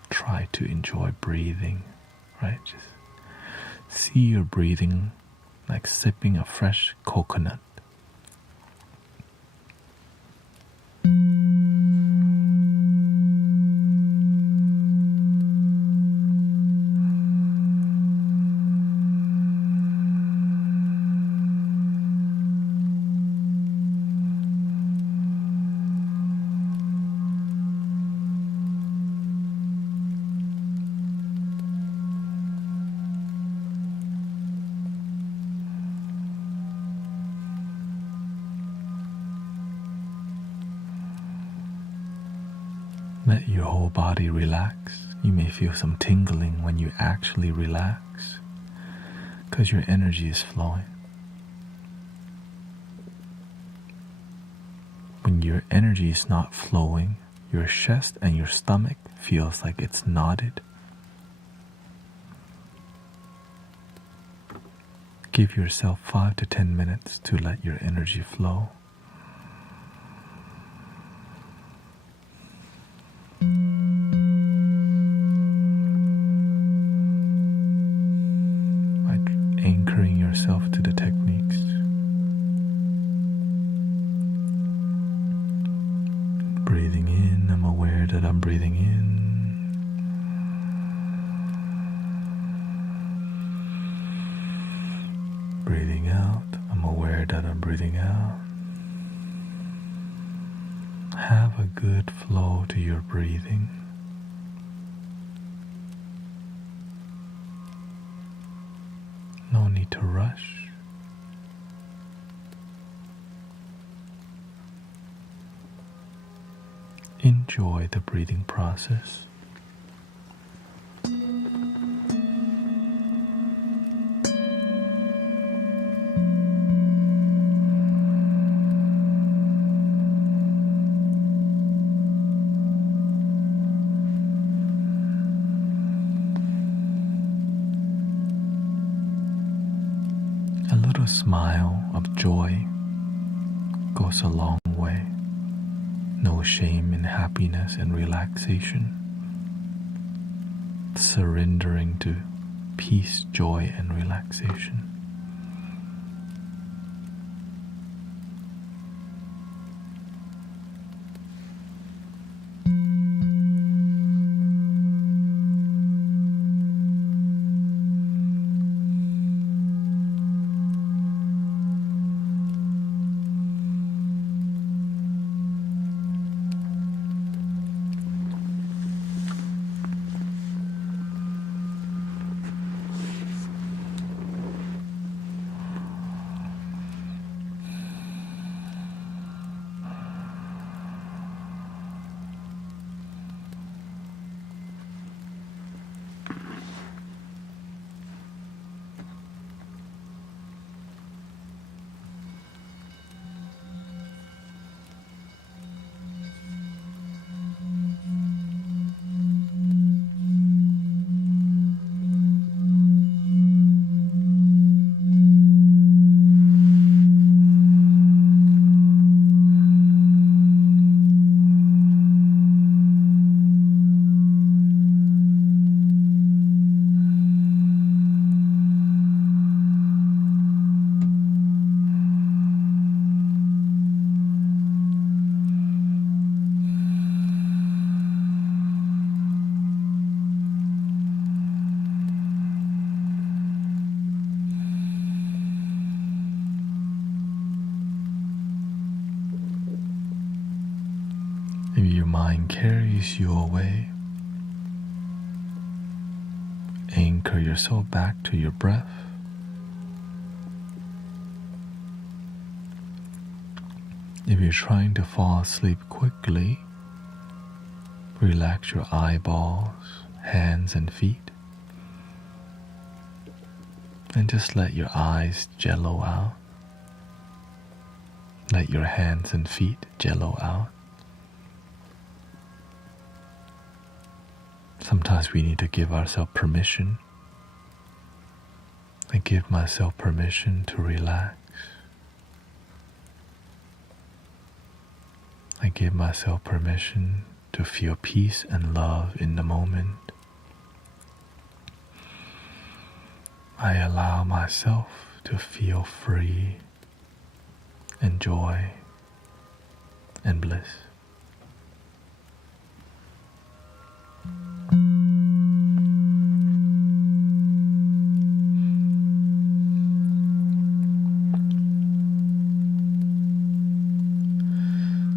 Try to enjoy breathing, right? Just see your breathing like sipping a fresh coconut. Let your whole body relax. You may feel some tingling when you actually relax, because your energy is flowing. When your energy is not flowing, your chest and your stomach feels like it's knotted. Give yourself 5 to 10 minutes to let your energy flow. Anchoring yourself to the techniques. Breathing in, I'm aware that I'm breathing in. Breathing out, I'm aware that I'm breathing out. Have a good flow to your breathing. No need to rush. Enjoy the breathing process. A little smile of joy goes a long way. No shame in happiness and relaxation. Surrendering to peace, joy, and relaxation. mind carries you away, anchor yourself back to your breath. If you're trying to fall asleep quickly, relax your eyeballs, hands and feet, and just let your eyes jello out. Let your hands and feet jello out. Sometimes we need to give ourselves permission. I give myself permission to relax. I give myself permission to feel peace and love in the moment. I allow myself to feel free and joy and bliss.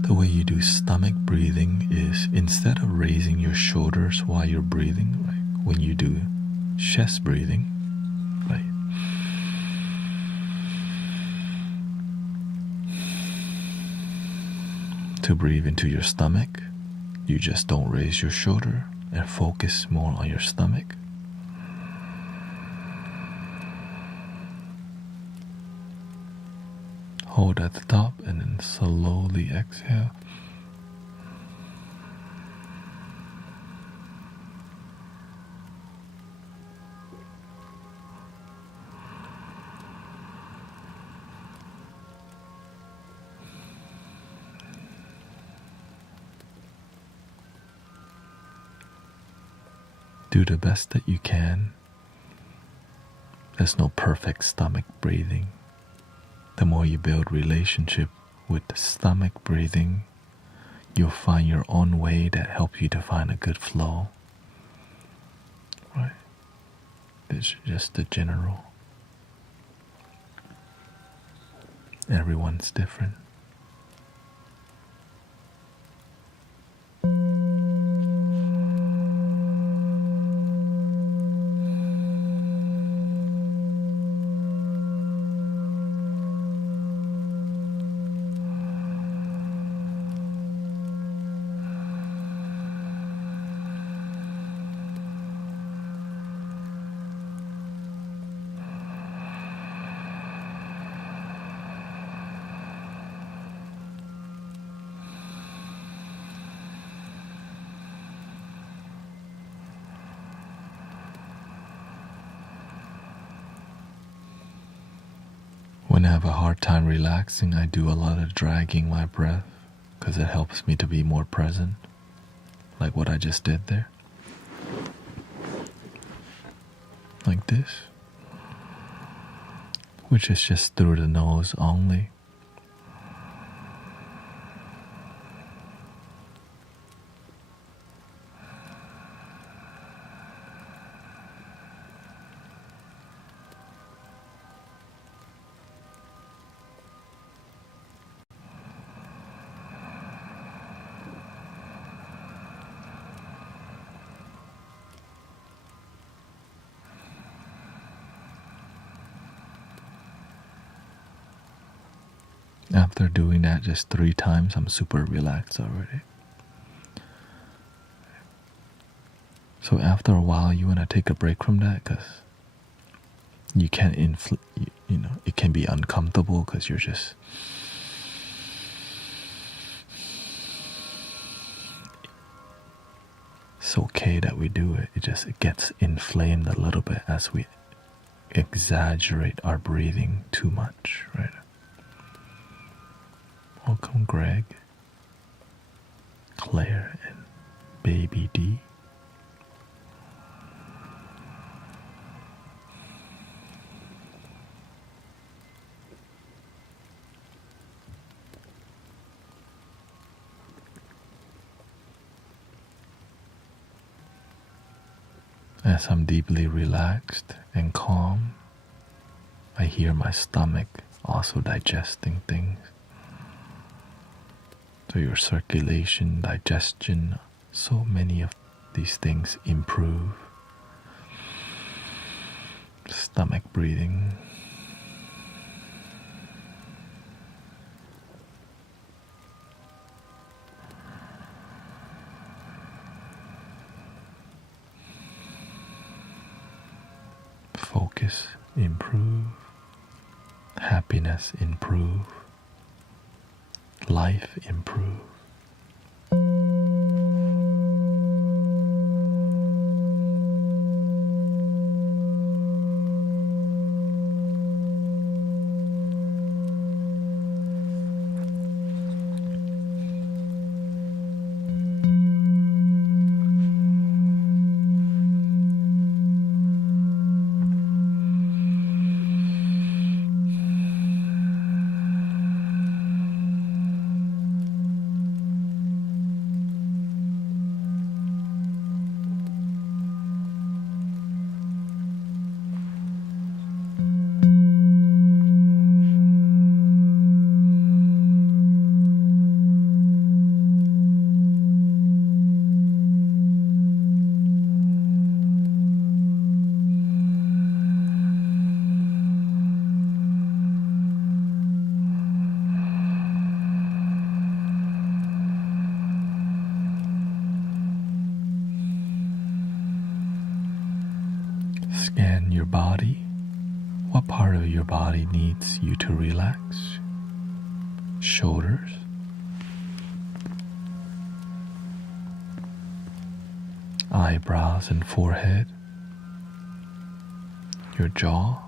The way you do stomach breathing is instead of raising your shoulders while you're breathing, like when you do chest breathing, right? To breathe into your stomach, you just don't raise your shoulder and focus more on your stomach. Hold at the top and then slowly exhale. Do the best that you can. There's no perfect stomach breathing. The more you build relationship with the stomach breathing, you'll find your own way that helps you to find a good flow. Right? It's just the general. Everyone's different. When I have a hard time relaxing, I do a lot of dragging my breath because it helps me to be more present, like what I just did there. Like this, which is just through the nose only. After doing that just 3 times, I'm super relaxed already. So after a while, you want to take a break from that because you can't you know, it can be uncomfortable because you're just it's okay that we do it. It gets inflamed a little bit as we exaggerate our breathing too much, right? Welcome, Greg, Claire, and Baby D. As I'm deeply relaxed and calm, I hear my stomach also digesting things. So your circulation, digestion, so many of these things improve. Stomach breathing. Focus improve. Happiness improve. Life improve. Scan your body. What part of your body needs you to relax? Shoulders, eyebrows and forehead, your jaw,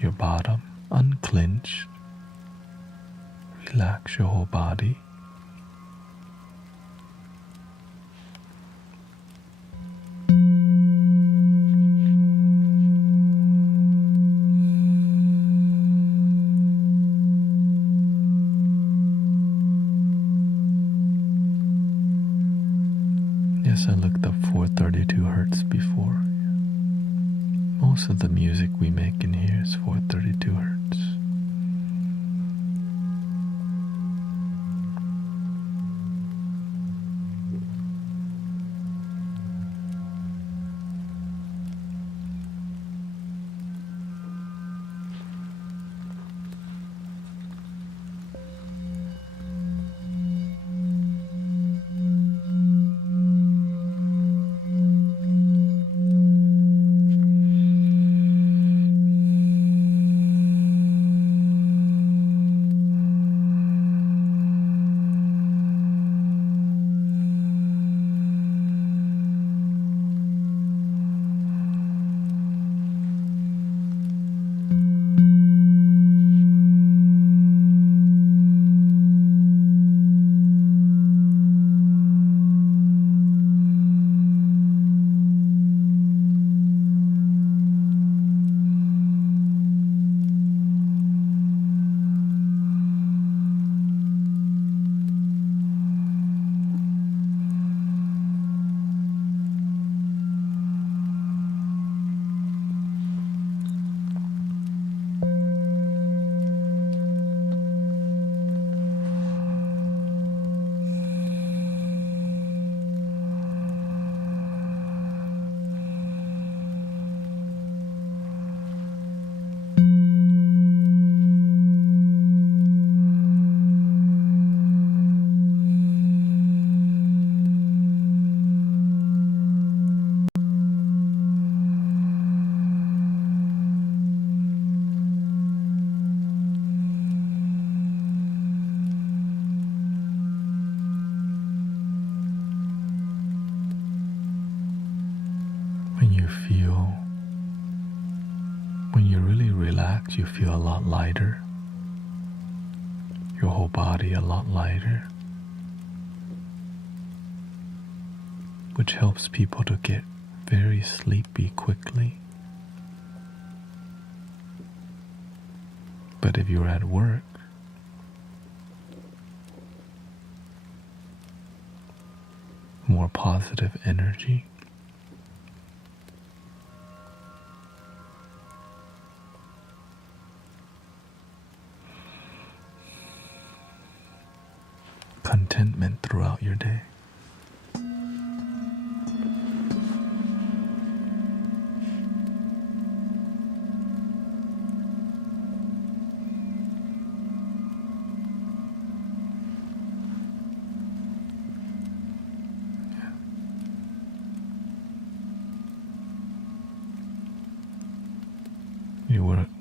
your bottom, unclench. Relax your whole body. Yes, I looked up 432 hertz before. Most of the music we make in here is 432 hertz. When you really relax, you feel a lot lighter. Your whole body a lot lighter, which helps people to get very sleepy quickly. But if you're at work, more positive energy. contentment throughout your day.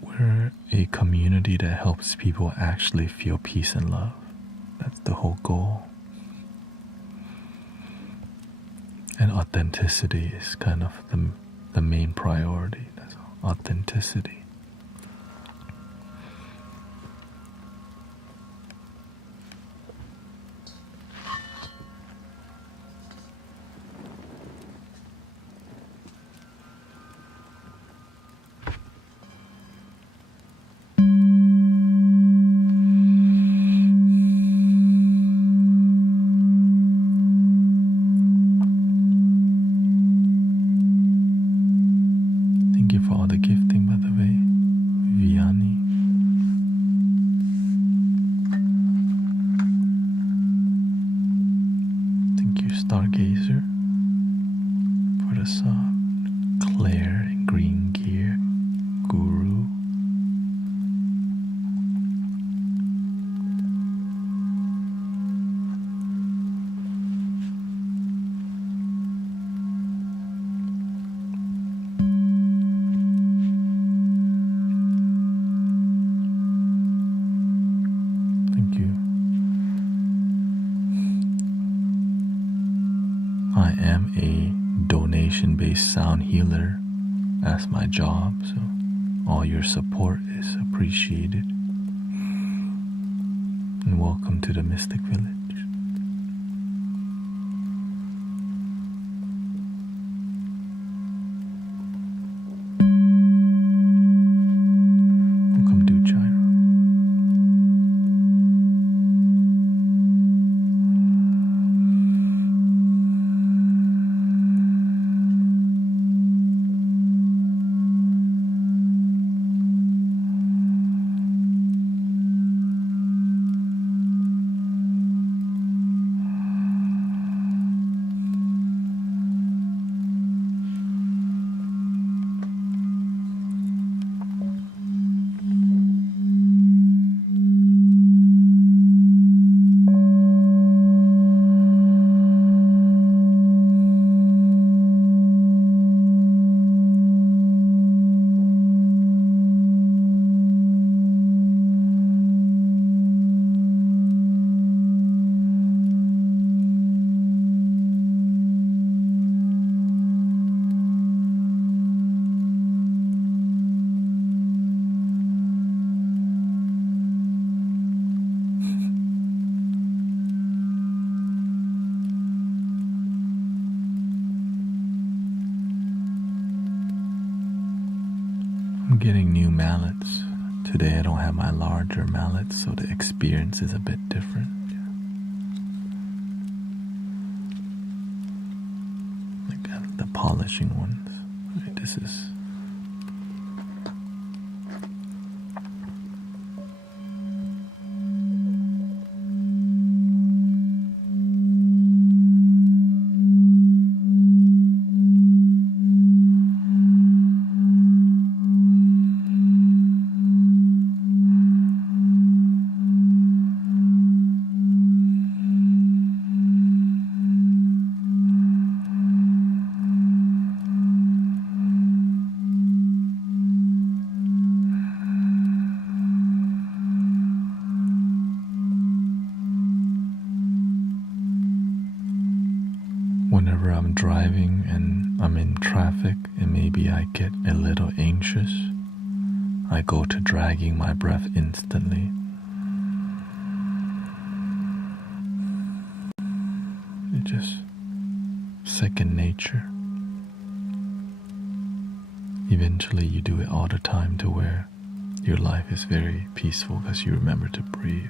We're a community that helps people actually feel peace and love. That's the whole goal. And authenticity is kind of the main priority. That's authenticity. Thank you for all the gifting, by the way, Vianney. Thank you, Stargazer, for the sub. Claire in green gear, Guru. Thank you. I am a donation-based sound healer as my job, so all your support is appreciated. And welcome to the Mystic Village. Welcome to China. I'm getting new mallets. Today I don't have my larger mallets, so the experience is a bit different. Like the polishing ones. Right, this is whenever I'm driving and I'm in traffic and maybe I get a little anxious, I go to dragging my breath instantly. It's just second nature. Eventually you do it all the time to where your life is very peaceful because you remember to breathe.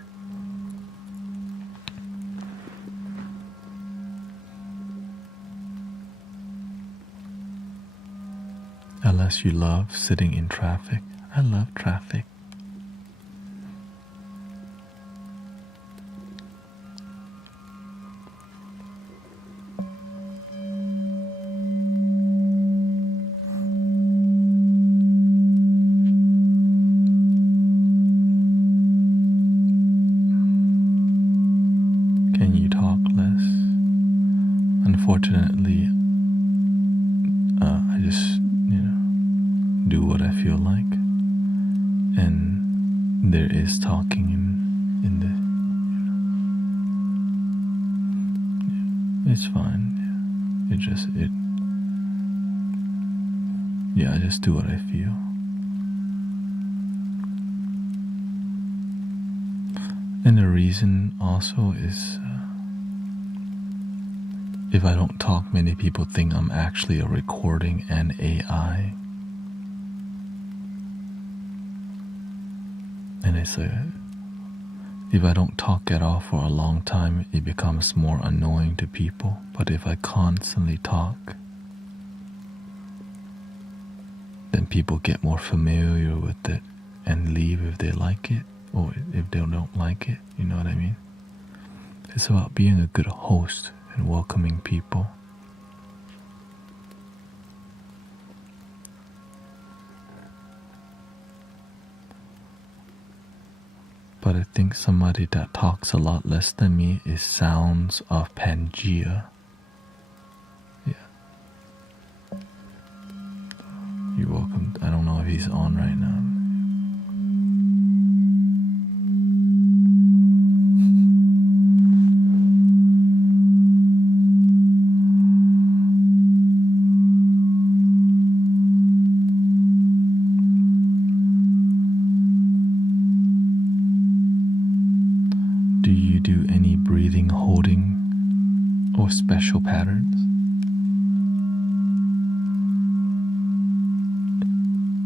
Unless you love sitting in traffic. I love traffic. unfortunately, I just, do what I feel like. And there is talking in the, it's fine. Yeah. I just do what I feel. And the reason also is if I don't talk, many people think I'm actually a recording and AI. And it's if I don't talk at all for a long time, it becomes more annoying to people. But if I constantly talk, then people get more familiar with it and leave if they like it or if they don't like it. You know what I mean? It's about being a good host and welcoming people. But I think somebody that talks a lot less than me is Sounds of Pangea. Yeah. You're welcome. I don't know if he's on right now. Do you do any breathing, holding, or special patterns?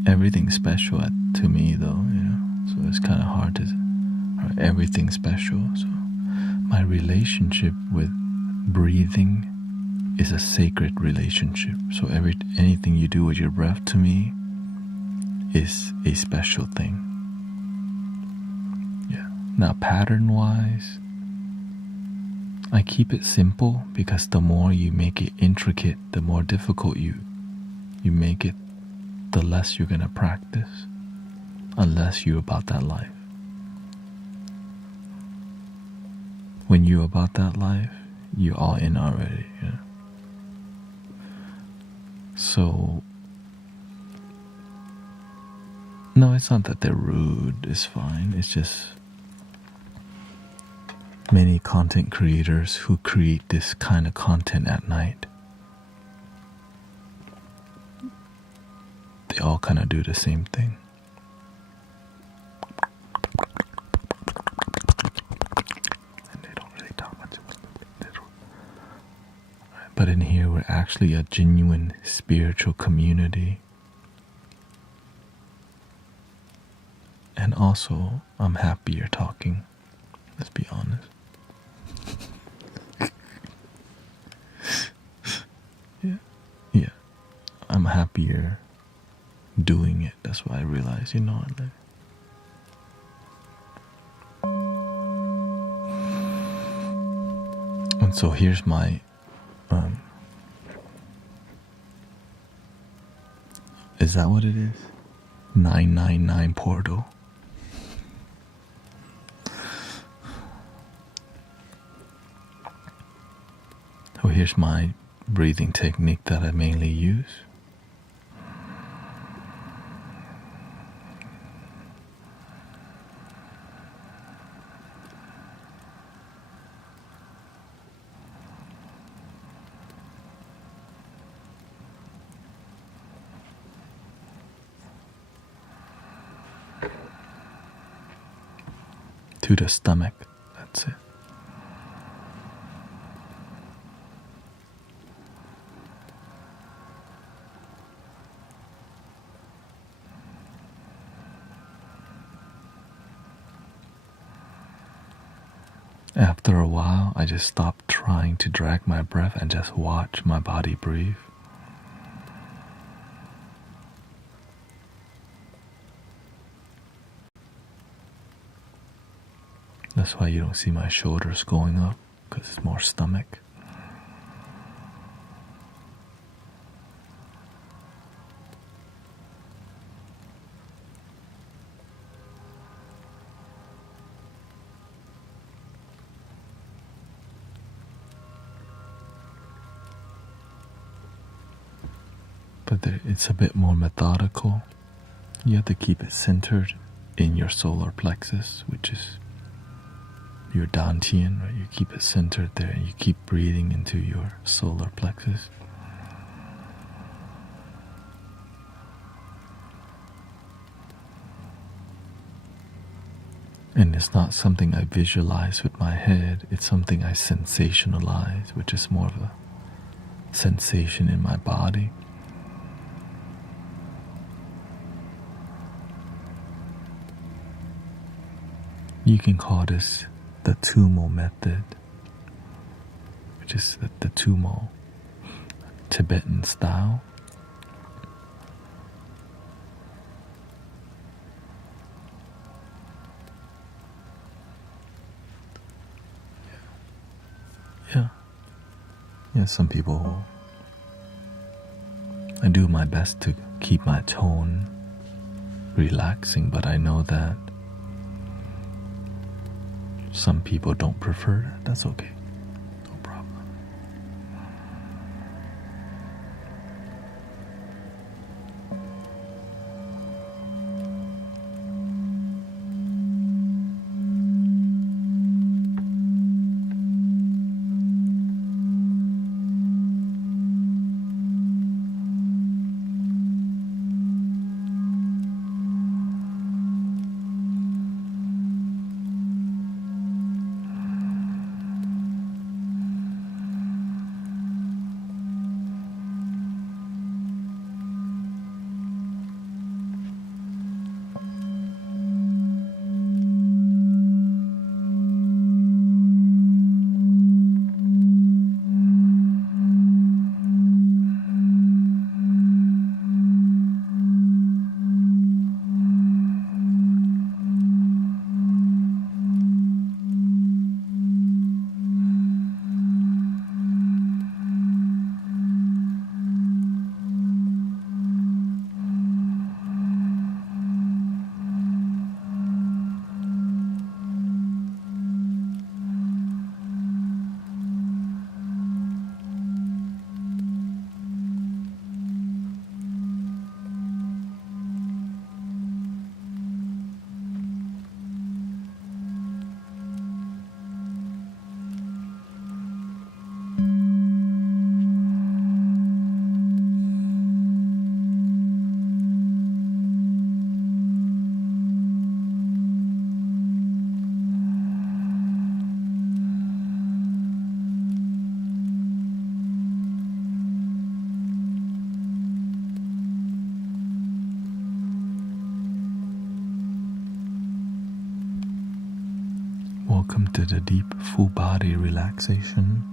Everything's special to me, though, so it's kind of hard to. Everything's special. So my relationship with breathing is a sacred relationship. So anything you do with your breath to me is a special thing. Yeah. Now, pattern-wise, I keep it simple because the more you make it intricate, the more difficult you make it, the less you're gonna practice, unless you're about that life. When you're about that life, you're all in already. So, no, it's not that they're rude. It's fine. It's just many content creators who create this kind of content at night, they all kind of do the same thing. And they don't really talk much. But in here, we're actually a genuine spiritual community. And also, I'm happy you're talking. Let's be honest. Yeah. I'm happier doing it. That's why I realized, And so here's my is that what it is? 999 portal. So here's my breathing technique that I mainly use. To the stomach. That's it. After a while, I just stopped trying to drag my breath and just watch my body breathe. That's why you don't see my shoulders going up, because it's more stomach. but it's a bit more methodical. You have to keep it centered in your solar plexus, which is your dantian, right? You keep it centered there and you keep breathing into your solar plexus. And it's not something I visualize with my head, it's something I sensationalize, which is more of a sensation in my body. You can call this the Tumo method, which is the Tumo Tibetan style. Yeah, some people, I do my best to keep my tone relaxing, but I know that some people don't prefer that. That's okay. No problem. Welcome to the deep full body relaxation.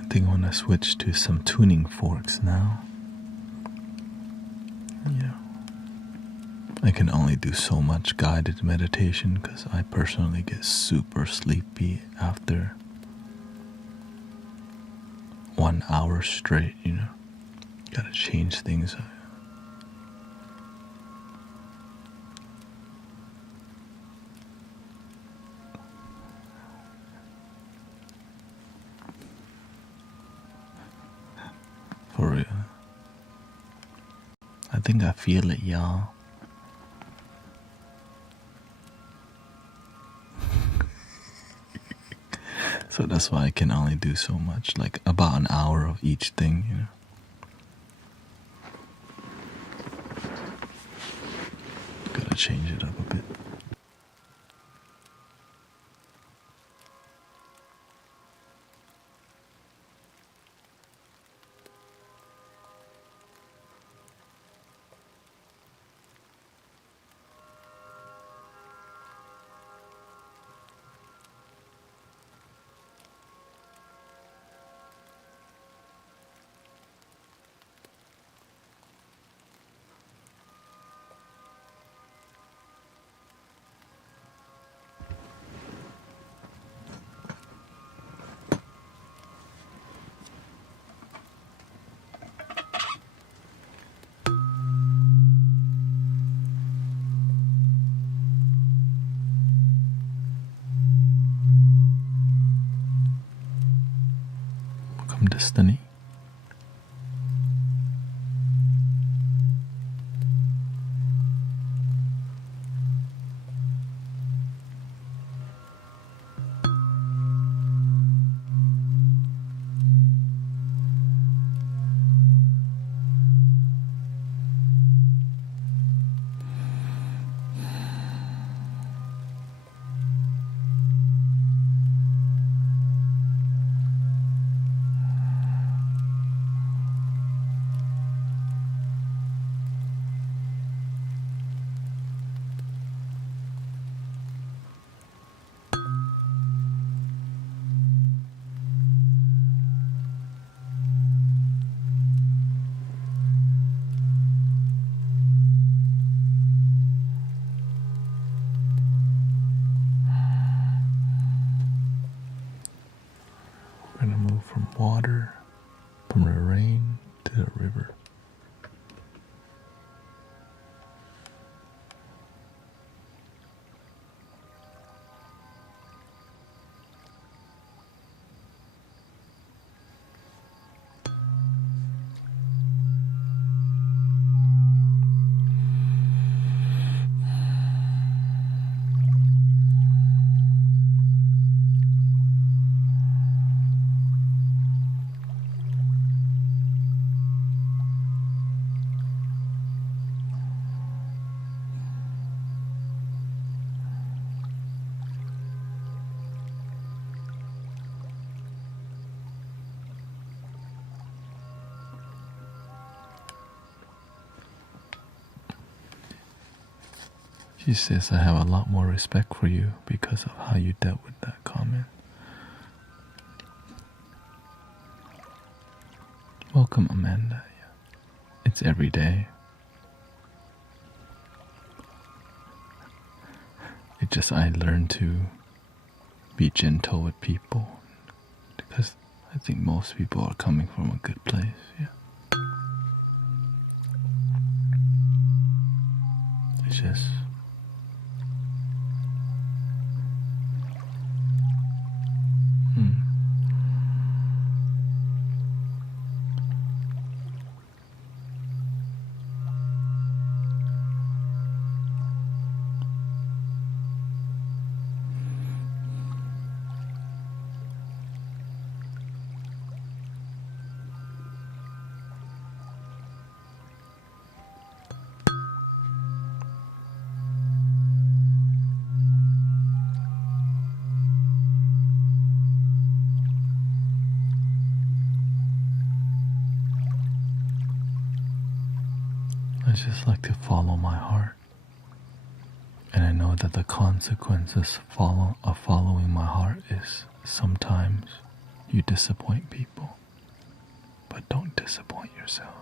I think I want to switch to some tuning forks now. Yeah. I can only do so much guided meditation because I personally get super sleepy after 1 hour straight, Gotta change things up. For real. I think I feel it, y'all. So that's why I can only do so much, like about an hour of each thing, you know. Gotta change it up a bit. Destiny. We're gonna move from water, from the rain to the river. She says, I have a lot more respect for you because of how you dealt with that comment. Welcome, Amanda. It's every day. It just, I learned to be gentle with people because I think most people are coming from a good place, yeah. It's just, I just like to follow my heart. And I know that the consequences of following my heart is sometimes you disappoint people, but don't disappoint yourself.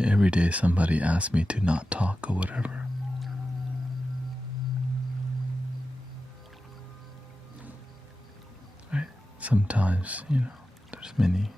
Every day somebody asks me to not talk or whatever. Right? Sometimes, there's many.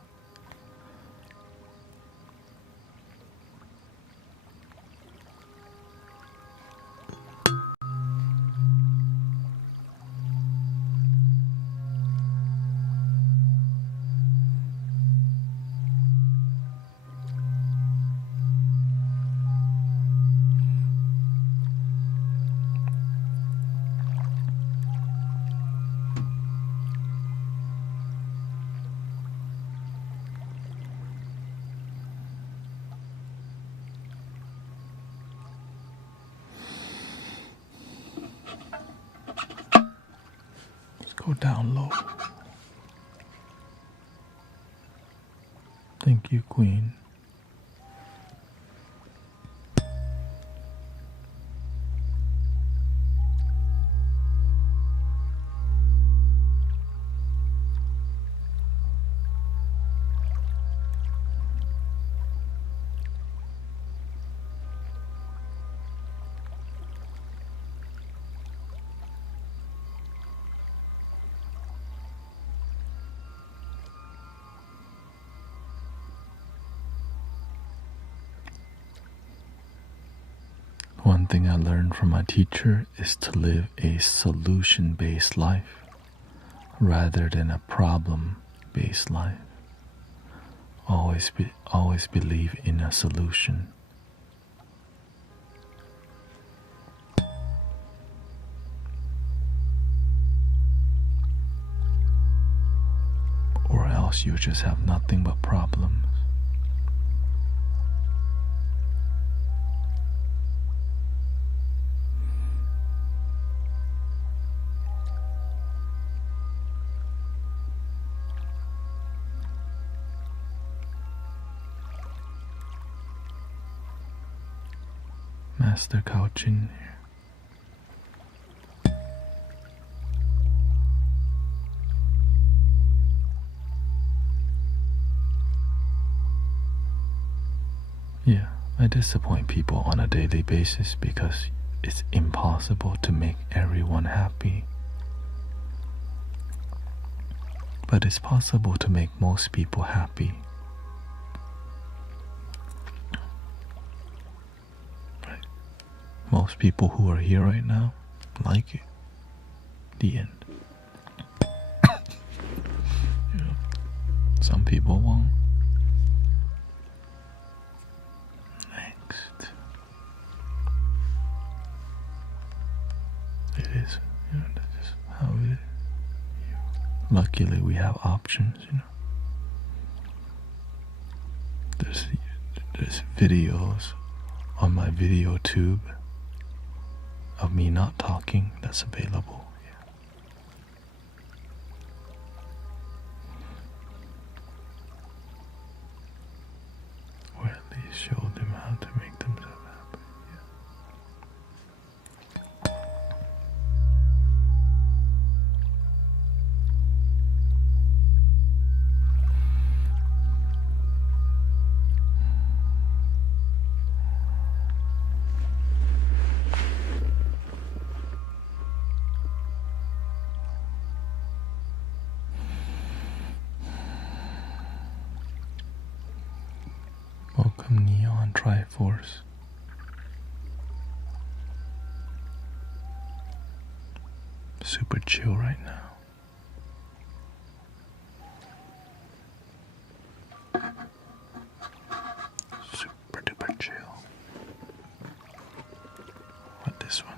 Go down low. Thank you, Queen. One thing I learned from my teacher is to live a solution-based life rather than a problem-based life. Always believe in a solution. Or else you just have nothing but problems. Master Couchin here. Yeah, I disappoint people on a daily basis because it's impossible to make everyone happy. But it's possible to make most people happy. Most people who are here right now like it. The end. Some people won't. Next. It is, that's just how it is. Luckily we have options, There's videos on my video tube of me not talking that's available. Or at least show them how to make themselves happy. Welcome Neon Triforce. Super chill right now. Super duper chill. What this one?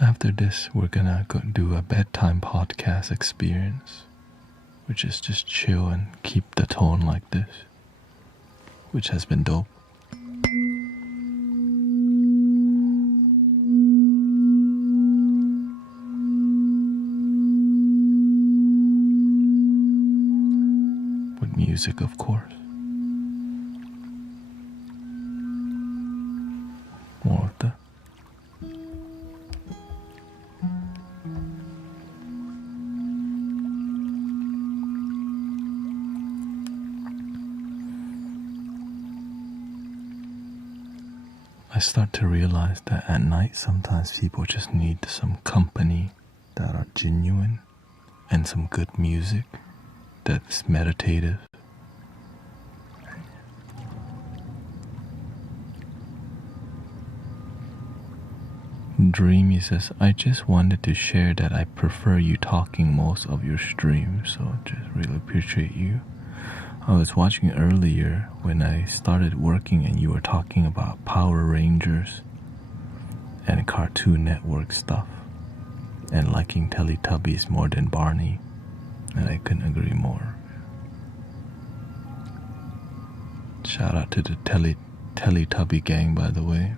After this, we're gonna go do a bedtime podcast experience, which is just chill and keep the tone like this. which has been dope. With music, of course. More of that. I start to realize that at night sometimes people just need some company that are genuine and some good music that's meditative. Dreamy says, I just wanted to share that I prefer you talking most of your streams, so just really appreciate you. I was watching earlier when I started working and you were talking about Power Rangers and Cartoon Network stuff and liking Teletubbies more than Barney, and I couldn't agree more. Shout out to the Teletubby gang, by the way.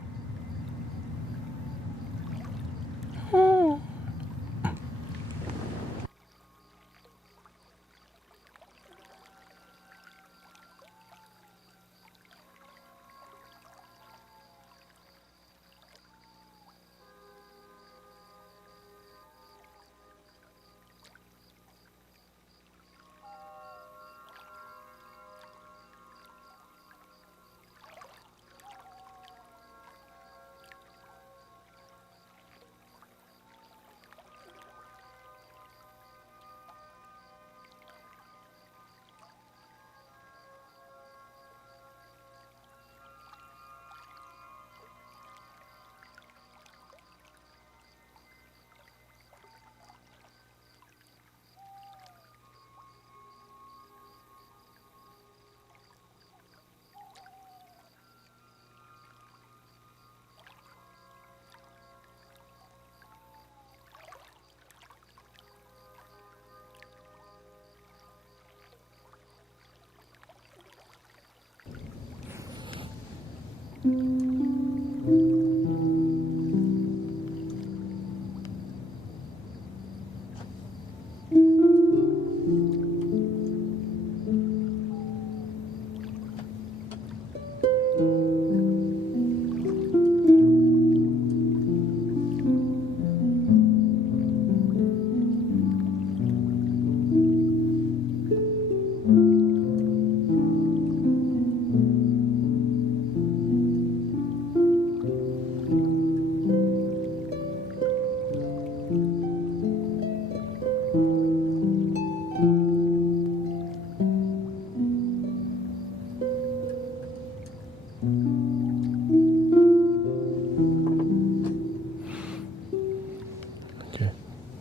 Okay,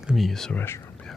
let me use the restroom. Yeah.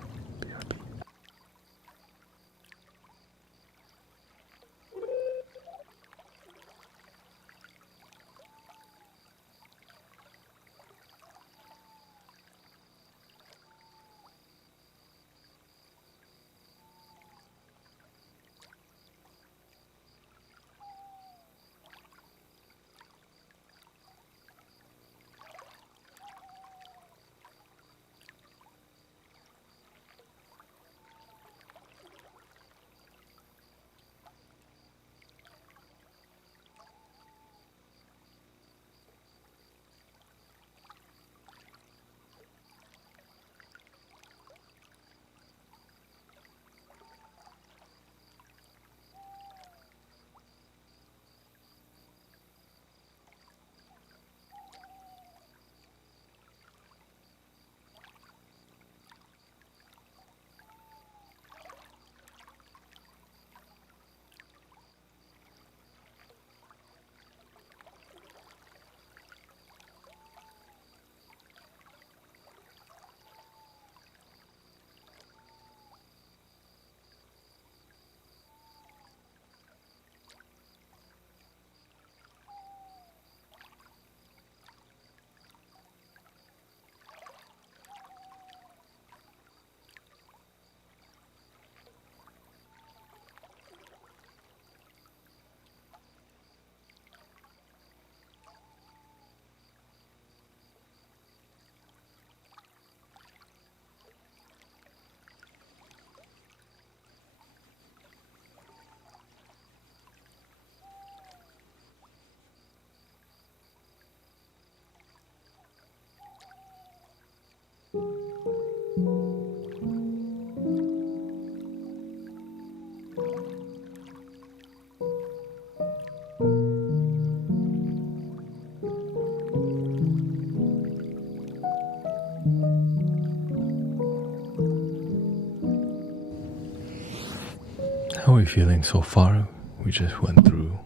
How are you feeling so far? We just went through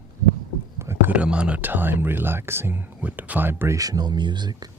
a good amount of time relaxing with vibrational music.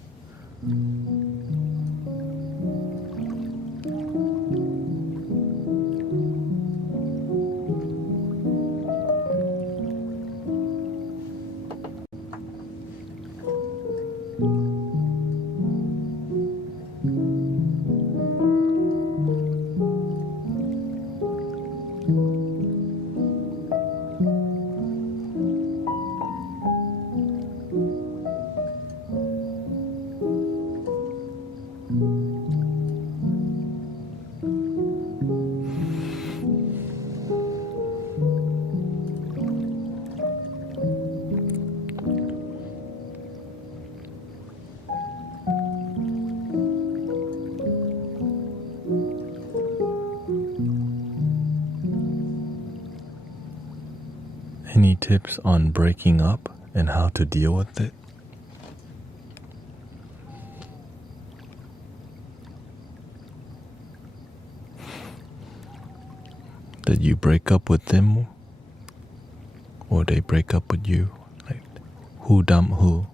Any tips on breaking up and how to deal with it? Did you break up with them or they break up with you? Like, who dumped who?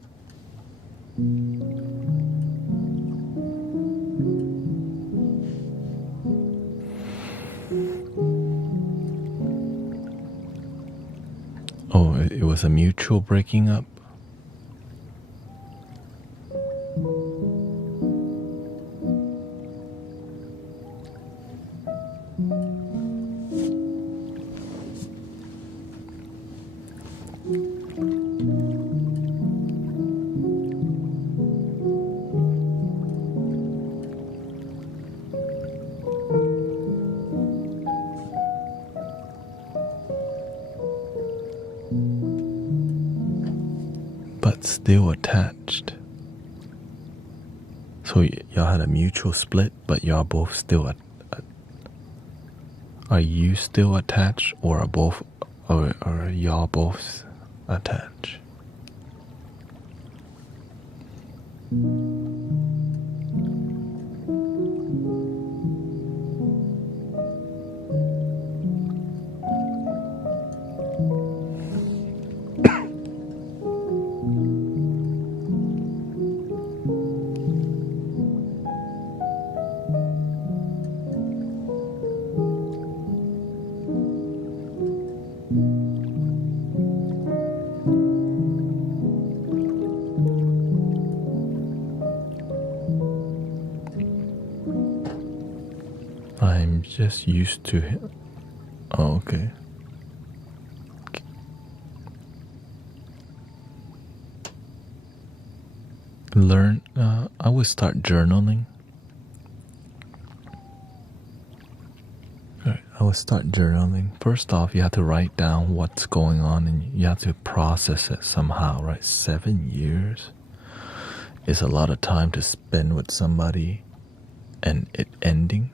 Oh, it was a mutual breaking up? But still attached. So y'all had a mutual split, but y'all both still are you still attached, or are y'all both attached? I'm just used to him. Oh, okay. I would start journaling. Alright, I would start journaling. First off, you have to write down what's going on and you have to process it somehow, right? 7 years is a lot of time to spend with somebody and it ending.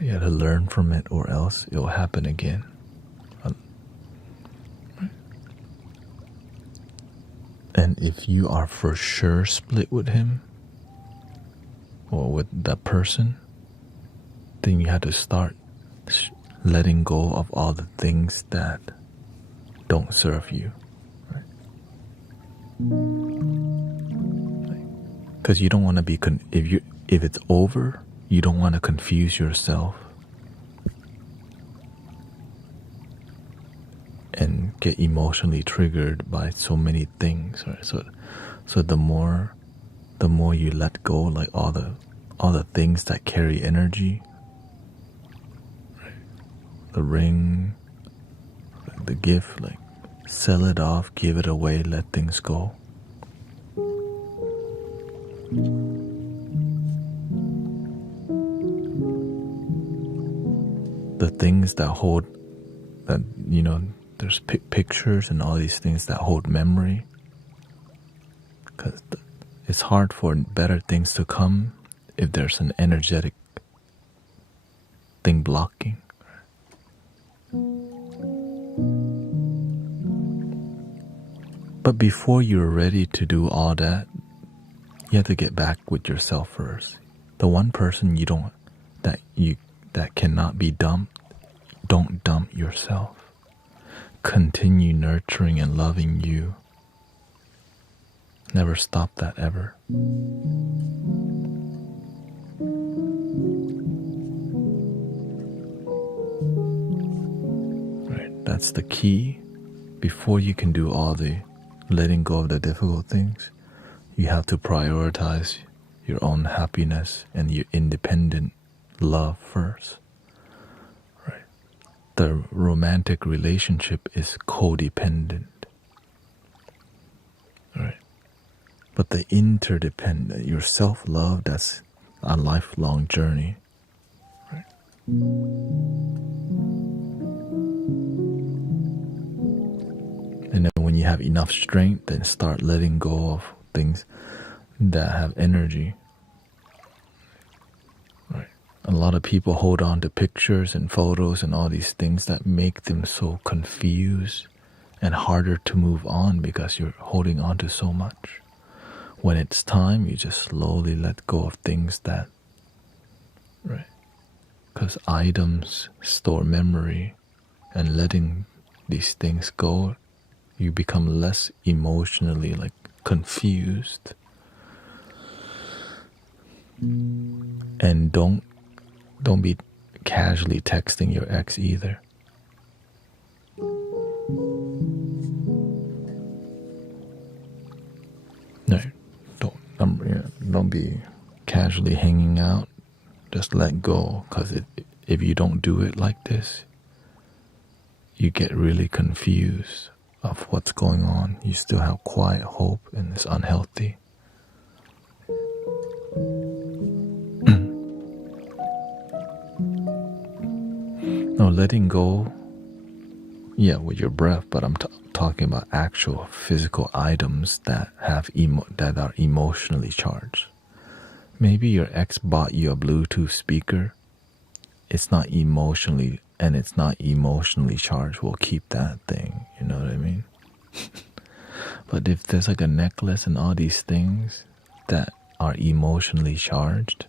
You have to learn from it or else it will happen again. And if you are for sure split with him or with that person, then you have to start letting go of all the things that don't serve you. Because you don't want to be if it's over, you don't want to confuse yourself and get emotionally triggered by so many things, right? So the more you let go, like all the things that carry energy, right? The ring, the gift, like sell it off, give it away, let things go. The things that hold, that, you know, there's pictures and all these things that hold memory, because it's hard for better things to come if there's an energetic thing blocking. But before you're ready to do all that, you have to get back with yourself first. The one person that cannot be dumped Don't dump yourself. Continue nurturing and loving you. Never stop that ever. Right, that's the key. Before you can do all the letting go of the difficult things, you have to prioritize your own happiness and your independent love first. Right? The romantic relationship is codependent. Right? But the interdependent, your self-love, that's a lifelong journey. Right? And then when you have enough strength, then start letting go of things that have energy. Right? A lot of people hold on to pictures and photos and all these things that make them so confused and harder to move on because you're holding on to so much. When it's time, you just slowly let go of things that, right? Because items store memory, and letting these things go, you become less emotionally like confused. And don't be casually texting your ex either. No, don't be casually hanging out. Just let go, because if you don't do it like this, you get really confused of what's going on. You still have quiet hope, and it's unhealthy. No, letting go, yeah, with your breath, but I'm talking about actual physical items that have that are emotionally charged. Maybe your ex bought you a Bluetooth speaker. It's not emotionally charged. We'll keep that thing, you know what I mean? But if there's like a necklace and all these things that are emotionally charged,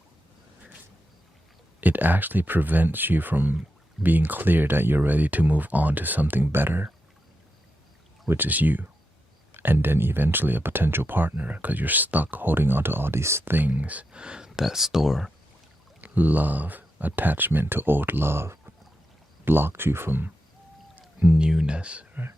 it actually prevents you from being clear that you're ready to move on to something better, which is you, and then eventually a potential partner, because you're stuck holding on to all these things that store love, attachment to old love, blocks you from newness, right?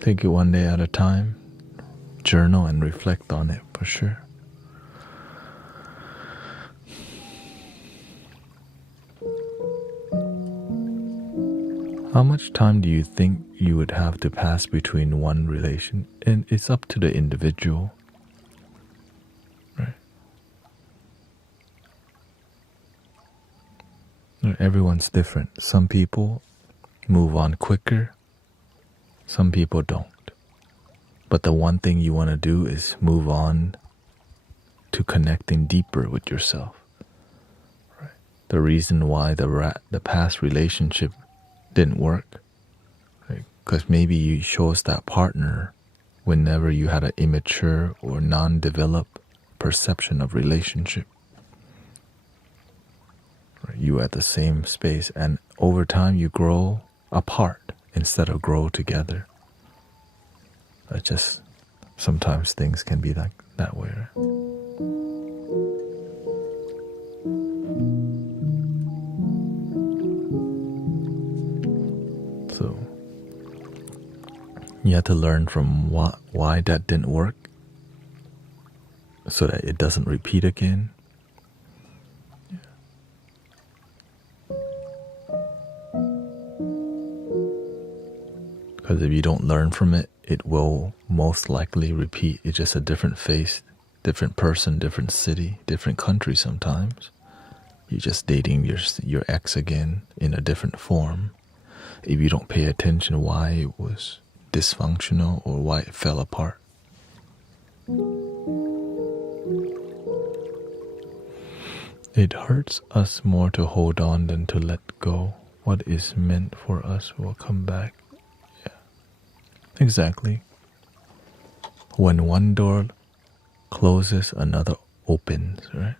Take it one day at a time, journal and reflect on it for sure. How much time do you think you would have to pass between one relation? And it's up to the individual, right? Everyone's different. Some people move on quicker. Some people don't. But the one thing you want to do is move on to connecting deeper with yourself. Right? The reason why the past relationship didn't work, because maybe you chose that partner whenever you had an immature or non-developed perception of relationship. Right? You were at the same space, and over time you grow apart instead of grow together. But just sometimes things can be like that way. Right? So you have to learn from why that didn't work, so that it doesn't repeat again. Because if you don't learn from it, it will most likely repeat. It's just a different face, different person, different city, different country sometimes. You're just dating your ex again in a different form. If you don't pay attention why it was dysfunctional or why it fell apart. It hurts us more to hold on than to let go. What is meant for us will come back. Yeah, exactly. When one door closes, another opens, right?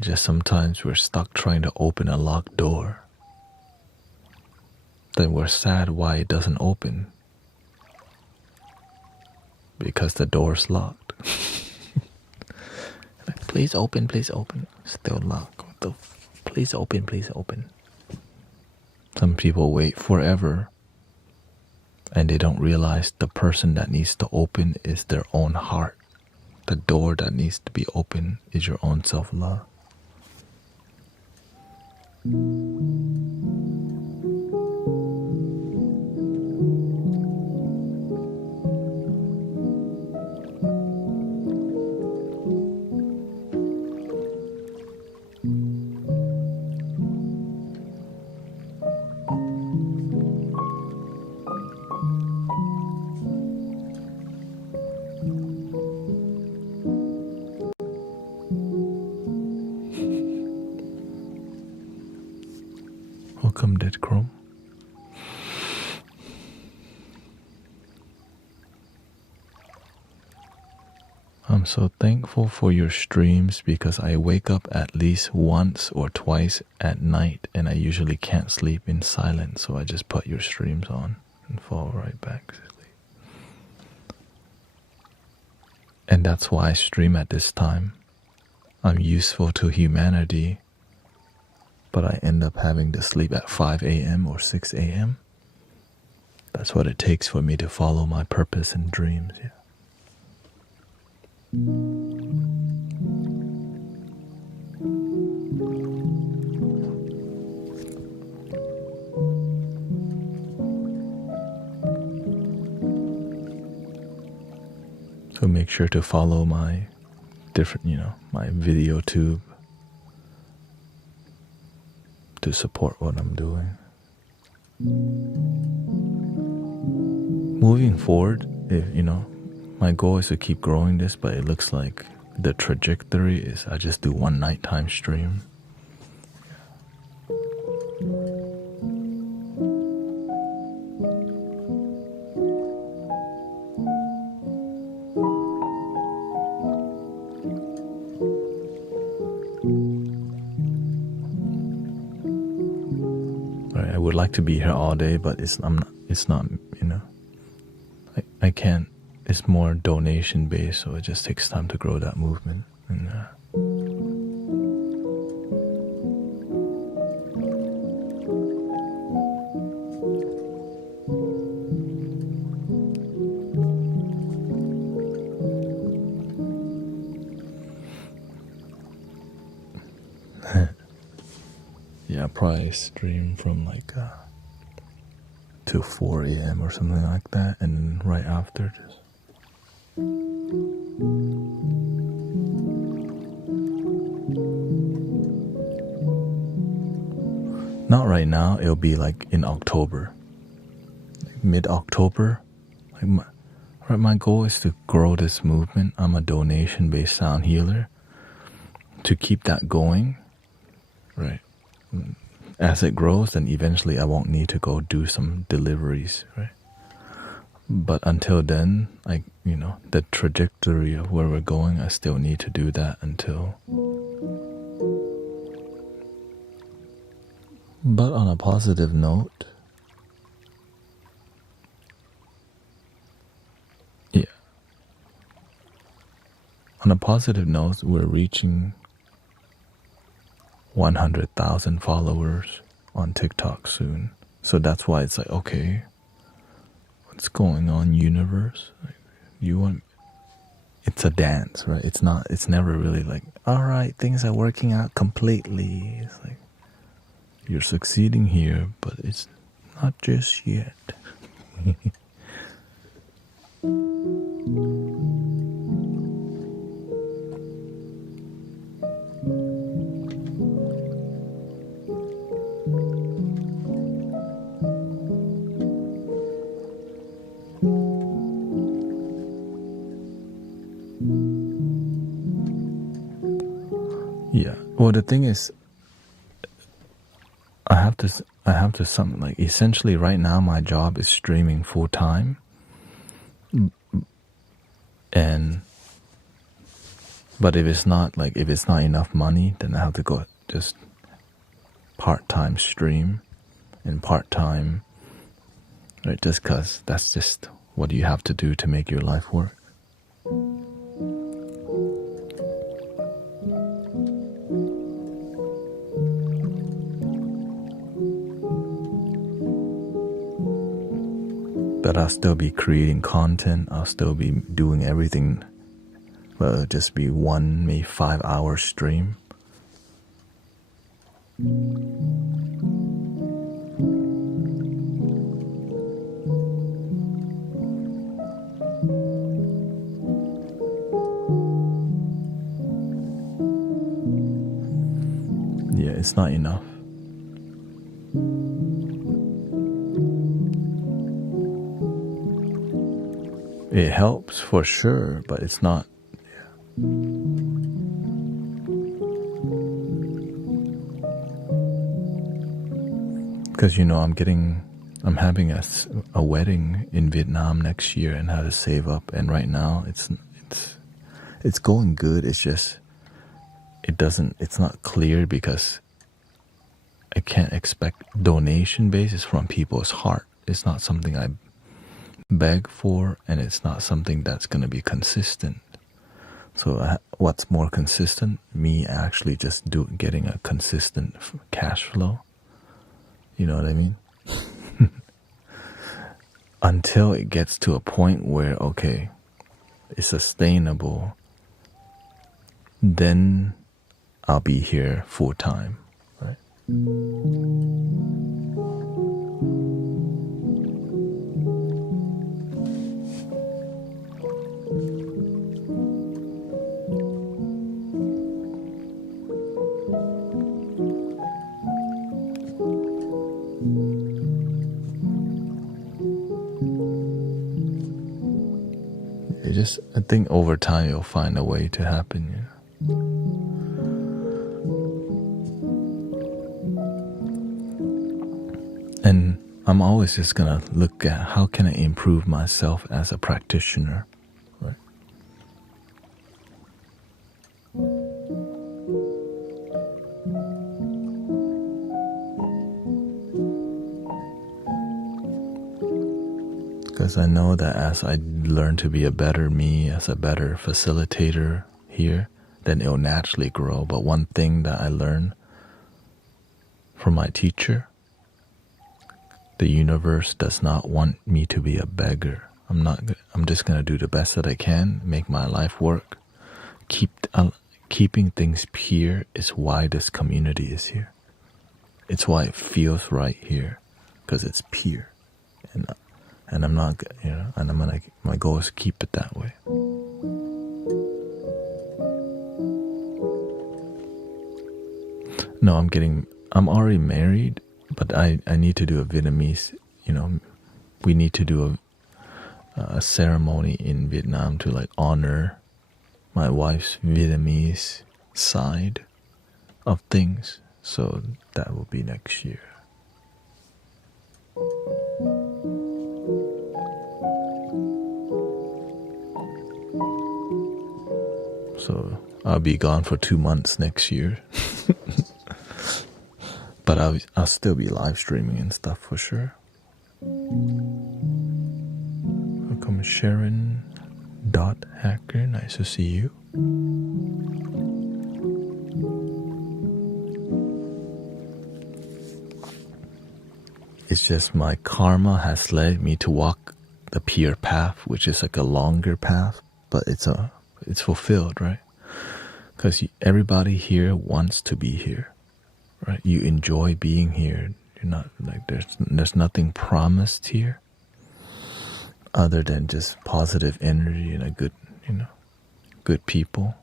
Just sometimes we're stuck trying to open a locked door. Then we're sad why it doesn't open. Because the door's locked. Like, please open, please open. Still locked. Please open, please open. Some people wait forever and they don't realize the person that needs to open is their own heart. The door that needs to be open is your own self-love. Welcome, Dead Chrome. I'm so thankful for your streams because I wake up at least once or twice at night and I usually can't sleep in silence, so I just put your streams on and fall right back to sleep. And that's why I stream at this time. I'm useful to humanity, but I end up having to sleep at 5 a.m. or 6 a.m. That's what it takes for me to follow my purpose and dreams. Yeah. So make sure to follow my different, my video tube to support what I'm doing. Moving forward, my goal is to keep growing this, but it looks like the trajectory is I just do one nighttime stream. Right, I would like to be here all day, but it's not, I can't. It's more donation based, so it just takes time to grow that movement. And yeah, probably stream from like till 4 a.m. or something like that, and then right after just. Not right now. It'll be like in October, like mid-October. My goal is to grow this movement. I'm a donation-based sound healer. To keep that going, right? As it grows, then eventually I won't need to go do some deliveries, right? But until then, the trajectory of where we're going, I still need to do that until. But on a positive note, yeah. On a positive note, we're reaching 100,000 followers on TikTok soon. So that's why it's like, okay, what's going on, universe? Like, it's a dance, right? It's never really like, all right, things are working out completely. It's like, you're succeeding here, but it's not just yet. Yeah. Well, the thing is, I have to something like essentially right now my job is streaming full time, and but if it's not enough money, then I have to go just part-time stream and part-time, right? Just cause that's just what you have to do to make your life work. But I'll still be creating content. I'll still be doing everything. Well, it'll just be one, maybe 5 hour stream. Yeah, it's not enough. It helps for sure, but it's not. Because I'm having a wedding in Vietnam next year and how to save up. And right now it's going good. It's just it's not clear because I can't expect donation basis from people's heart. It's not something I beg for, and it's not something that's going to be consistent. So what's more consistent? Me actually just getting a consistent cash flow. You know what I mean? Until it gets to a point where, okay, it's sustainable, then I'll be here full time, right? I think over time you'll find a way to happen. Yeah. And I'm always just gonna look at how can I improve myself as a practitioner, right? Because I know that as I learn to be a better me, as a better facilitator here, then it'll naturally grow. But one thing that I learned from my teacher, the universe does not want me to be a beggar. I'm just gonna do the best that I can, make my life work. Keeping things pure is why this community is here. It's why it feels right here, because it's pure, and I'm not, and my goal is to keep it that way. No, I'm already married, but I need to do a Vietnamese, we need to do a ceremony in Vietnam to like honor my wife's Vietnamese side of things. So that will be next year. So I'll be gone for 2 months next year. But I'll still be live streaming and stuff for sure. Welcome Sharon.Hacker. Nice to see you. It's just my karma has led me to walk the pure path, which is like a longer path, but it's fulfilled, right? Because everybody here wants to be here, right? You enjoy being here. You're not like there's nothing promised here other than just positive energy and a good, good people.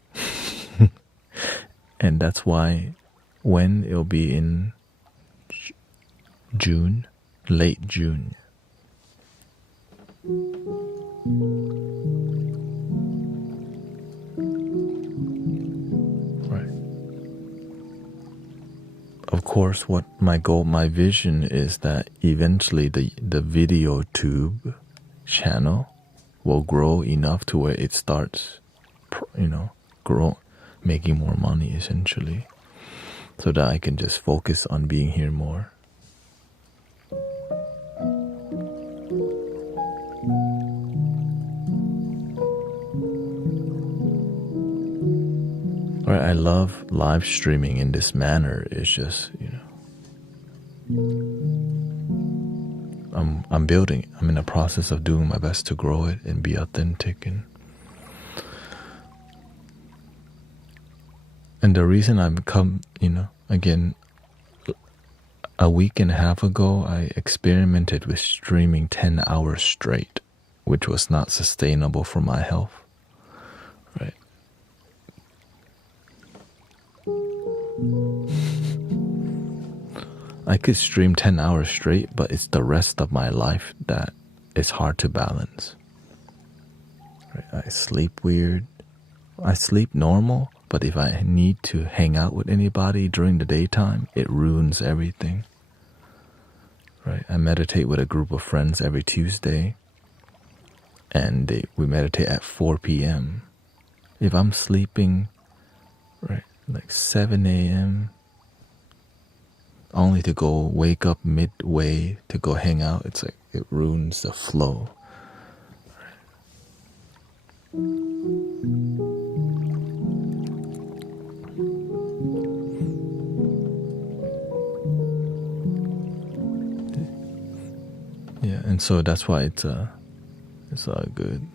And that's why when it'll be in June, late June. Right. of course, what my goal, my vision is that eventually the video tube channel will grow enough to where it starts, grow, making more money essentially, so that I can just focus on being here more. Right, I love live streaming in this manner. It's just, I'm building. I'm in the process of doing my best to grow it and be authentic, and the reason I've come, again, a week and a half ago, I experimented with streaming 10 hours straight, which was not sustainable for my health, right? I could stream 10 hours straight, but it's the rest of my life that is hard to balance. Right? I sleep weird. I sleep normal, but if I need to hang out with anybody during the daytime, it ruins everything. Right? I meditate with a group of friends every Tuesday, and we meditate at 4 p.m. If I'm sleeping, right, like 7 a.m., only to go wake up midway to go hang out, it's like it ruins the flow. Yeah, and so that's why it's all good.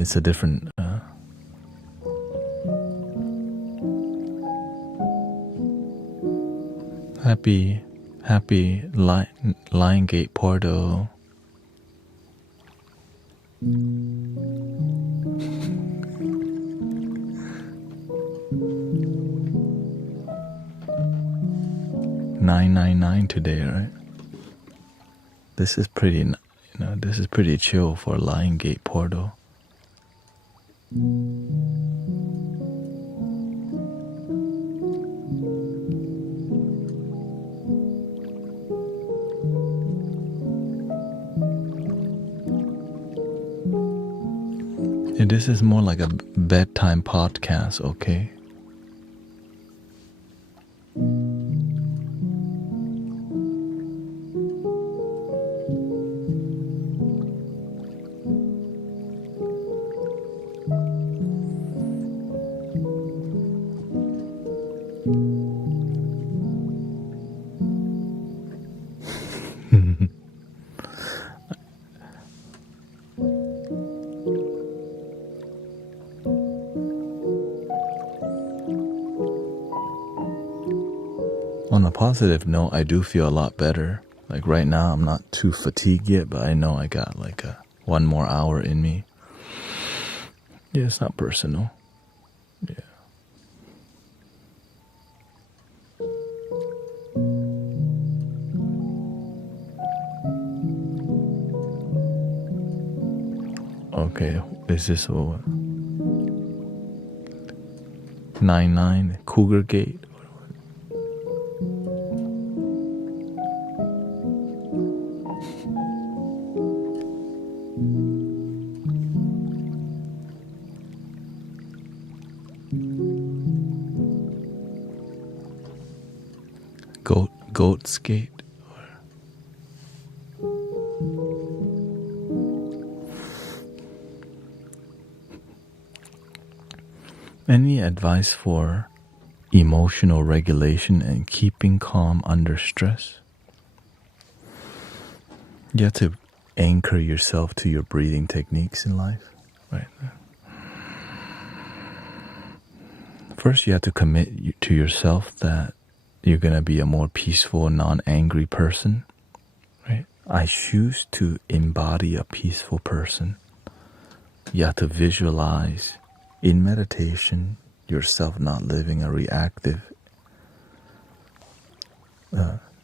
It's a different happy Lion Gate Portal. $9.99 today, right? This is pretty, this is pretty chill for Lion Gate Portal. This is more like a bedtime podcast, okay? On a positive note, I do feel a lot better. Like right now, I'm not too fatigued yet, but I know I got like one more hour in me. Yeah, it's not personal. Yeah. Okay, is this what? 99 Cougar Gate? Goat's Gate? Any advice for emotional regulation and keeping calm under stress? You have to anchor yourself to your breathing techniques in life, right? First, you have to commit to yourself that you're going to be a more peaceful, non-angry person, right? I choose to embody a peaceful person. You have to visualize in meditation yourself not living a reactive,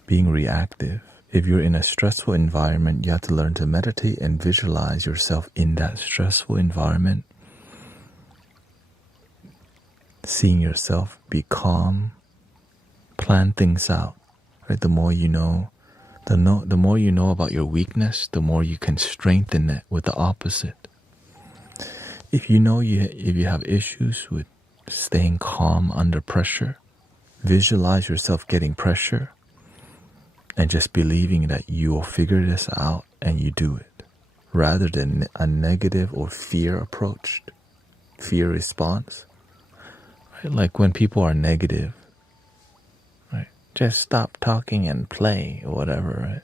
being reactive if you're in a stressful environment, you have to learn to meditate and visualize yourself in that stressful environment. Seeing yourself be calm, plan things out. Right? The more you know, the more you know about your weakness, the more you can strengthen it with the opposite. If you know if you have issues with staying calm under pressure, visualize yourself getting pressure and just believing that you will figure this out and you do it, rather than a negative or fear response. Right? Like when people are negative, right? Just stop talking and play or whatever, right?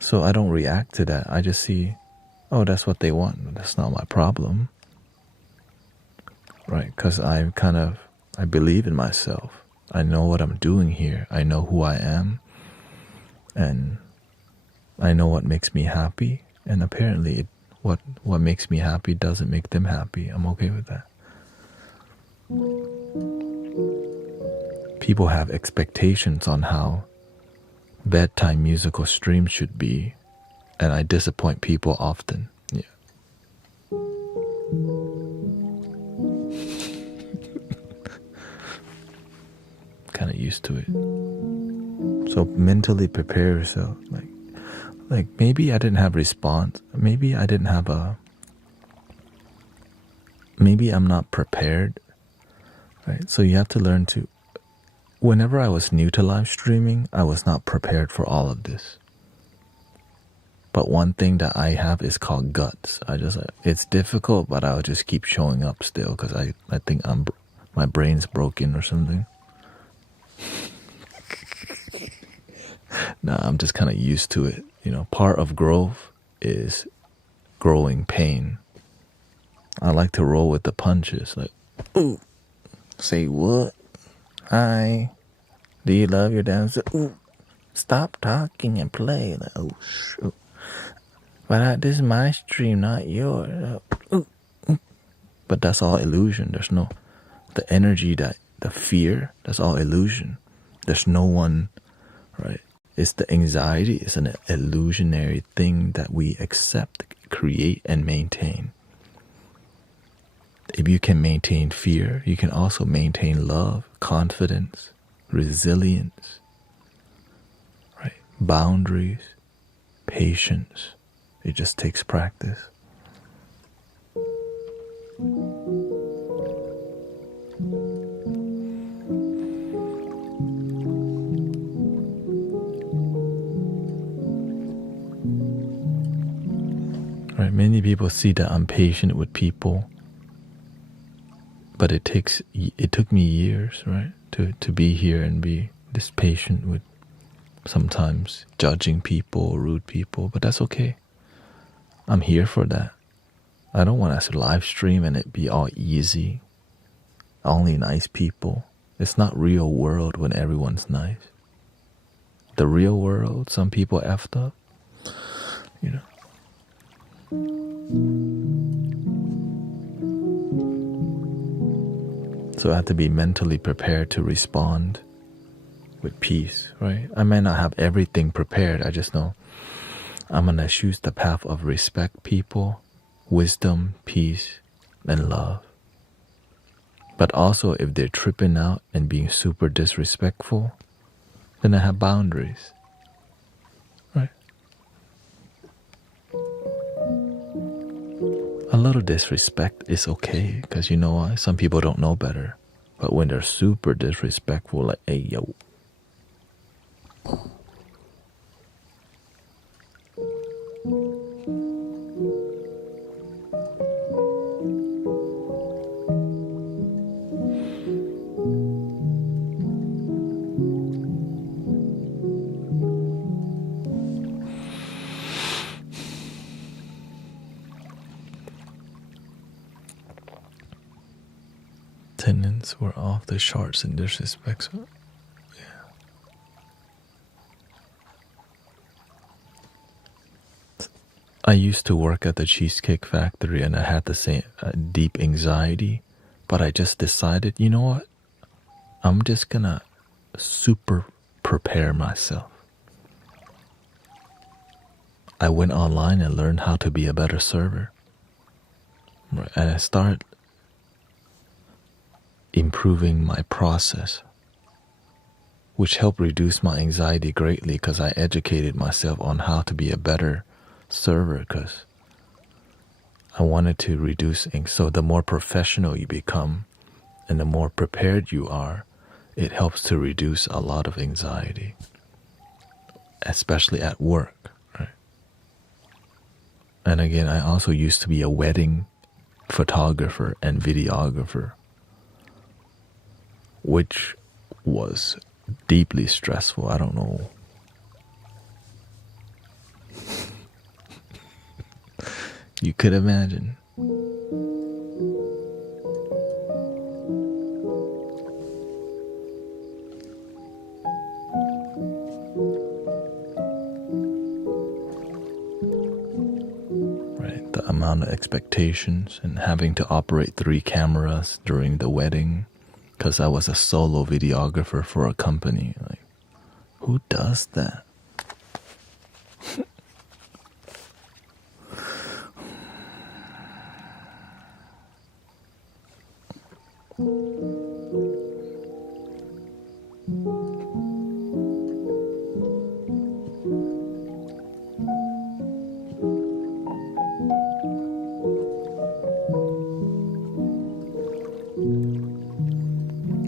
So I don't react to that. I just see, oh, that's what they want. That's not my problem. Right? Because I believe in myself. I know what I'm doing here. I know who I am. And I know what makes me happy. And apparently what makes me happy doesn't make them happy. I'm okay with that. People have expectations on how bedtime musical streams should be. And I disappoint people often. Yeah. Kind of used to it. So mentally prepare yourself. Like maybe I didn't have response. Maybe I'm not prepared. Right? So you have to learn to. Whenever I was new to live streaming, I was not prepared for all of this. But one thing that I have is called guts. It's difficult, but I'll just keep showing up still because I think my brain's broken or something. No, I'm just kind of used to it. You know, part of growth is growing pain. I like to roll with the punches. Like, ooh, say what? Hi, do you love your dance? Ooh, stop talking and play. Like, oh, shoot. But this is my stream, not yours. Ooh, ooh. But that's all illusion. There's no, the energy, the fear, that's all illusion. There's no one, right? It's the anxiety. It's an illusionary thing that we accept, create, and maintain. If you can maintain fear, you can also maintain love, confidence, resilience, right? Boundaries, patience. It just takes practice. Right? Many people see that I'm patient with people. But it took me years, right, to be here and be this patient with sometimes judging people, rude people, but that's okay. I'm here for that. I don't want us to live stream and it be all easy. Only nice people. It's not real world when everyone's nice. The real world, some people effed up, you know. So I have to be mentally prepared to respond with peace, right? I may not have everything prepared. I just know I'm going to choose the path of respect people, wisdom, peace, and love. But also if they're tripping out and being super disrespectful, then I have boundaries, right? A little disrespect is okay, because you know why? Some people don't know better. But when they're super disrespectful, like, hey, yo. Attendants were off the charts in disrespect. So, yeah. I used to work at the Cheesecake Factory and I had the same deep anxiety, but I just decided, you know what? I'm just gonna super prepare myself. I went online and learned how to be a better server. Right? And I started improving my process, which helped reduce my anxiety greatly because I educated myself on how to be a better server because I wanted to reduce. So the more professional you become and the more prepared you are, it helps to reduce a lot of anxiety, especially at work. Right? And again, I also used to be a wedding photographer and videographer, which was deeply stressful. I don't know. You could imagine. Right, the amount of expectations and having to operate 3 cameras during the wedding because I was a solo videographer for a company. Like, who does that?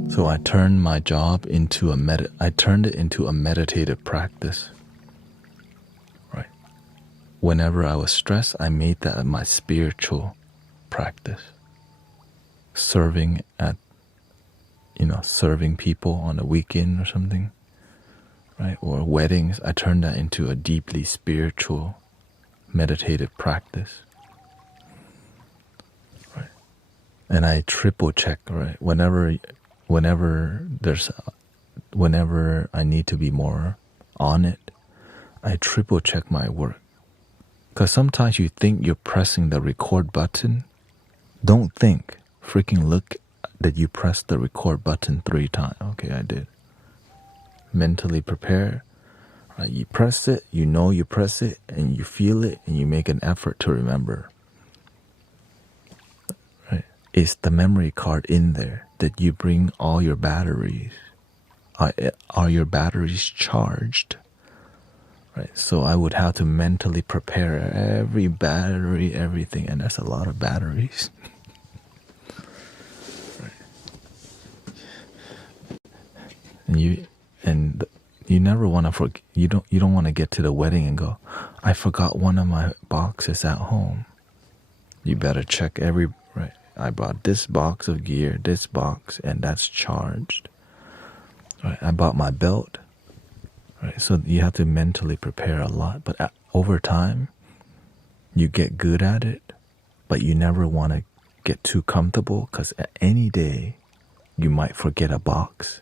So I turned my job into I turned it into a meditative practice. Right. Whenever I was stressed, I made that my spiritual practice. Serving serving people on a weekend or something, right? Or weddings, I turned that into a deeply spiritual meditative practice. Right. And I triple check, right? Whenever I need to be more on it, I triple check my work. Because sometimes you think you're pressing the record button. Don't think. Freaking look that you pressed the record button 3 times. Okay, I did. Mentally prepare. Right? You press it, you press it, and you feel it, and you make an effort to remember. Right? Is the memory card in there? Did you bring all your batteries? Are your batteries charged? Right? So I would have to mentally prepare every battery, everything, and that's a lot of batteries. And you never want to forget. You don't want to get to the wedding and go, I forgot one of my boxes at home. You better check right. I bought this box of gear, this box, and that's charged. Right. I bought my belt. Right. So you have to mentally prepare a lot, but over time, you get good at it. But you never want to get too comfortable because at any day, you might forget a box.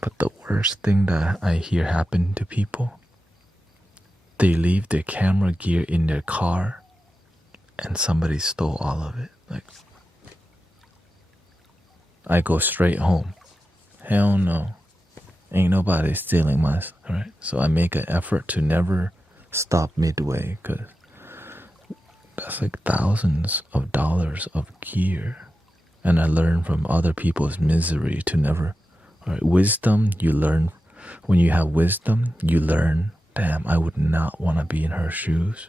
But the worst thing that I hear happen to people, they leave their camera gear in their car and somebody stole all of it. Like, I go straight home. Hell no. Ain't nobody stealing my, right? So I make an effort to never stop midway because that's like thousands of dollars of gear. And I learn from other people's misery to never. Right, wisdom, you learn. When you have wisdom, you learn, damn, I would not want to be in her shoes.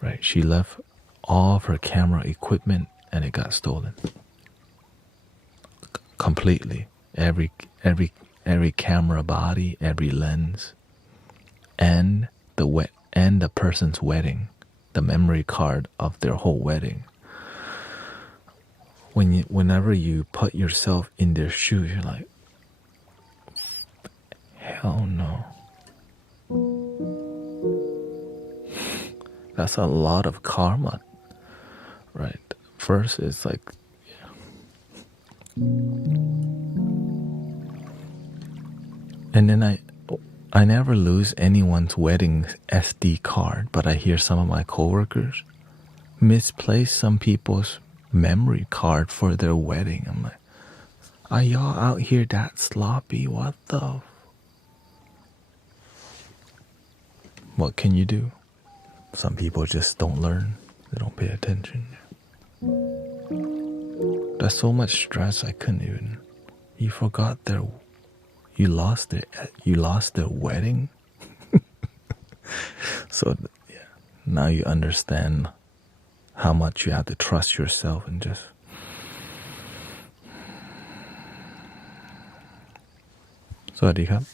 Right? She left all of her camera equipment and it got stolen. Completely. Every camera body, every lens, and the person's wedding, the memory card of their whole wedding. Whenever you put yourself in their shoes, you're like, hell no. That's a lot of karma, right? First, it's like, and then I never lose anyone's wedding SD card, but I hear some of my coworkers misplace some people's memory card for their wedding. I'm like, are y'all out here that sloppy? What the? what can you do? Some people just don't learn. They don't pay attention. There's so much stress I couldn't even. You forgot you lost their wedding. So yeah, now you understand how much you have to trust yourself and just. Sawasdee krab.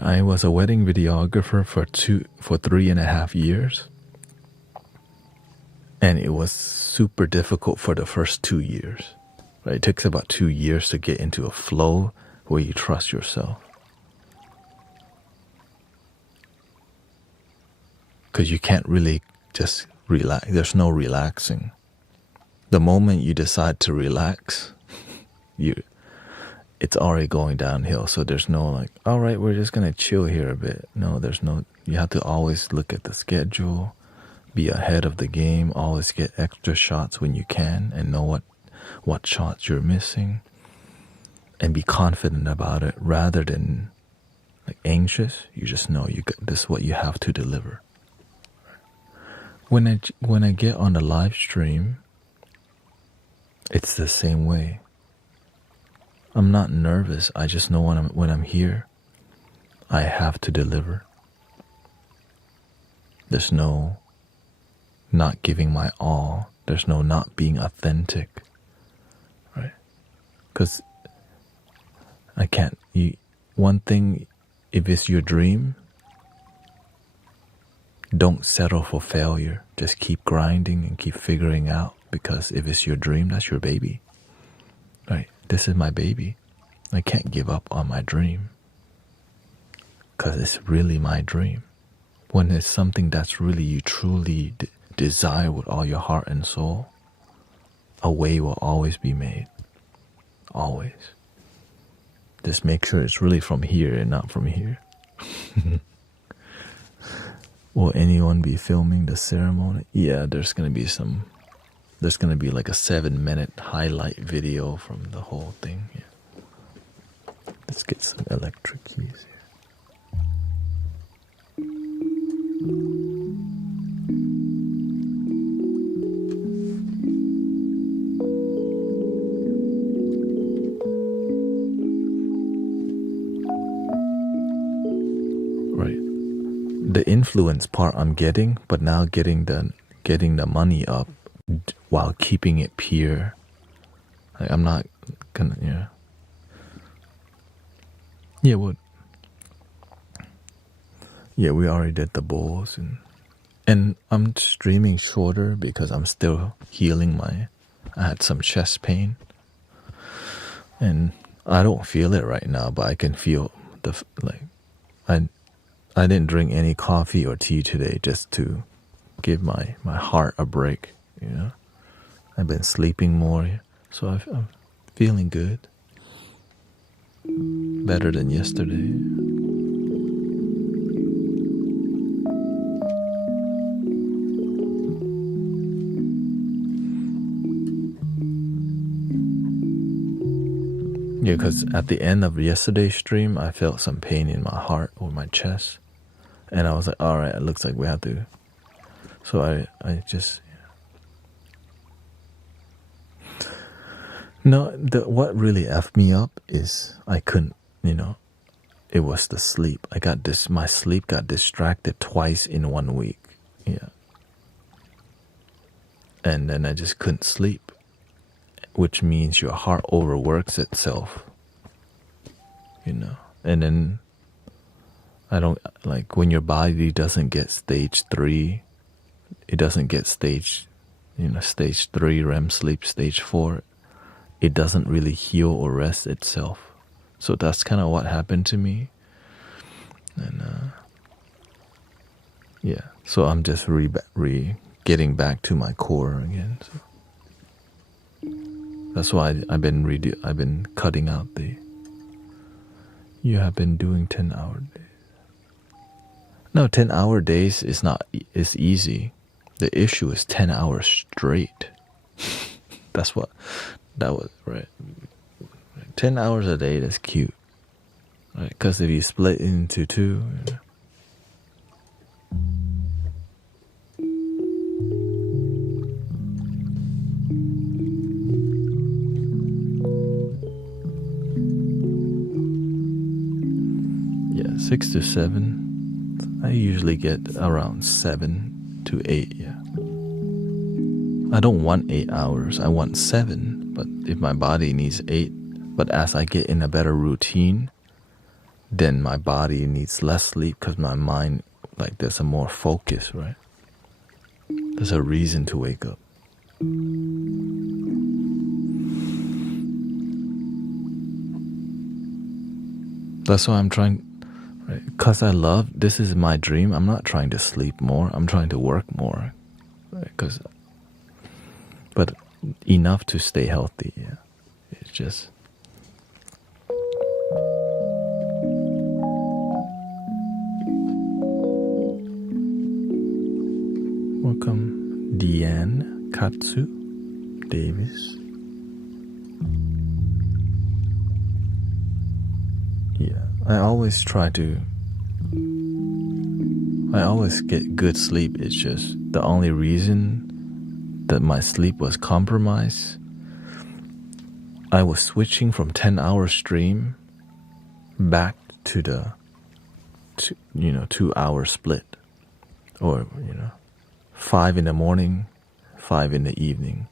I was a wedding videographer for 3.5 years, and it was super difficult for the first 2 years. Right? It takes about 2 years to get into a flow where you trust yourself, because you can't really just relax. There's no relaxing. The moment you decide to relax, it's already going downhill. So there's no like, all right, we're just gonna chill here a bit. No, there's no. You have to always look at the schedule, be ahead of the game, always get extra shots when you can, and know what shots you're missing, and be confident about it rather than like anxious. You just know this is what you have to deliver. When I get on the live stream, it's the same way. I'm not nervous. I just know when I'm here, I have to deliver. There's no not giving my all. There's no not being authentic, right? Because I can't. One thing, if it's your dream, don't settle for failure. Just keep grinding and keep figuring out. Because if it's your dream, that's your baby, right? This is my baby. I can't give up on my dream because it's really my dream. When it's something that's really you truly desire with all your heart and soul, a way will always be made. Always. Just make sure it's really from here and not from here. Will anyone be filming the ceremony? Yeah, there's going to be like a 7-minute highlight video from the whole thing. Yeah. Let's get some electric keys here. Right. The influence part I'm getting, but now getting the money up while keeping it pure. Like, I'm not gonna, yeah, what? Yeah, we already did the bowls, and I'm streaming shorter because I'm still healing I had some chest pain, and I don't feel it right now, but I can feel I didn't drink any coffee or tea today just to give my heart a break, I've been sleeping more, so I'm feeling good. Better than yesterday. Yeah, because at the end of yesterday's stream, I felt some pain in my heart or my chest. And I was like, all right, it looks like we have to. So I just... No, what really effed me up is I couldn't, it was the sleep. My sleep got distracted twice in 1 week. Yeah. And then I just couldn't sleep, which means your heart overworks itself, And then I don't, like, when your body doesn't get stage 3, it doesn't get stage 3 REM sleep, stage 4, it doesn't really heal or rest itself. So that's kind of what happened to me. And yeah, so I'm just getting back to my core again. So that's why I've been cutting out the. You have been doing 10-hour days. No, 10-hour days is not. It's easy. The issue is 10 hours straight. That was right. 10 hours a day. That's cute. Right? Because if you split into two. Yeah, 6 to 7. I usually get around 7 to 8. Yeah. I don't want 8 hours. I want 7. But if my body needs 8, but as I get in a better routine, then my body needs less sleep because my mind, like, there's a more focus, right? There's a reason to wake up. That's why I'm trying, right? Because I love, this is my dream. I'm not trying to sleep more. I'm trying to work more. Right? But enough to stay healthy. Yeah. It's just. Welcome, Deanne Katsu Davis. Yeah, I always get good sleep. It's just the only reason that my sleep was compromised. I was switching from 10-hour stream back to the 2-hour split, or 5 in the morning, 5 in the evening.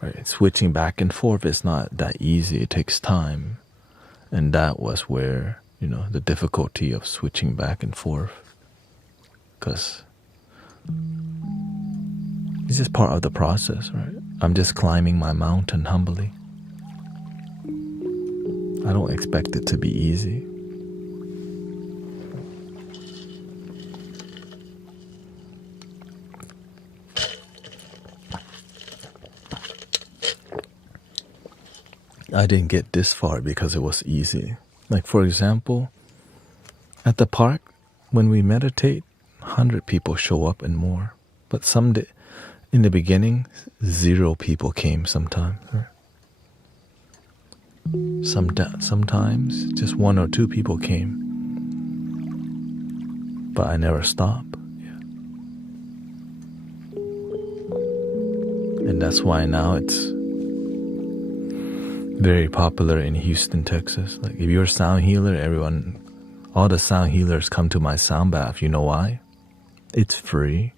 Right, switching back and forth is not that easy. It takes time, and that was where the difficulty of switching back and forth, because it's just part of the process, right? I'm just climbing my mountain humbly. I don't expect it to be easy. I didn't get this far because it was easy. Like, for example, at the park, when we meditate, 100 people show up and more. But someday, in the beginning, 0 people came sometimes. Sometimes just 1 or 2 people came. But I never stop. Yeah. And that's why now it's very popular in Houston, Texas. Like, if you're a sound healer, all the sound healers come to my sound bath. You know why? It's free.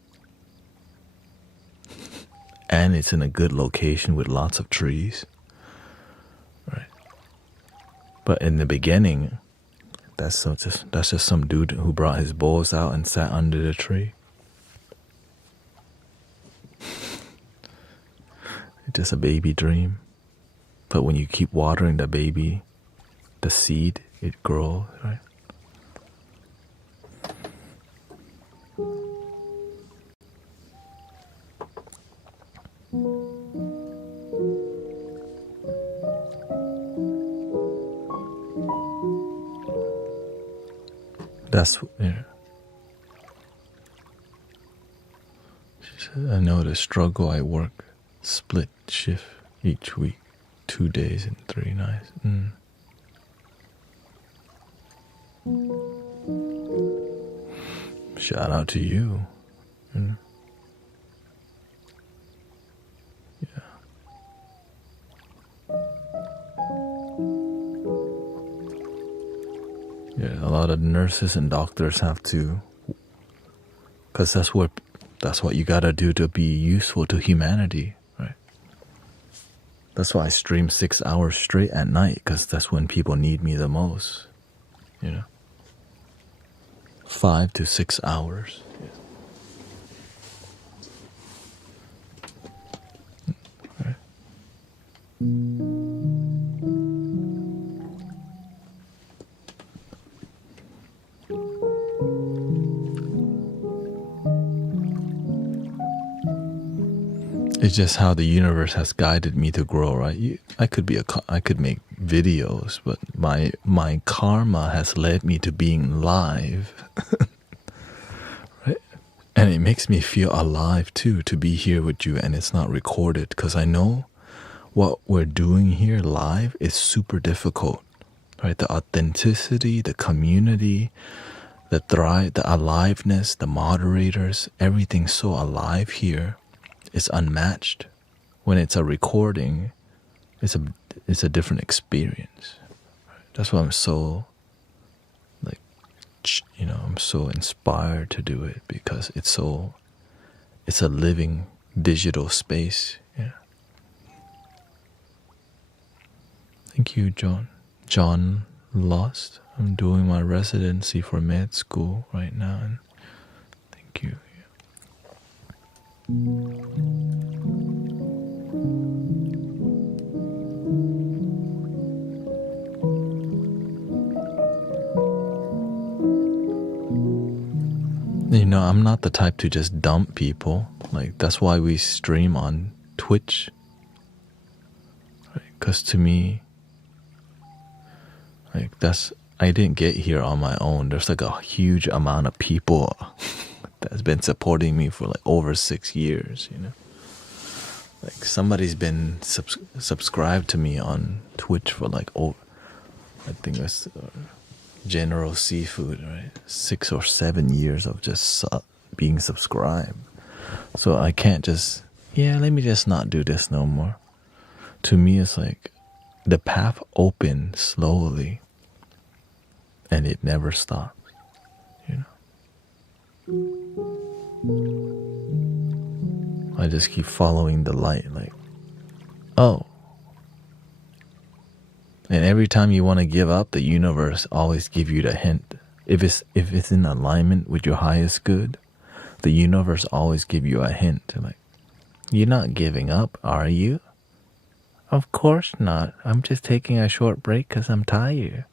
And it's in a good location with lots of trees. Right. But in the beginning, that's just some dude who brought his bowls out and sat under the tree. It's just a baby dream. But when you keep watering the baby, the seed, it grows, right? That's, yeah. She said, I know the struggle. I work split shift each week, 2 days and 3 nights. Shout out to you. Yeah. Yeah, a lot of nurses and doctors have to, because that's what you gotta do to be useful to humanity, right? That's why I stream 6 hours straight at night, because that's when people need me the most. 5 to 6 hours. Right. It's just how the universe has guided me to grow, right? I could make videos, but my karma has led me to being live, right? And it makes me feel alive too to be here with you, and it's not recorded because I know what we're doing here live is super difficult, right? The authenticity, the community, the aliveness, the moderators, everything's so alive here. It's unmatched. When it's a recording, it's a different experience. That's why I'm so I'm so inspired to do it because it's a living digital space. Yeah. Thank you, John. John Lost. I'm doing my residency for med school right now, and thank you. I'm not the type to just dump people. Like, that's why we stream on Twitch. Right? Because to me, I didn't get here on my own. There's like a huge amount of people that's been supporting me for like over 6 years, Like, somebody's been subscribed to me on Twitch for like over, I think it's General Seafood, right? 6 or 7 years of just being subscribed. So I can't just, let me just not do this no more. To me, it's like the path opens slowly and it never stops, I just keep following the light, like, oh. And every time you want to give up, the universe always gives you the hint. If it's in alignment with your highest good, the universe always gives you a hint. Like, you're not giving up, are you? Of course not. I'm just taking a short break because I'm tired.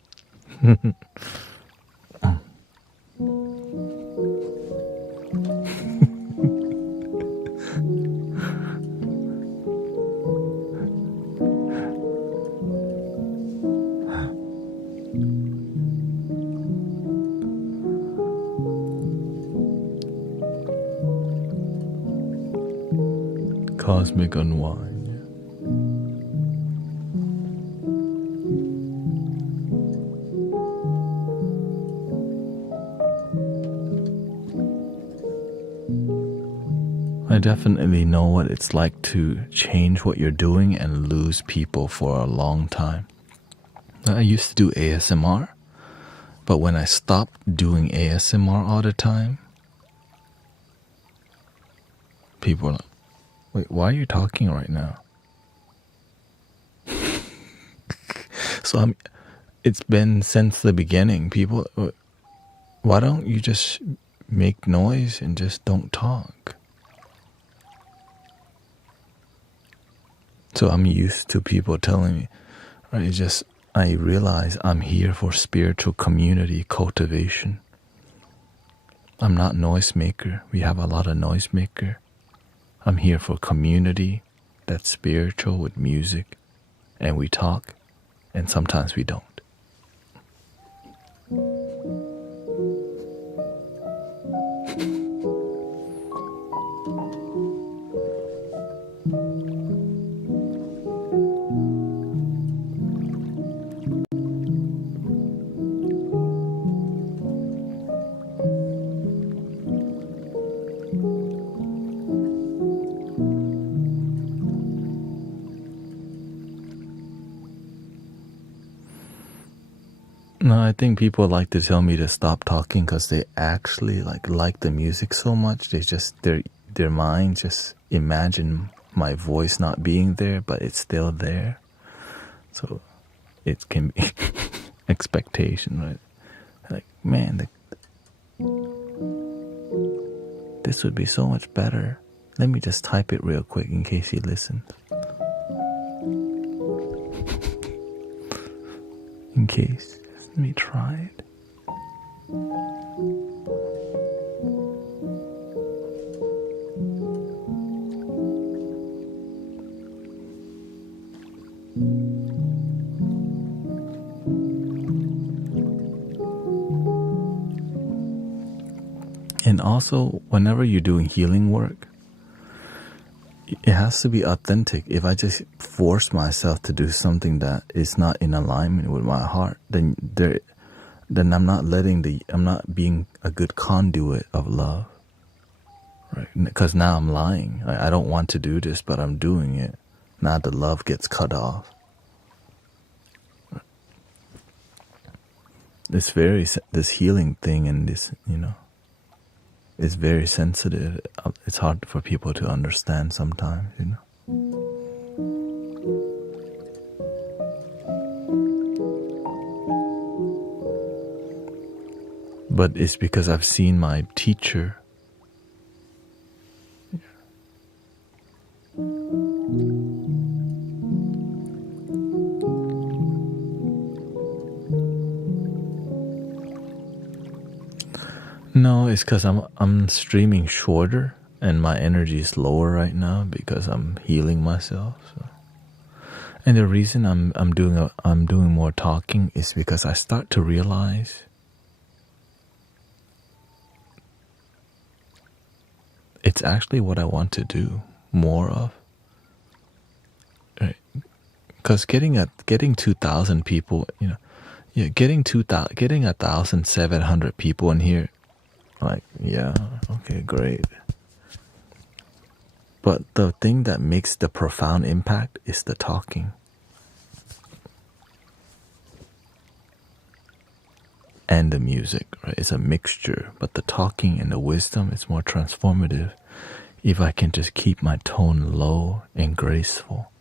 Cosmic unwind. I definitely know what it's like to change what you're doing and lose people for a long time. I used to do ASMR, but when I stopped doing ASMR all the time, people are like, wait, why are you talking right now? So it's been since the beginning. People, why don't you just make noise and just don't talk? So I'm used to people telling me, right? I realize I'm here for spiritual community cultivation. I'm not noisemaker. We have a lot of noisemaker. I'm here for community that's spiritual with music, and we talk, and sometimes we don't. No, I think people like to tell me to stop talking because they actually like the music so much. They just their mind just imagine my voice not being there, but it's still there. So it can be expectation, right? Like, man, this would be so much better. Let me just type it real quick in case he listens. In case. Let me try it. And also, whenever you're doing healing work, it has to be authentic. If I just force myself to do something that is not in alignment with my heart, then I'm not being a good conduit of love, right? Because now I'm lying. I don't want to do this, but I'm doing it. Now the love gets cut off. It's this healing thing, and this, it's very sensitive. It's hard for people to understand sometimes, But it's because I've seen my teacher. No, it's because I'm streaming shorter and my energy is lower right now because I'm healing myself. So. And the reason I'm doing more talking is because I start to realize it's actually what I want to do more of. Right? Because getting 2,000 people, getting 1,700 people in here. Like, yeah, okay, great. But the thing that makes the profound impact is the talking. And the music, right? It's a mixture, but the talking and the wisdom is more transformative if I can just keep my tone low and graceful.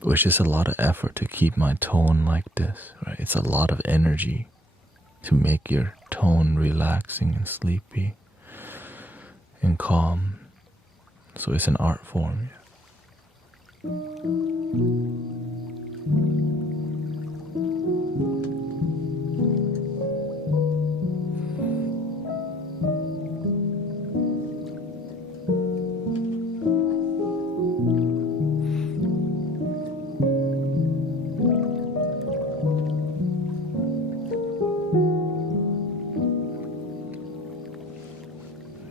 Which is a lot of effort to keep my tone like this, right? It's a lot of energy to make your tone relaxing and sleepy and calm. So it's an art form.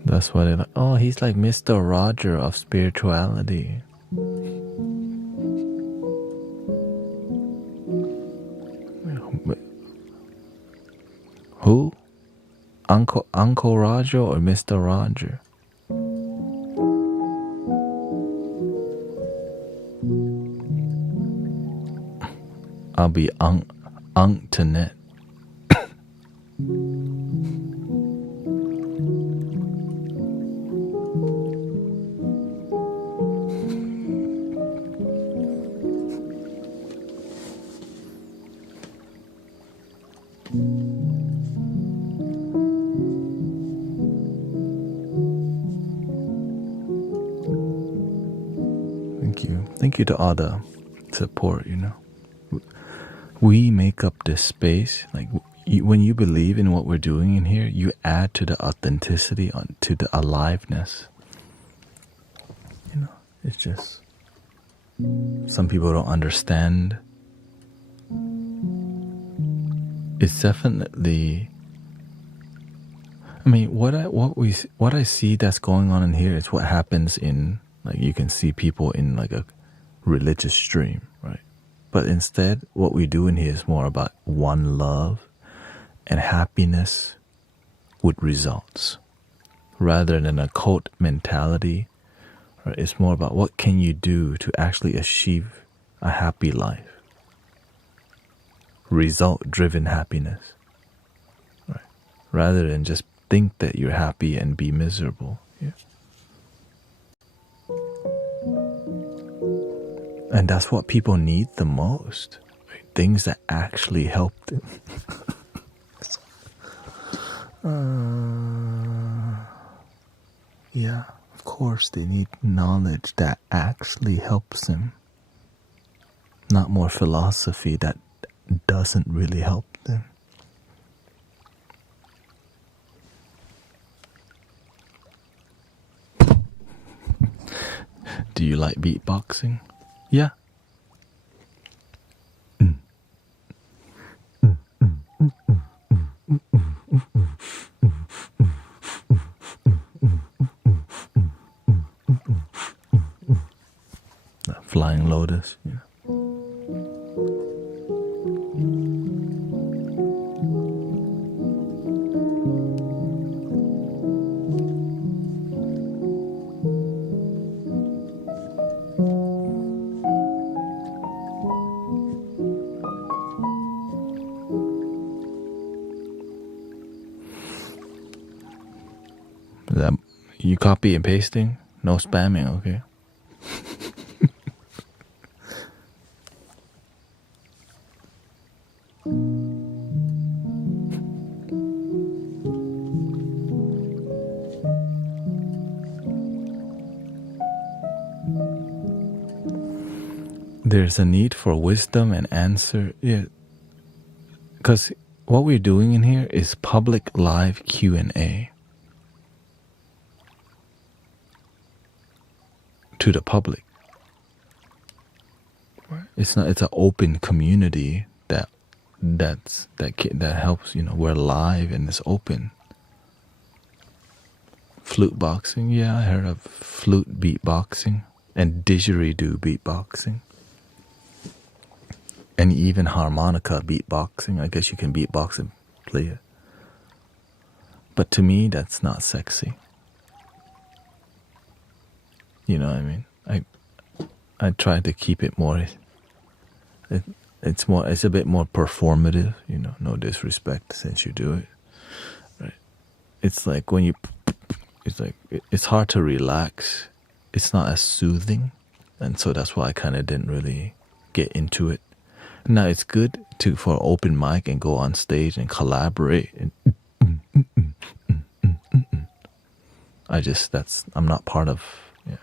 That's why they're like, oh, he's like Mr. Roger of spirituality. Who? Uncle Roger or Mr. Roger? I'll be Thanet. Thank you to all the support, We make up this space. Like, when you believe in what we're doing in here, you add to the authenticity, to the aliveness. It's just, some people don't understand. It's definitely, I mean, what I see that's going on in here is what happens in, like, you can see people in like a religious stream, right? But instead, what we do in here is more about one love and happiness with results, rather than a cult mentality. Right? It's more about what can you do to actually achieve a happy life, result-driven happiness, right? Rather than just think that you're happy and be miserable. Yeah. And that's what people need the most, right? Things that actually help them. Yeah, of course they need knowledge that actually helps them, not more philosophy that doesn't really help them. Do you like beatboxing? Yeah. Flying Lotus. Yeah. That, you copy and pasting? No spamming, okay? There's a need for wisdom and answer. Yeah, because what we're doing in here is public live Q&A to the public. It's not. It's an open community that helps. We're live and it's open. Flute boxing. Yeah, I heard of flute beatboxing and didgeridoo beatboxing. And even harmonica beatboxing. I guess you can beatbox and play it. But to me, that's not sexy. You know what I mean? I try to keep it more. It's a bit more performative. No disrespect since you do it, right? It's like it's hard to relax. It's not as soothing, and so that's why I kind of didn't really get into it. Now it's good for open mic and go on stage and collaborate. I'm not part of. Yeah.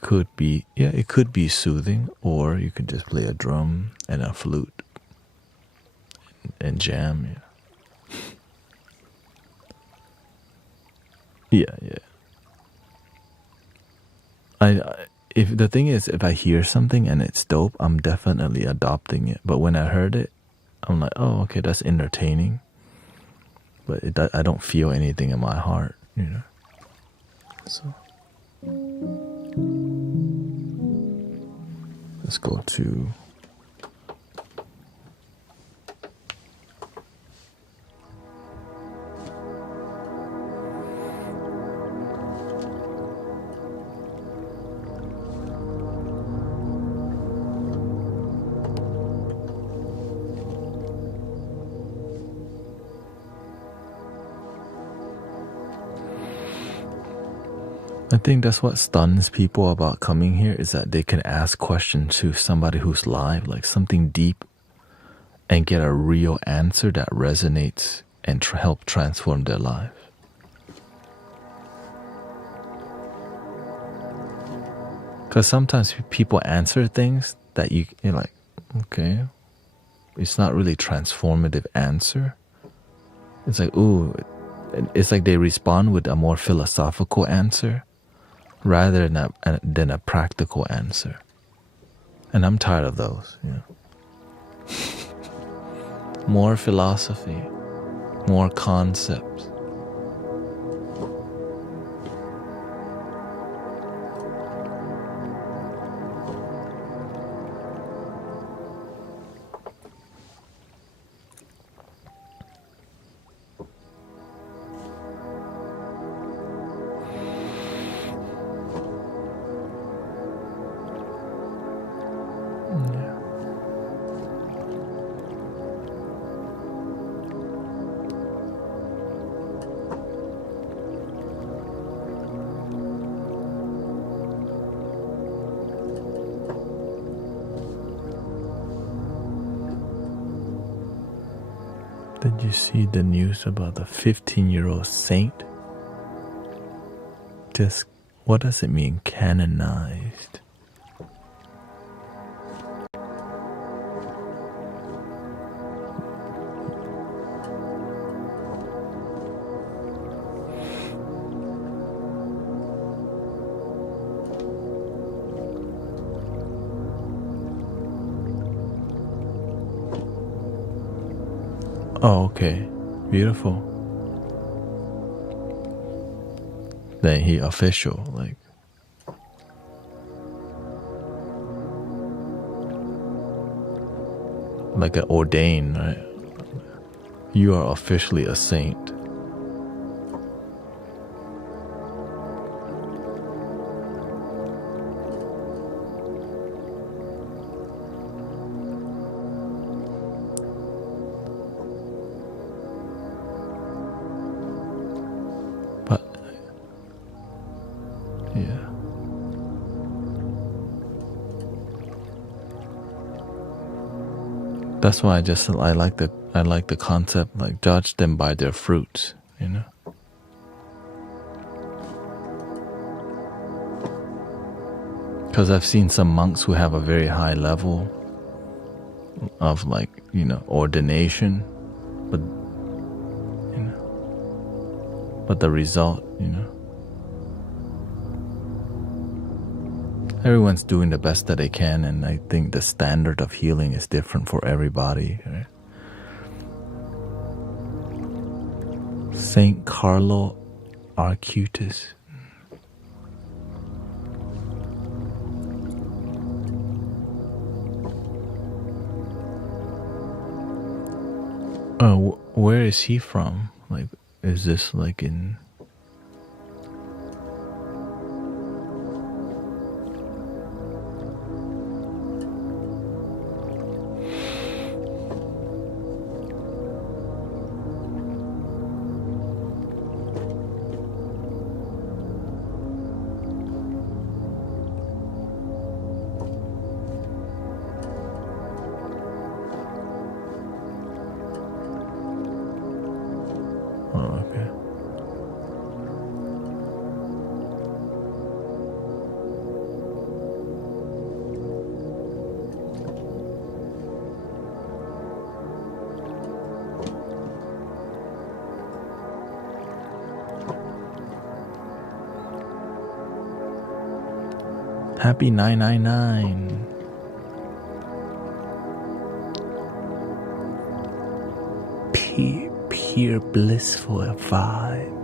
It could be soothing, or you could just play a drum and a flute and jam. Yeah. If the thing is, if I hear something and it's dope, I'm definitely adopting it. But when I heard it, I'm like, oh, okay, that's entertaining. But I don't feel anything in my heart, So let's go to. I think that's what stuns people about coming here is that they can ask questions to somebody who's live, like something deep, and get a real answer that resonates and help transform their life. Because sometimes people answer things that you're like, okay, it's not really transformative answer. It's like, ooh, it's like they respond with a more philosophical answer rather than a practical answer. And I'm tired of those. More philosophy, more concepts. Did you see the news about the 15-year-old saint? Just, what does it mean, canonized? Oh, okay. Beautiful. Then he official, like. like an ordained, right? You are officially a saint. But yeah. That's why I like the concept, like judge them by their fruits, you know. Because I've seen some monks who have a very high level of, like, you know, ordination, but you know, but the result, you know, everyone's doing the best that they can, and I think the standard of healing is different for everybody, right? Saint Carlo Arcutis. Where is he from? Like, is this like in? Oh, okay. Happy 999. Pure blissful vibes.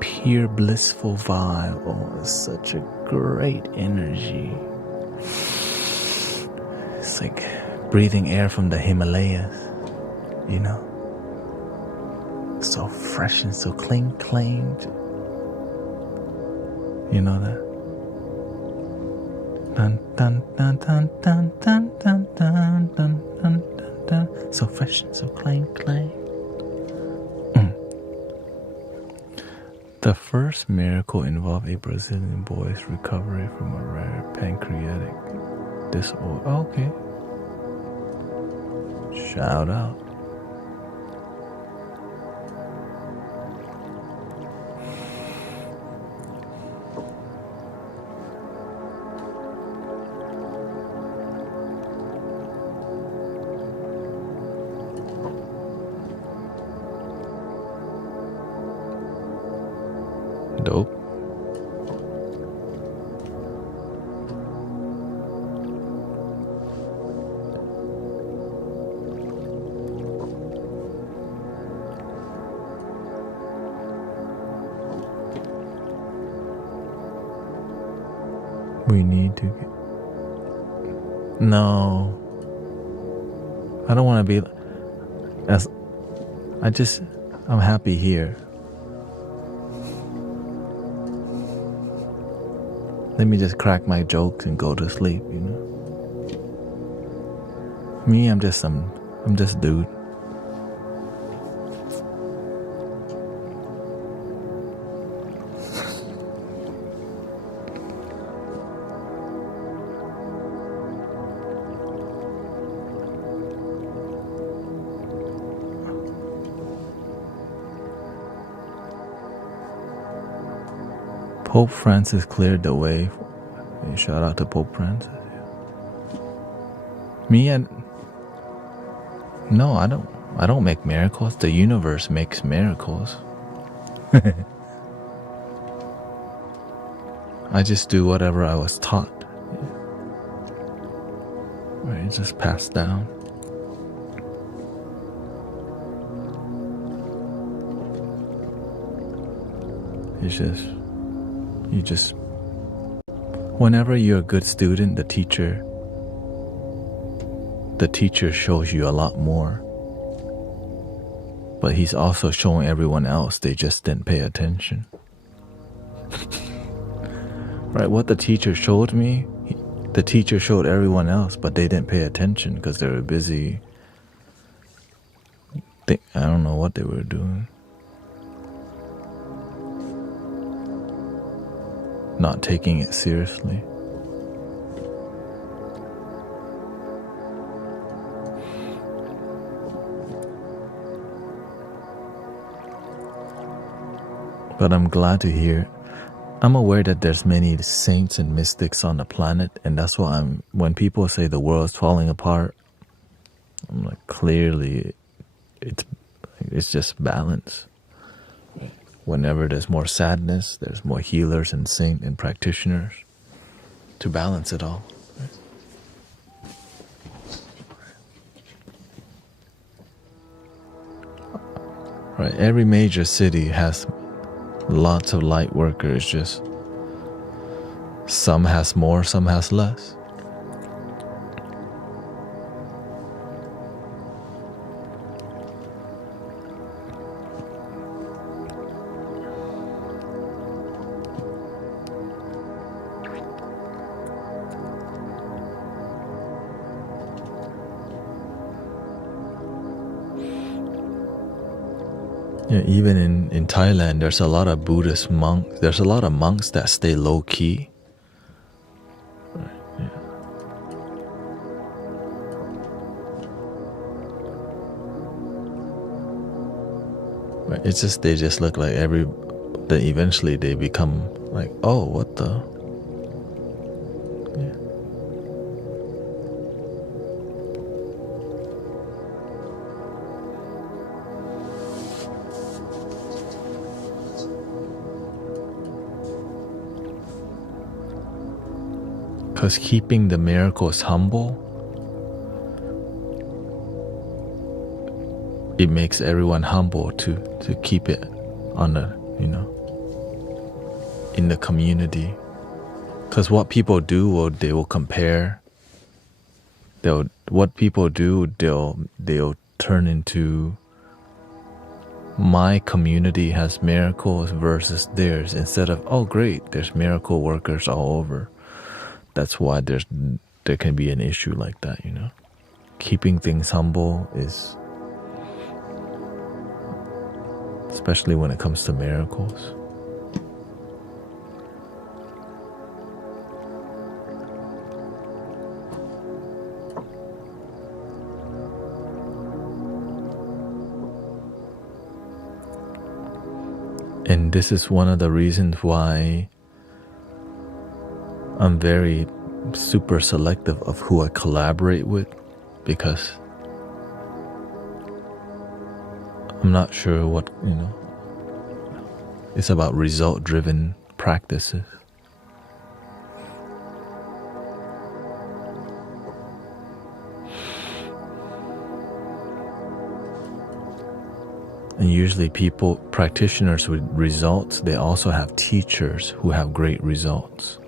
Pure blissful vibe. Oh, it's such a great energy. It's like breathing air from the Himalayas, you know? So fresh and so clean. You know that? Dun dun dun dun dun dun dun dun dun dun dun. So fresh and so clean. The first miracle involved a Brazilian boy's recovery from a rare pancreatic disorder. Okay. Shout out. Dope. We need to get... No. I don't want to be... I'm happy here. Let me just crack my jokes and go to sleep, you know. Me, I'm just dude. Pope Francis cleared the way. Shout out to Pope Francis. Me and no, I don't make miracles. The universe makes miracles. I just do whatever I was taught. Right, it's just passed down. Whenever you're a good student, the teacher the teacher shows you a lot more. But he's also showing everyone else, they just didn't pay attention. Right, what the teacher showed me, the teacher showed everyone else, but they didn't pay attention because they were busy. I don't know what they were doing. Not taking it seriously. But I'm glad to hear. I'm aware that there's many saints and mystics on the planet, and that's why when people say the world's falling apart, I'm like, clearly it's just balance. Whenever there's more sadness, there's more healers and saints and practitioners to balance it all. Right, every major city has lots of light workers, just some has more, some has less. Yeah, even in Thailand, there's a lot of Buddhist monks. There's a lot of monks that stay low key. Right, yeah. Right, it's just they just look like then eventually they become like, oh, what the? Yeah. Because keeping the miracles humble, it makes everyone humble to keep it on the, in the community. Because what people do, they will compare. What people do, they'll turn into, my community has miracles versus theirs, instead of, oh great, there's miracle workers all over. That's why there can be an issue like that, Keeping things humble is, especially when it comes to miracles. And this is one of the reasons why I'm very super selective of who I collaborate with, because I'm not sure what, it's about result-driven practices. And usually practitioners with results, they also have teachers who have great results.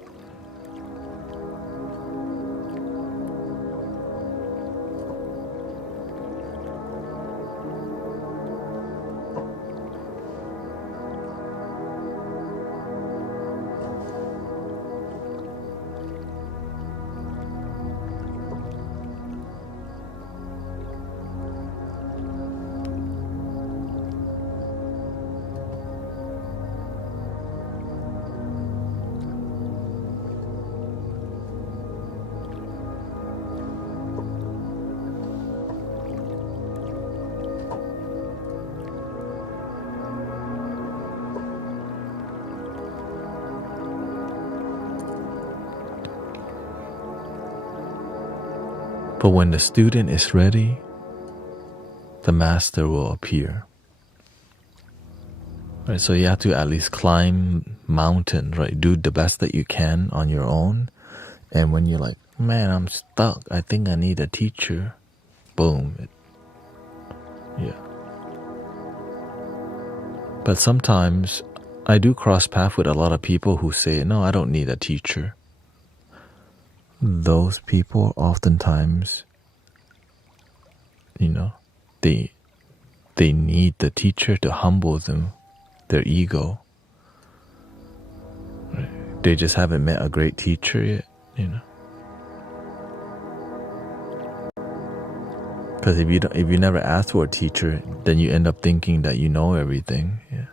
But when the student is ready, the master will appear. Right, so you have to at least climb mountains, right? Do the best that you can on your own. And when you're like, man, I'm stuck, I think I need a teacher. Boom. Yeah. But sometimes I do cross paths with a lot of people who say, no, I don't need a teacher. Those people oftentimes they they need the teacher to humble them, their ego. Right? They just haven't met a great teacher yet. Because if you never ask for a teacher, then you end up thinking that you know everything. Yeah.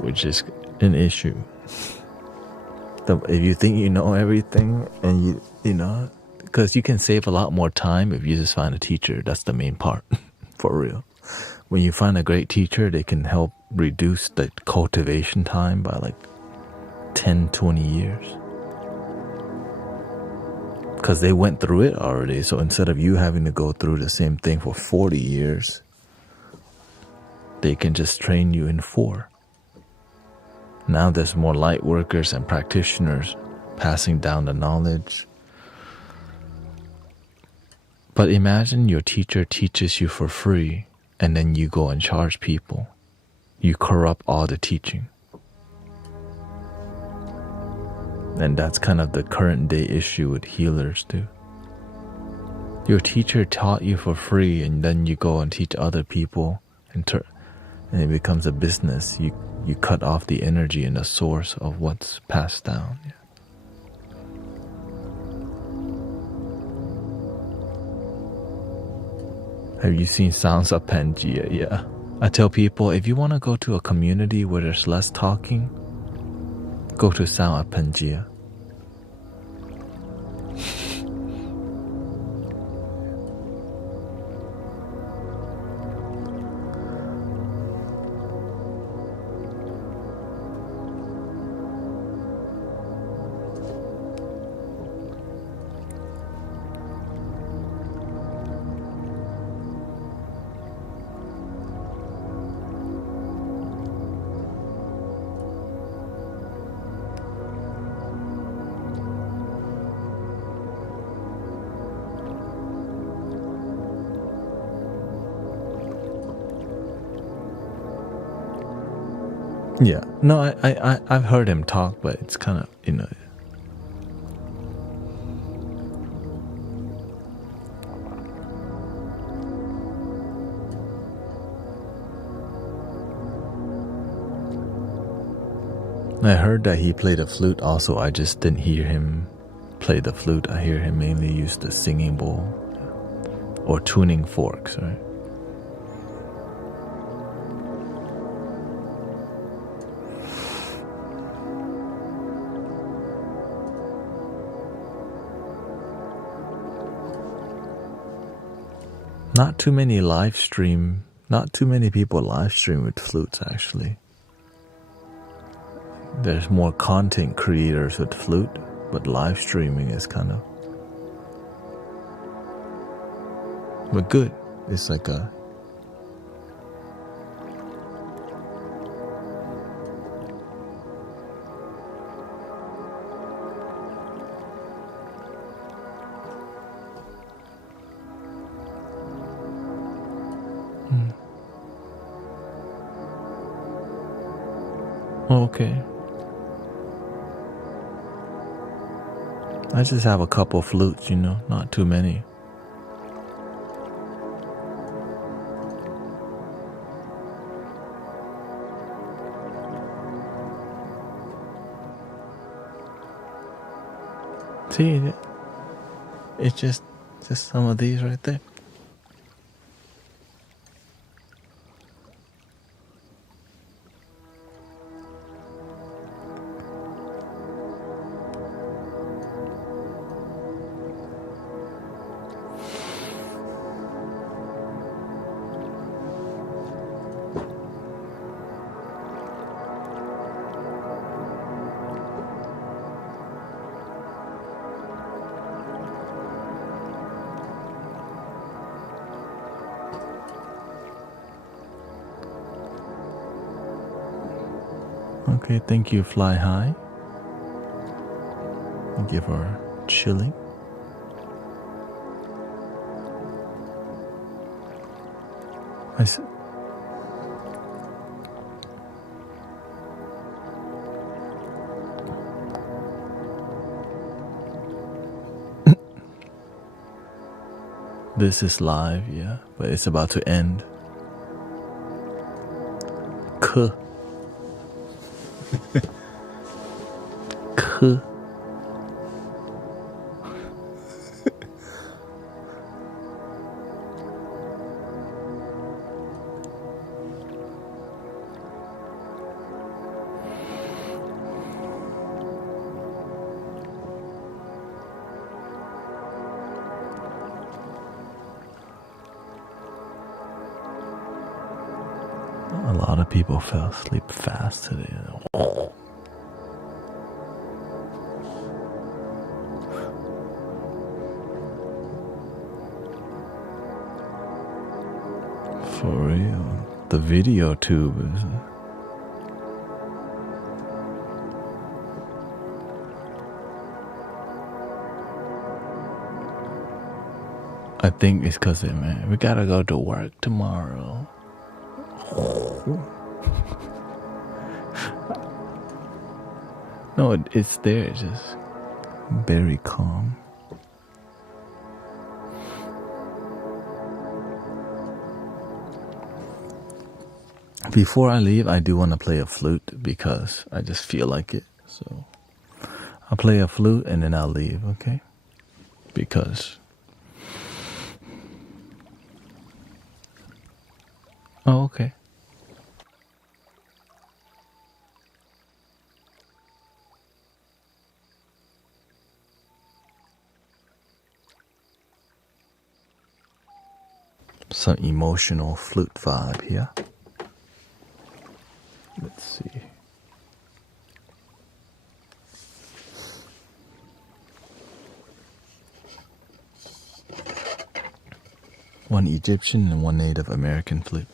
Which is an issue. If you think you know everything, and because you can save a lot more time if you just find a teacher. That's the main part, for real. When you find a great teacher, they can help reduce the cultivation time by like 10, 20 years. Because they went through it already. So instead of you having to go through the same thing for 40 years, they can just train you in 4. Now there's more light workers and practitioners passing down the knowledge. But imagine your teacher teaches you for free, and then you go and charge people. You corrupt all the teaching. And that's kind of the current day issue with healers too. Your teacher taught you for free, and then you go and teach other people, and it becomes a business. You cut off the energy and the source of what's passed down. Yeah. Have you seen Sounds of Pangea? Yeah. I tell people, if you want to go to a community where there's less talking, go to Sound of Pangea. Yeah, no, I've heard him talk, but it's kind of, I heard that he played a flute also. I just didn't hear him play the flute. I hear him mainly use the singing bowl or tuning forks, right? Not too many people live stream with flutes, actually. There's more content creators with flute, but live streaming is kind of... But good. It's like a... Okay. I just have a couple flutes, not too many. See, it's just some of these right there. Okay, thank you, Fly High. Thank you for chilling. This is live, yeah, but it's about to end. K. K. A lot of people fell asleep fast today. For real. The video tube is... I think it's because man, we gotta go to work tomorrow. No, it's there, it's just very calm. Before I leave, I do want to play a flute because I just feel like it. So I'll play a flute and then I'll leave, okay? Because... Oh, okay. Some emotional flute vibe here. Let's see. One Egyptian and one Native American flute.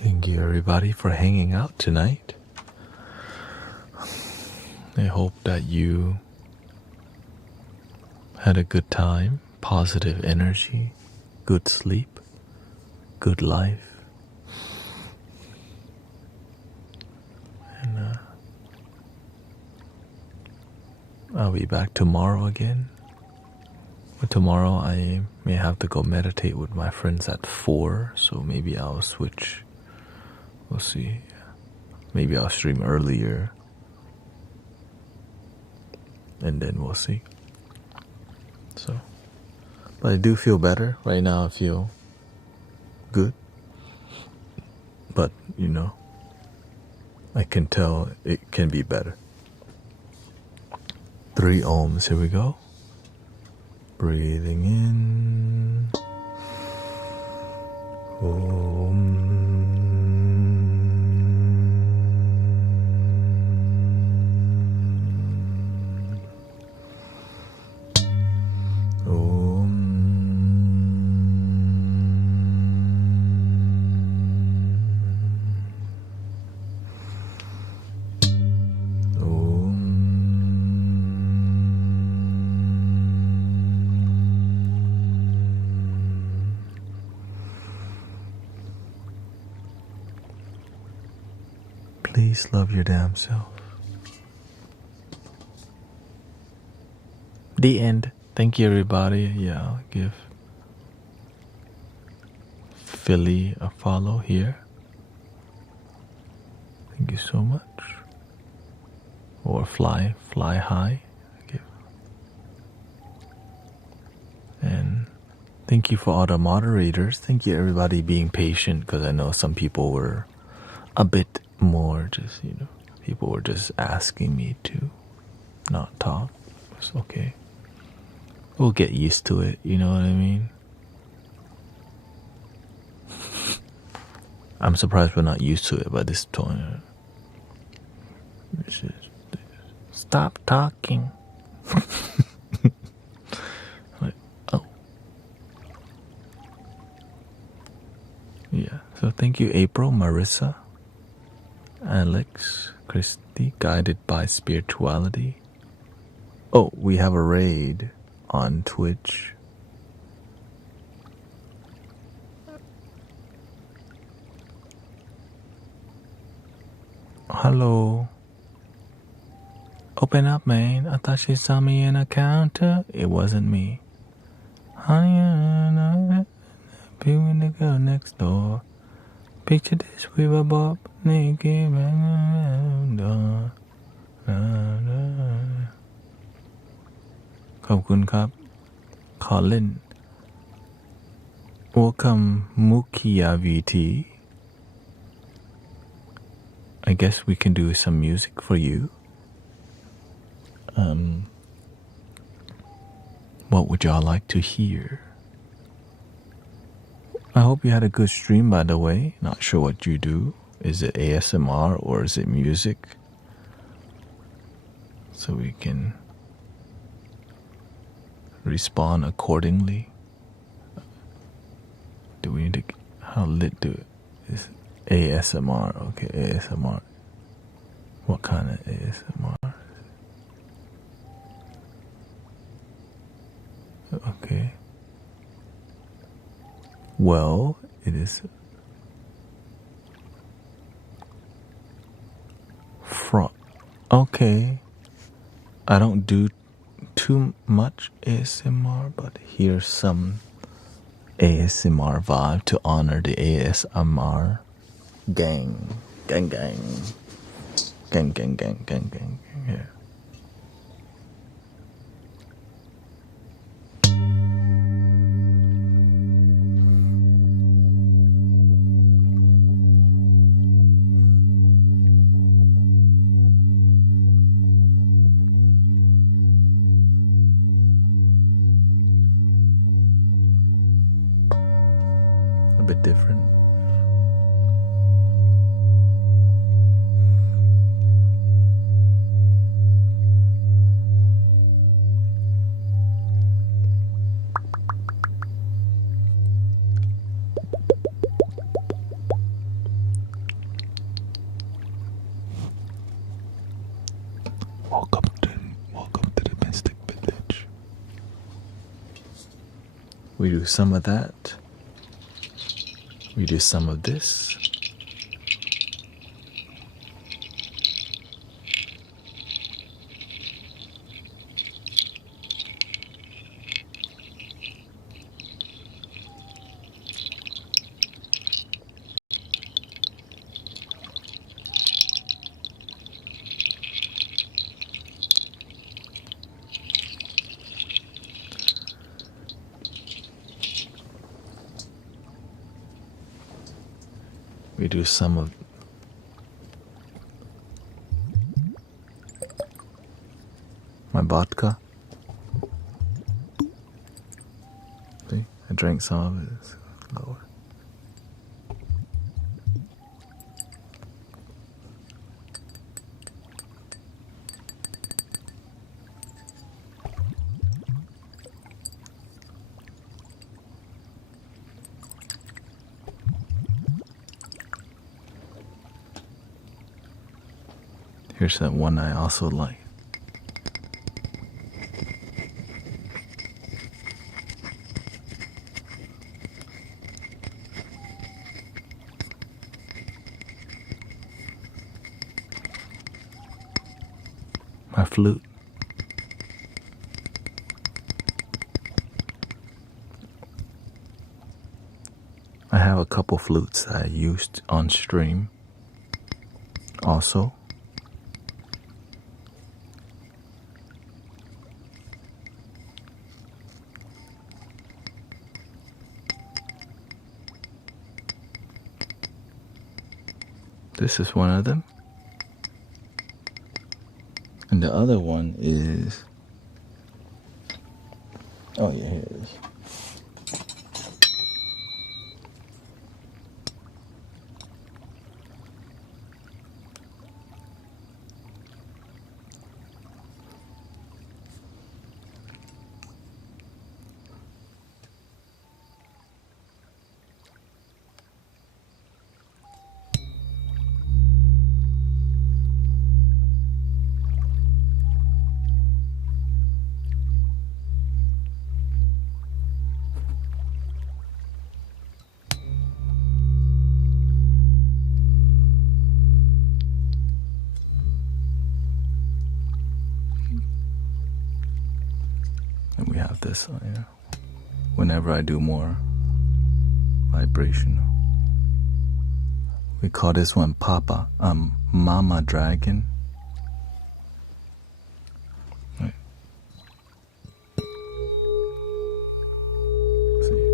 Thank you everybody for hanging out tonight. I hope that you had a good time, positive energy, good sleep, good life. And I'll be back tomorrow again. But tomorrow I may have to go meditate with my friends at 4, so maybe I'll switch. We'll see. Maybe I'll stream earlier. And then we'll see. So, but I do feel better. Right now I feel good. But, I can tell it can be better. 3 ohms, here we go. Breathing in. Om. Please love your damn self. The end. Thank you, everybody. Yeah, I'll give Philly a follow here. Thank you so much. Or fly high. And thank you for all the moderators. Thank you, everybody, being patient, because I know some people were a bit more just, people were just asking me to not talk. It's okay. We'll get used to it, you know what I mean? I'm surprised we're not used to it by this point. Stop talking. Like, oh. Yeah, so thank you, April, Marissa, Alex, Christy, guided by spirituality. Oh, we have a raid on Twitch. Hello. Open up, man. I thought she saw me in a counter. It wasn't me. Honey, viewing the girl next door. Picture this, we were both naked. Khop Kap. Colin. Welcome, Mukia VT. I guess we can do some music for you. What would y'all like to hear? I hope you had a good stream, by the way. Not sure what you do. Is it ASMR or is it music? So we can respond accordingly. Do we need to... How lit do it? Is ASMR. Okay, ASMR. What kind of ASMR? Okay. Well, it is okay. I don't do too much ASMR, but here's some ASMR vibe to honor the ASMR gang. Gang. Yeah. A bit different. We do some of that. We do some of this. We do some of my vodka. See, I drank some of it. It's lower. Here's that one I also like. My flute. I have a couple flutes that I used on stream also. This is one of them. And the other one is, oh yeah, here it is. And we have this one here. Whenever I do more vibration. We call this one Papa, Mama Dragon. Right. See.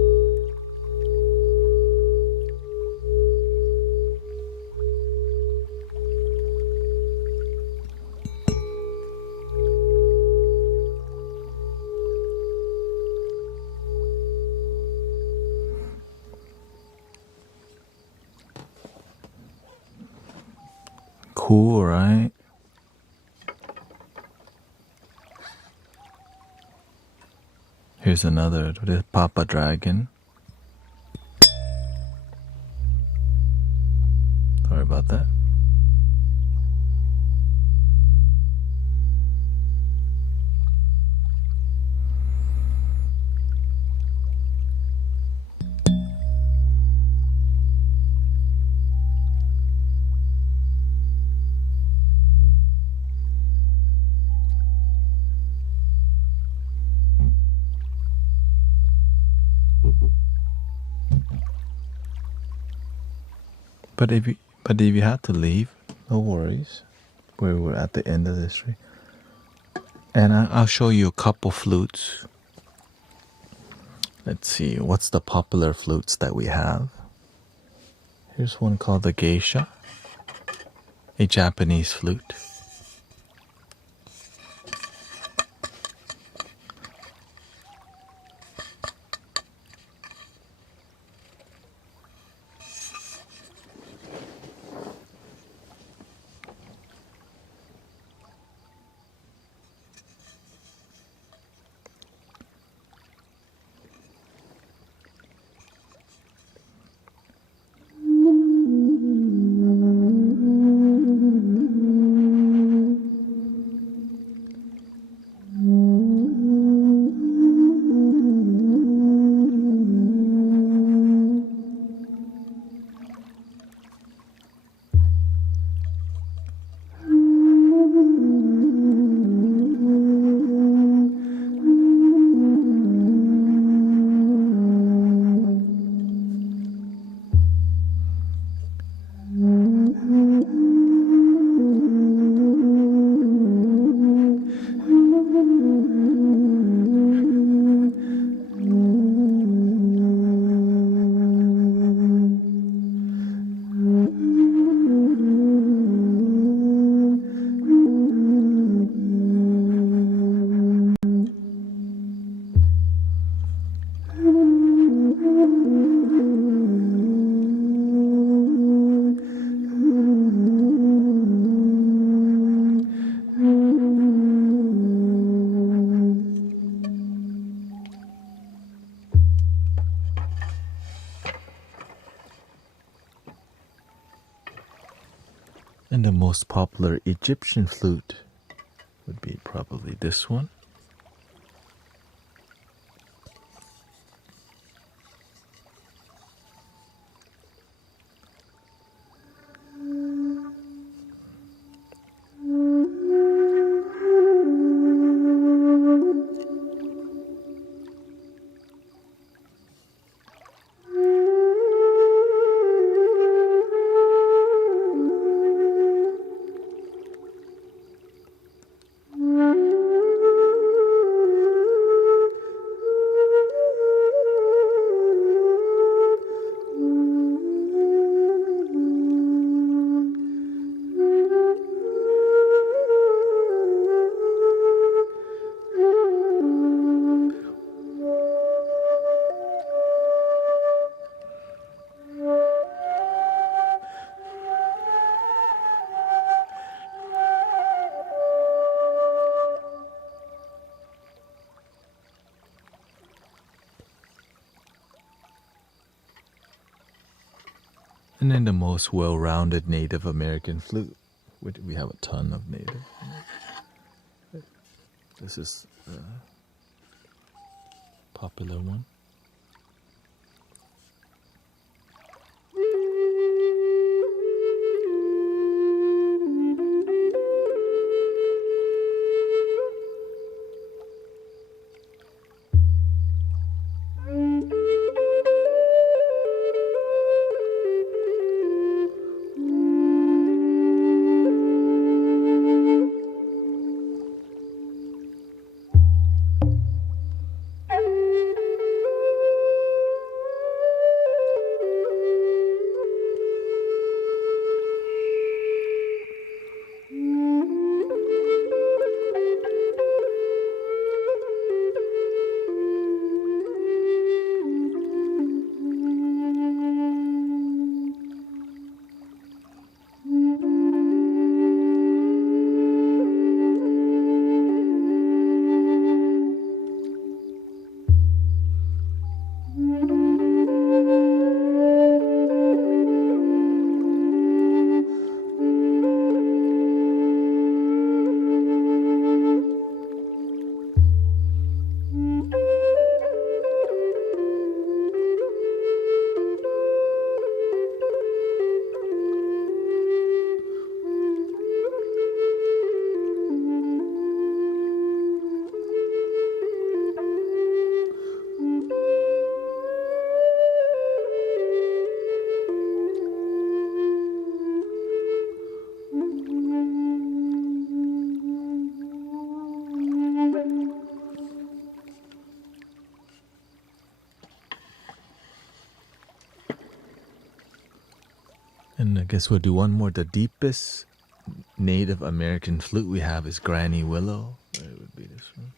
Cool, right? Here's another, this Papa Dragon. Sorry about that. But if you have to leave, no worries. We're at the end of this tree, and I'll show you a couple flutes. Let's see, what's the popular flutes that we have? Here's one called the Geisha, a Japanese flute. And the most popular Egyptian flute would be probably this one. And then the most well-rounded Native American flute. We have a ton of native. This is a popular one. And I guess we'll do one more. The deepest Native American flute we have is Granny Willow. It would be this one.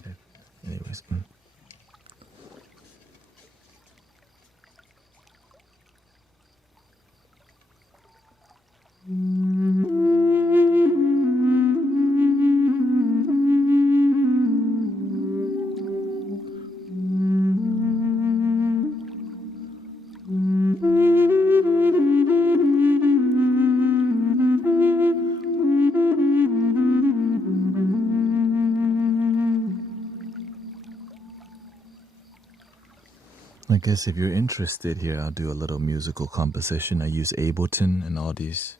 Okay. Anyways. I guess if you're interested here, I'll do a little musical composition. I use Ableton and all these,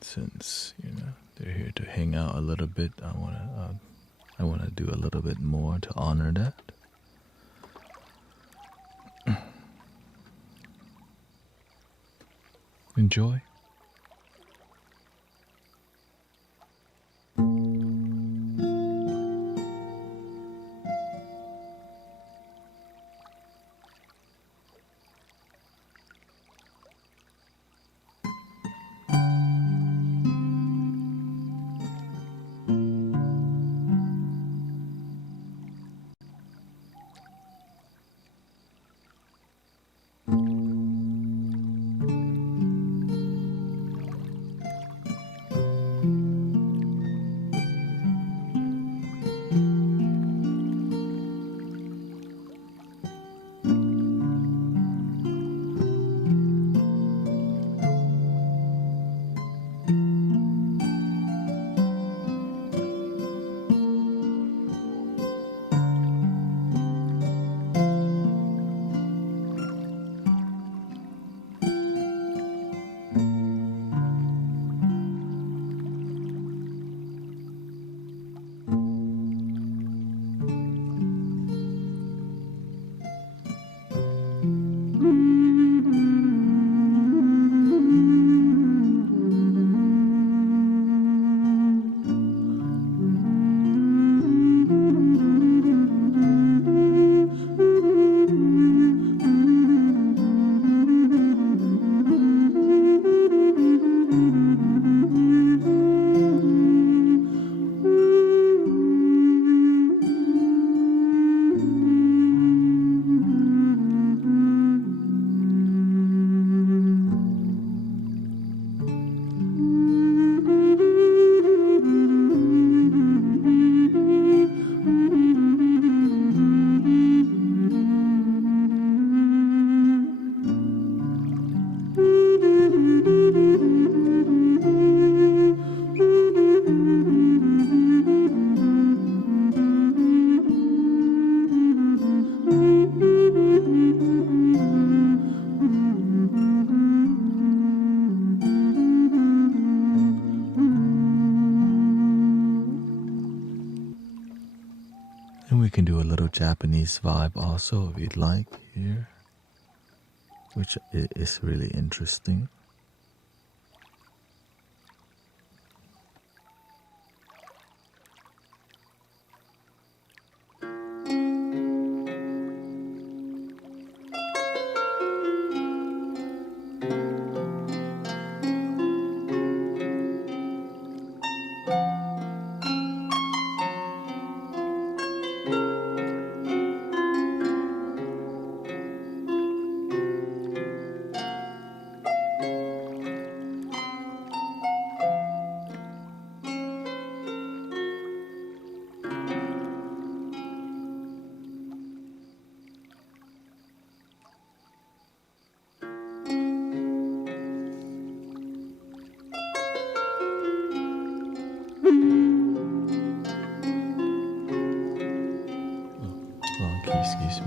since they're here to hang out a little bit. I wanna do a little bit more to honor that. Enjoy. And we can do a little Japanese vibe also if you'd like here, which is really interesting. Wrong key, excuse me.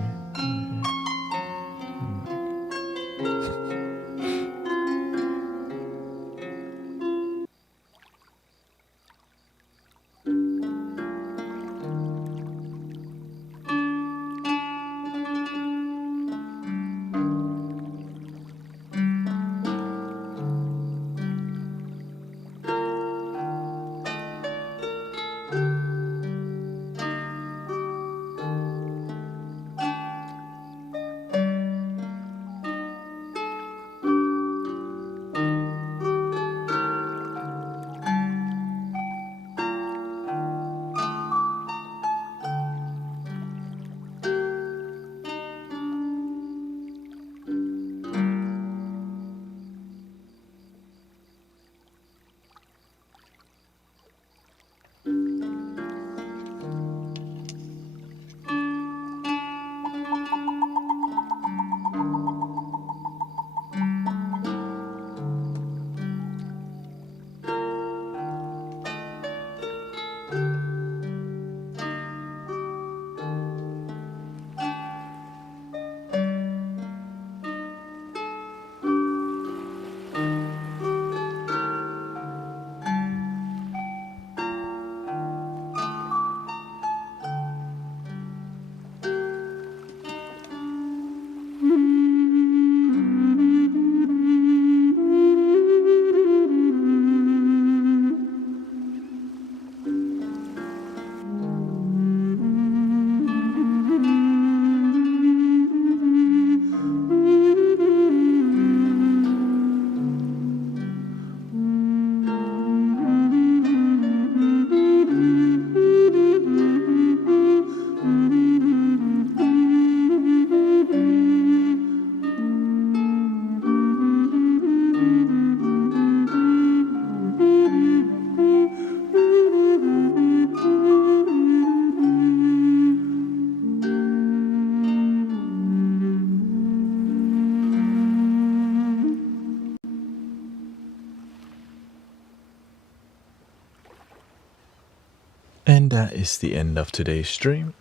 And that is the end of today's stream.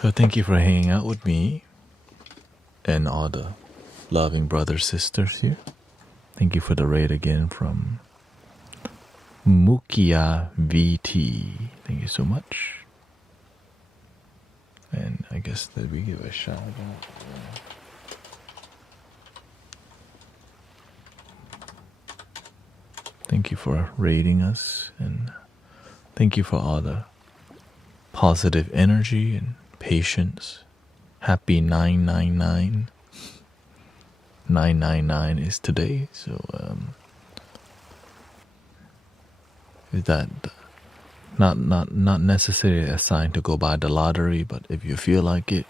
So thank you for hanging out with me and all the loving brothers, sisters here. Thank you for the raid again from Mukia VT. Thank you so much. And I guess that we give a shout out. Thank you for raiding us, and thank you for all the positive energy and patience. Happy 999. 999 is today, so is that not necessarily a sign to go buy the lottery, but if you feel like it,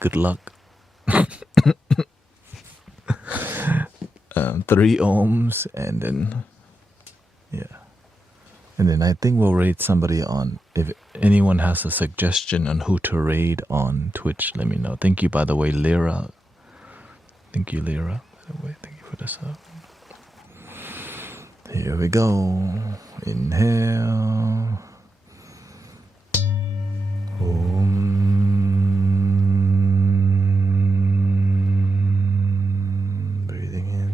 good luck. 3 ohms, and then yeah, and then I think we'll raid somebody on. If anyone has a suggestion on who to raid on Twitch, let me know. Thank you, by the way, Lyra. Thank you, Lyra, by the way. Thank you for the sub. Here we go. Inhale. Breathing in.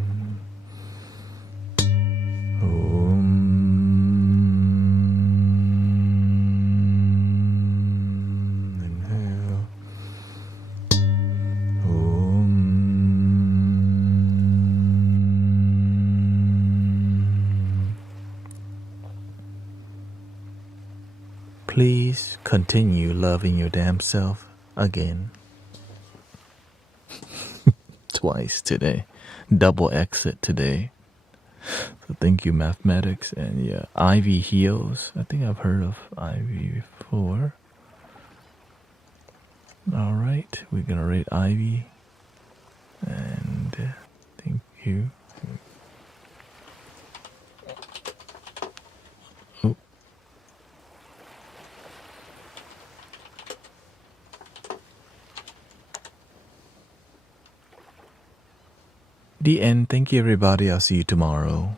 Please continue loving your damn self again. Twice today. Double exit today. So thank you, mathematics. And yeah, Ivy Heals. I think I've heard of Ivy before. Alright, we're gonna rate Ivy. And thank you. Oh. The end. Thank you, everybody. I'll see you tomorrow.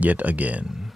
Yet again.